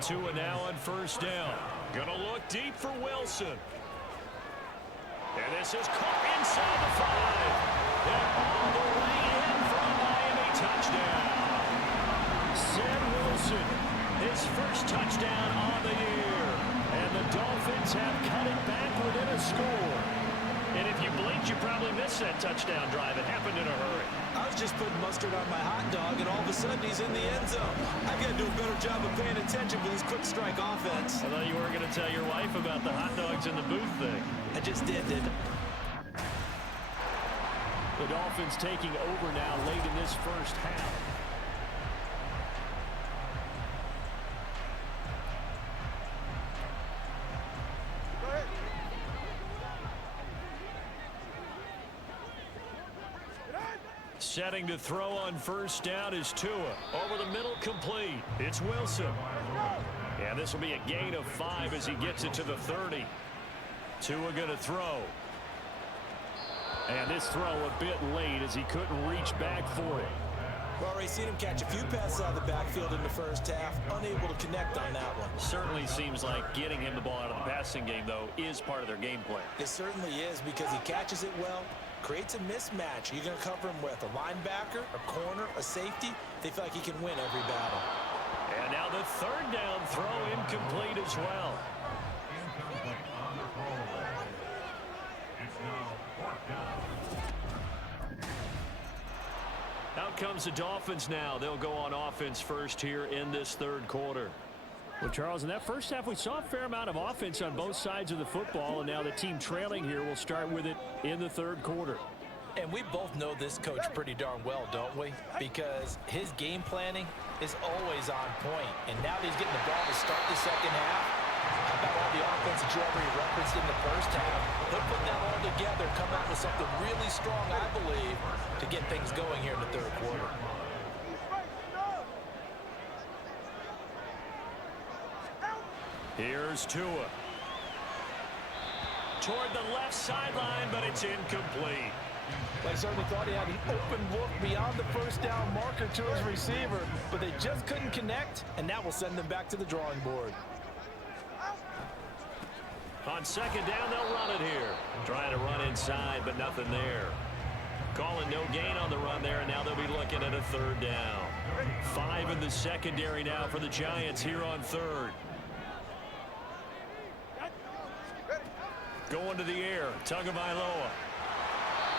Tua now on first down. Gonna look deep for Wilson. And this is caught inside the 5. And all the way in for a Miami touchdown. Sam Wilson, his first touchdown on the year. And the Dolphins have cut it back within a score. And if you blinked, you probably missed that touchdown drive. It happened in a hurry. I was just putting mustard on my hot dog, and all of a sudden he's in the end zone. I've got to do a better job of paying attention for this quick strike offense. I thought you were going to tell your wife about the hot dogs in the booth thing. I just did, didn't I? The Dolphins taking over now late in this first half. Setting to throw on first down is Tua. Over the middle, complete. It's Wilson. And this will be a gain of 5 as he gets it to the 30. Tua going to throw. And this throw a bit late as he couldn't reach back for it. Well, Ray, seen him catch a few passes out of the backfield in the first half, unable to connect on that one. Certainly seems like getting him the ball out of the passing game, though, is part of their game plan. It certainly is because he catches it well, creates a mismatch. You're going to cover him with a linebacker, a corner, a safety. They feel like he can win every battle. And now the third down throw incomplete as well. Incomplete on the throwaway. It's now 4th down. Out comes the Dolphins now. They'll go on offense first here in this third quarter. Well, Charles, in that first half, we saw a fair amount of offense on both sides of the football, and now the team trailing here will start with it in the third quarter. And we both know this coach pretty darn well, don't we? Because his game planning is always on point. And now that he's getting the ball to start the second half, how about all the offense that you already referenced in the first half? They'll put that all together, come out with something really strong, I believe, to get things going here in the third quarter. Here's Tua. Toward the left sideline, but it's incomplete. They certainly thought he had an open look beyond the first down marker to his receiver, but they just couldn't connect, and that will send them back to the drawing board. On second down, they'll run it here. Trying to run inside, but nothing there. Calling no gain on the run there, and now they'll be looking at a third down. 5 in the secondary now for the Giants here on third. Going to the air, Tagovailoa.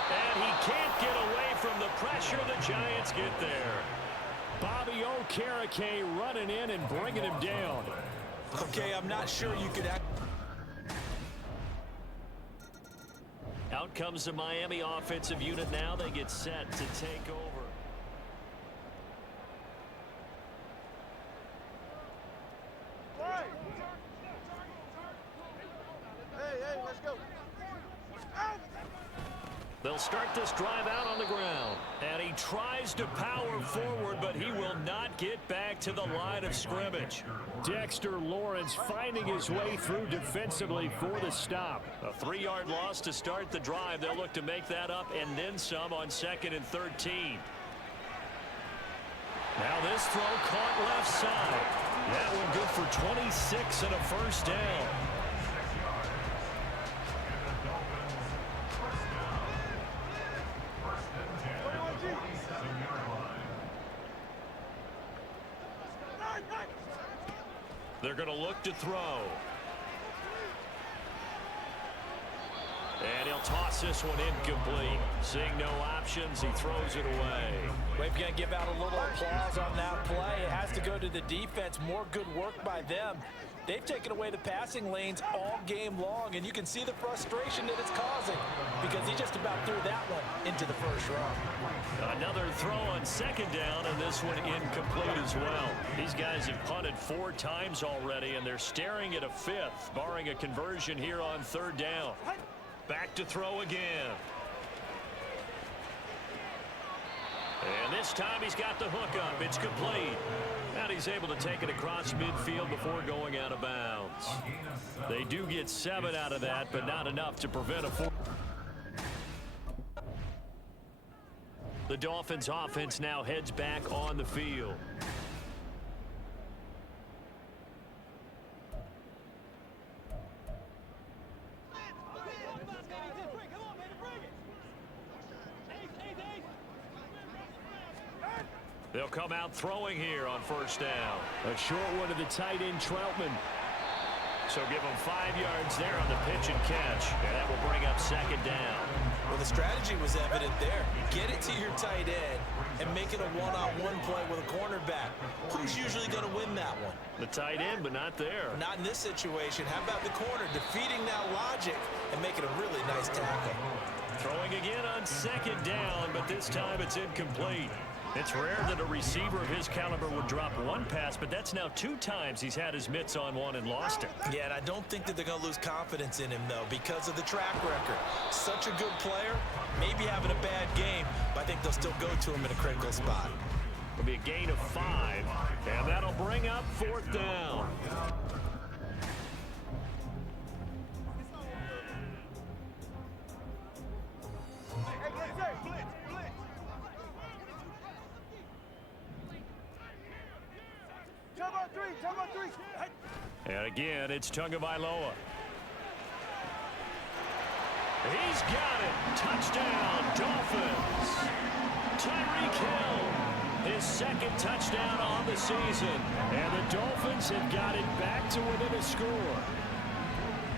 And he can't get away from the pressure. The Giants get there. Bobby Okereke running in and bringing him down. Okay, I'm not sure you could act. Out comes the Miami offensive unit now. They get set to take over. Hey, let's go. They'll start this drive out on the ground. And he tries to power forward, but he will not get back to the line of scrimmage. Dexter Lawrence finding his way through defensively for the stop. A 3-yard loss to start the drive. They'll look to make that up and then some on 2nd and 13. Now this throw caught left side. That one good for 26 and a first down. They're going to look to throw. And he'll toss this one incomplete. Seeing no options, he throws it away. We're going to give out a little applause on that play. It has to go to the defense. More good work by them. They've taken away the passing lanes all game long, and you can see the frustration that it's causing because he just about threw that one into the first run. Another throw on second down, and this one incomplete as well. These guys have punted 4 times already, and they're staring at a 5th, barring a conversion here on third down. Back to throw again. And this time he's got the hookup. It's complete. And he's able to take it across midfield before going out of bounds. They do get 7 out of that, but not enough to prevent a 4. The Dolphins offense now heads back on the field. They'll come out throwing here on first down. A short one to the tight end, Troutman. So give him 5 yards there on the pitch and catch. And that will bring up second down. Well, the strategy was evident there. Get it to your tight end and make it a one-on-one play with a cornerback. Who's usually going to win that one? The tight end, but not there. Not in this situation. How about the corner defeating that logic and making a really nice tackle? Throwing again on second down, but this time it's incomplete. It's rare that a receiver of his caliber would drop one pass, but that's now 2 times he's had his mitts on one and lost it. Yeah, and I don't think that they're going to lose confidence in him, though, because of the track record. Such a good player, maybe having a bad game, but I think they'll still go to him in a critical spot. It'll be a gain of 5, and that'll bring up 4th down. And again, it's Tagovailoa. He's got it. Touchdown, Dolphins. Tyreek Hill, his 2nd touchdown on the season. And the Dolphins have got it back to within a score.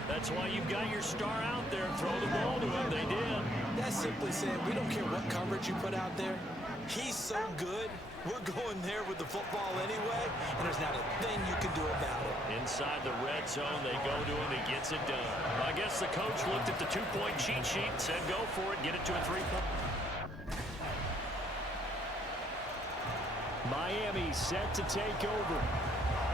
That's why you've got your star out there. Throw the ball to him. They did. That's simply saying we don't care what coverage you put out there. He's so good. We're going there with the football anyway, and there's not a thing you can do about it. Inside the red zone, they go to him. He gets it done. I guess the coach looked at the 2-point cheat sheet and said, go for it, get it to a 3-point. Miami set to take over.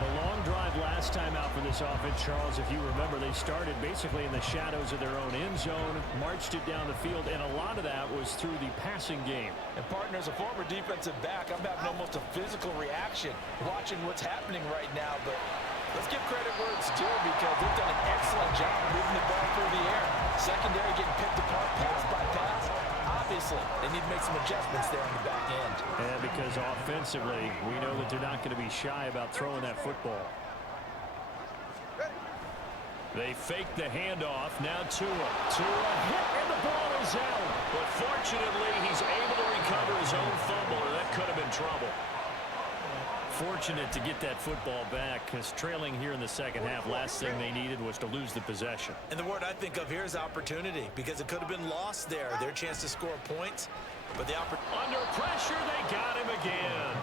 A long drive last time out for this offense, Charles. If you remember, they started basically in the shadows of their own end zone, marched it down the field, and a lot of that was through the passing game. And partner, as a former defensive back, I'm having almost a physical reaction watching what's happening right now. But let's give credit where it's due, because they've done an excellent job moving the ball through the air. Secondary getting picked apart pass by pass. Obviously, they need to make some adjustments there on the back end. And because offensively, we know that they're not going to be shy about throwing that football. They fake the handoff. Now Tua hit, and the ball is out. But fortunately, he's able to recover his own fumble, or that could have been trouble. Fortunate to get that football back, because trailing here in the second half, last thing they needed was to lose the possession. And the word I think of here is opportunity, because it could have been lost there. Their chance to score points, but the under pressure, they got him again.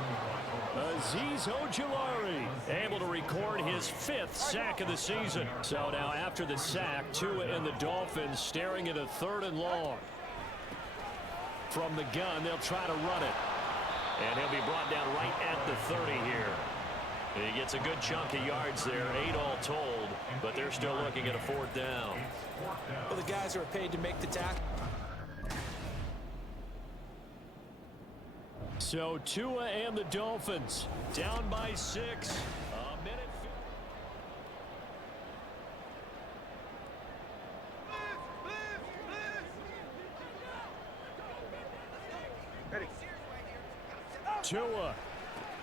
Azeez Ojulari able to record his 5th sack of the season. So now after the sack, Tua and the Dolphins staring at a 3rd and long. From the gun, they'll try to run it. And he'll be brought down right at the 30 here. He gets a good chunk of yards there, 8 all told, but they're still looking at a 4th down. Well, the guys who are paid to make the tackle. So Tua and the Dolphins down by 6. A minute. Tua.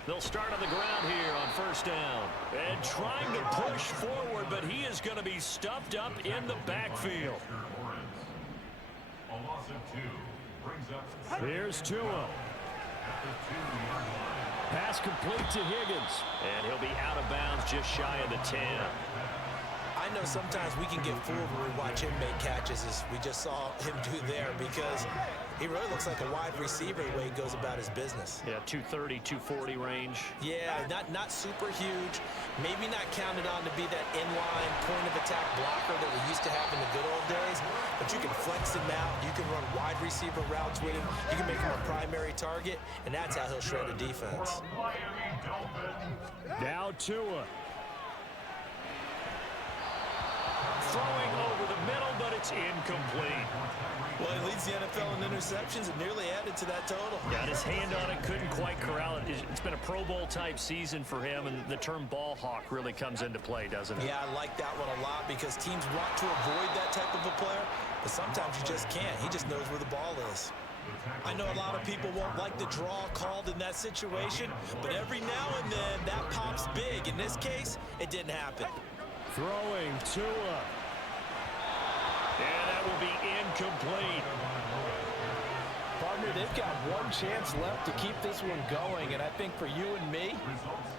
They'll start on the ground here on first down. And trying to push forward, but he is going to be stuffed up in the backfield. A loss of 2 brings up. Here's Tua. Pass complete to Higgins. And he'll be out of bounds just shy of the 10. I know sometimes we can get fooled when we watch him make catches, as we just saw him do there, because he really looks like a wide receiver the way he goes about his business. Yeah, 230, 240 range. Yeah, not super huge. Maybe not counted on to be that inline point-of-attack blocker that we used to have in the good old days, but you can flex him out. You can run wide receiver routes with him. You can make him a primary target, and that's how he'll shred a defense. Now Tua. Throwing over the middle, but it's It's incomplete. Well, he leads the NFL in interceptions and nearly added to that total. Got his hand on it, couldn't quite corral it. It's been a Pro Bowl-type season for him, and the term ball hawk really comes into play, doesn't it? Yeah, I like that one a lot because teams want to avoid that type of a player, but sometimes you just can't. He just knows where the ball is. I know a lot of people won't like the draw called in that situation, but every now and then that pops big. In this case, it didn't happen. Throwing Tua. And that will be incomplete. Partner, they've got one chance left to keep this one going, and I think for you and me,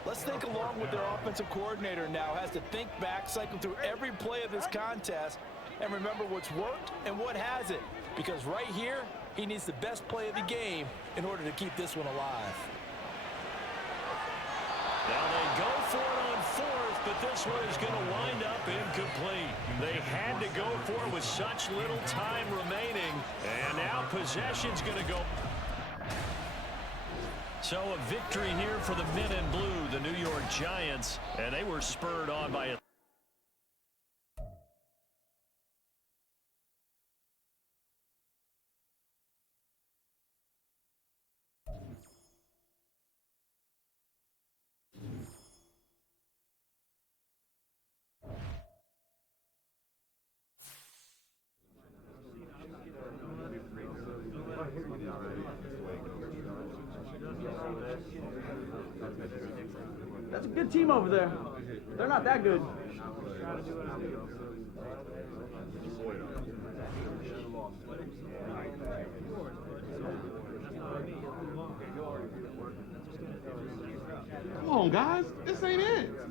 let's think along with their offensive coordinator now. Has to think back, cycle through every play of this contest, and remember what's worked and what hasn't. Because right here, he needs the best play of the game in order to keep this one alive. Now they go for it on fourth, but this one is going to wind up incomplete. They had to go for it with such little time remaining, and now possession's going to go. So a victory here for the men in blue, the New York Giants, and they were spurred on by a That's a good team over there. They're not that good. Come on, guys. This ain't it.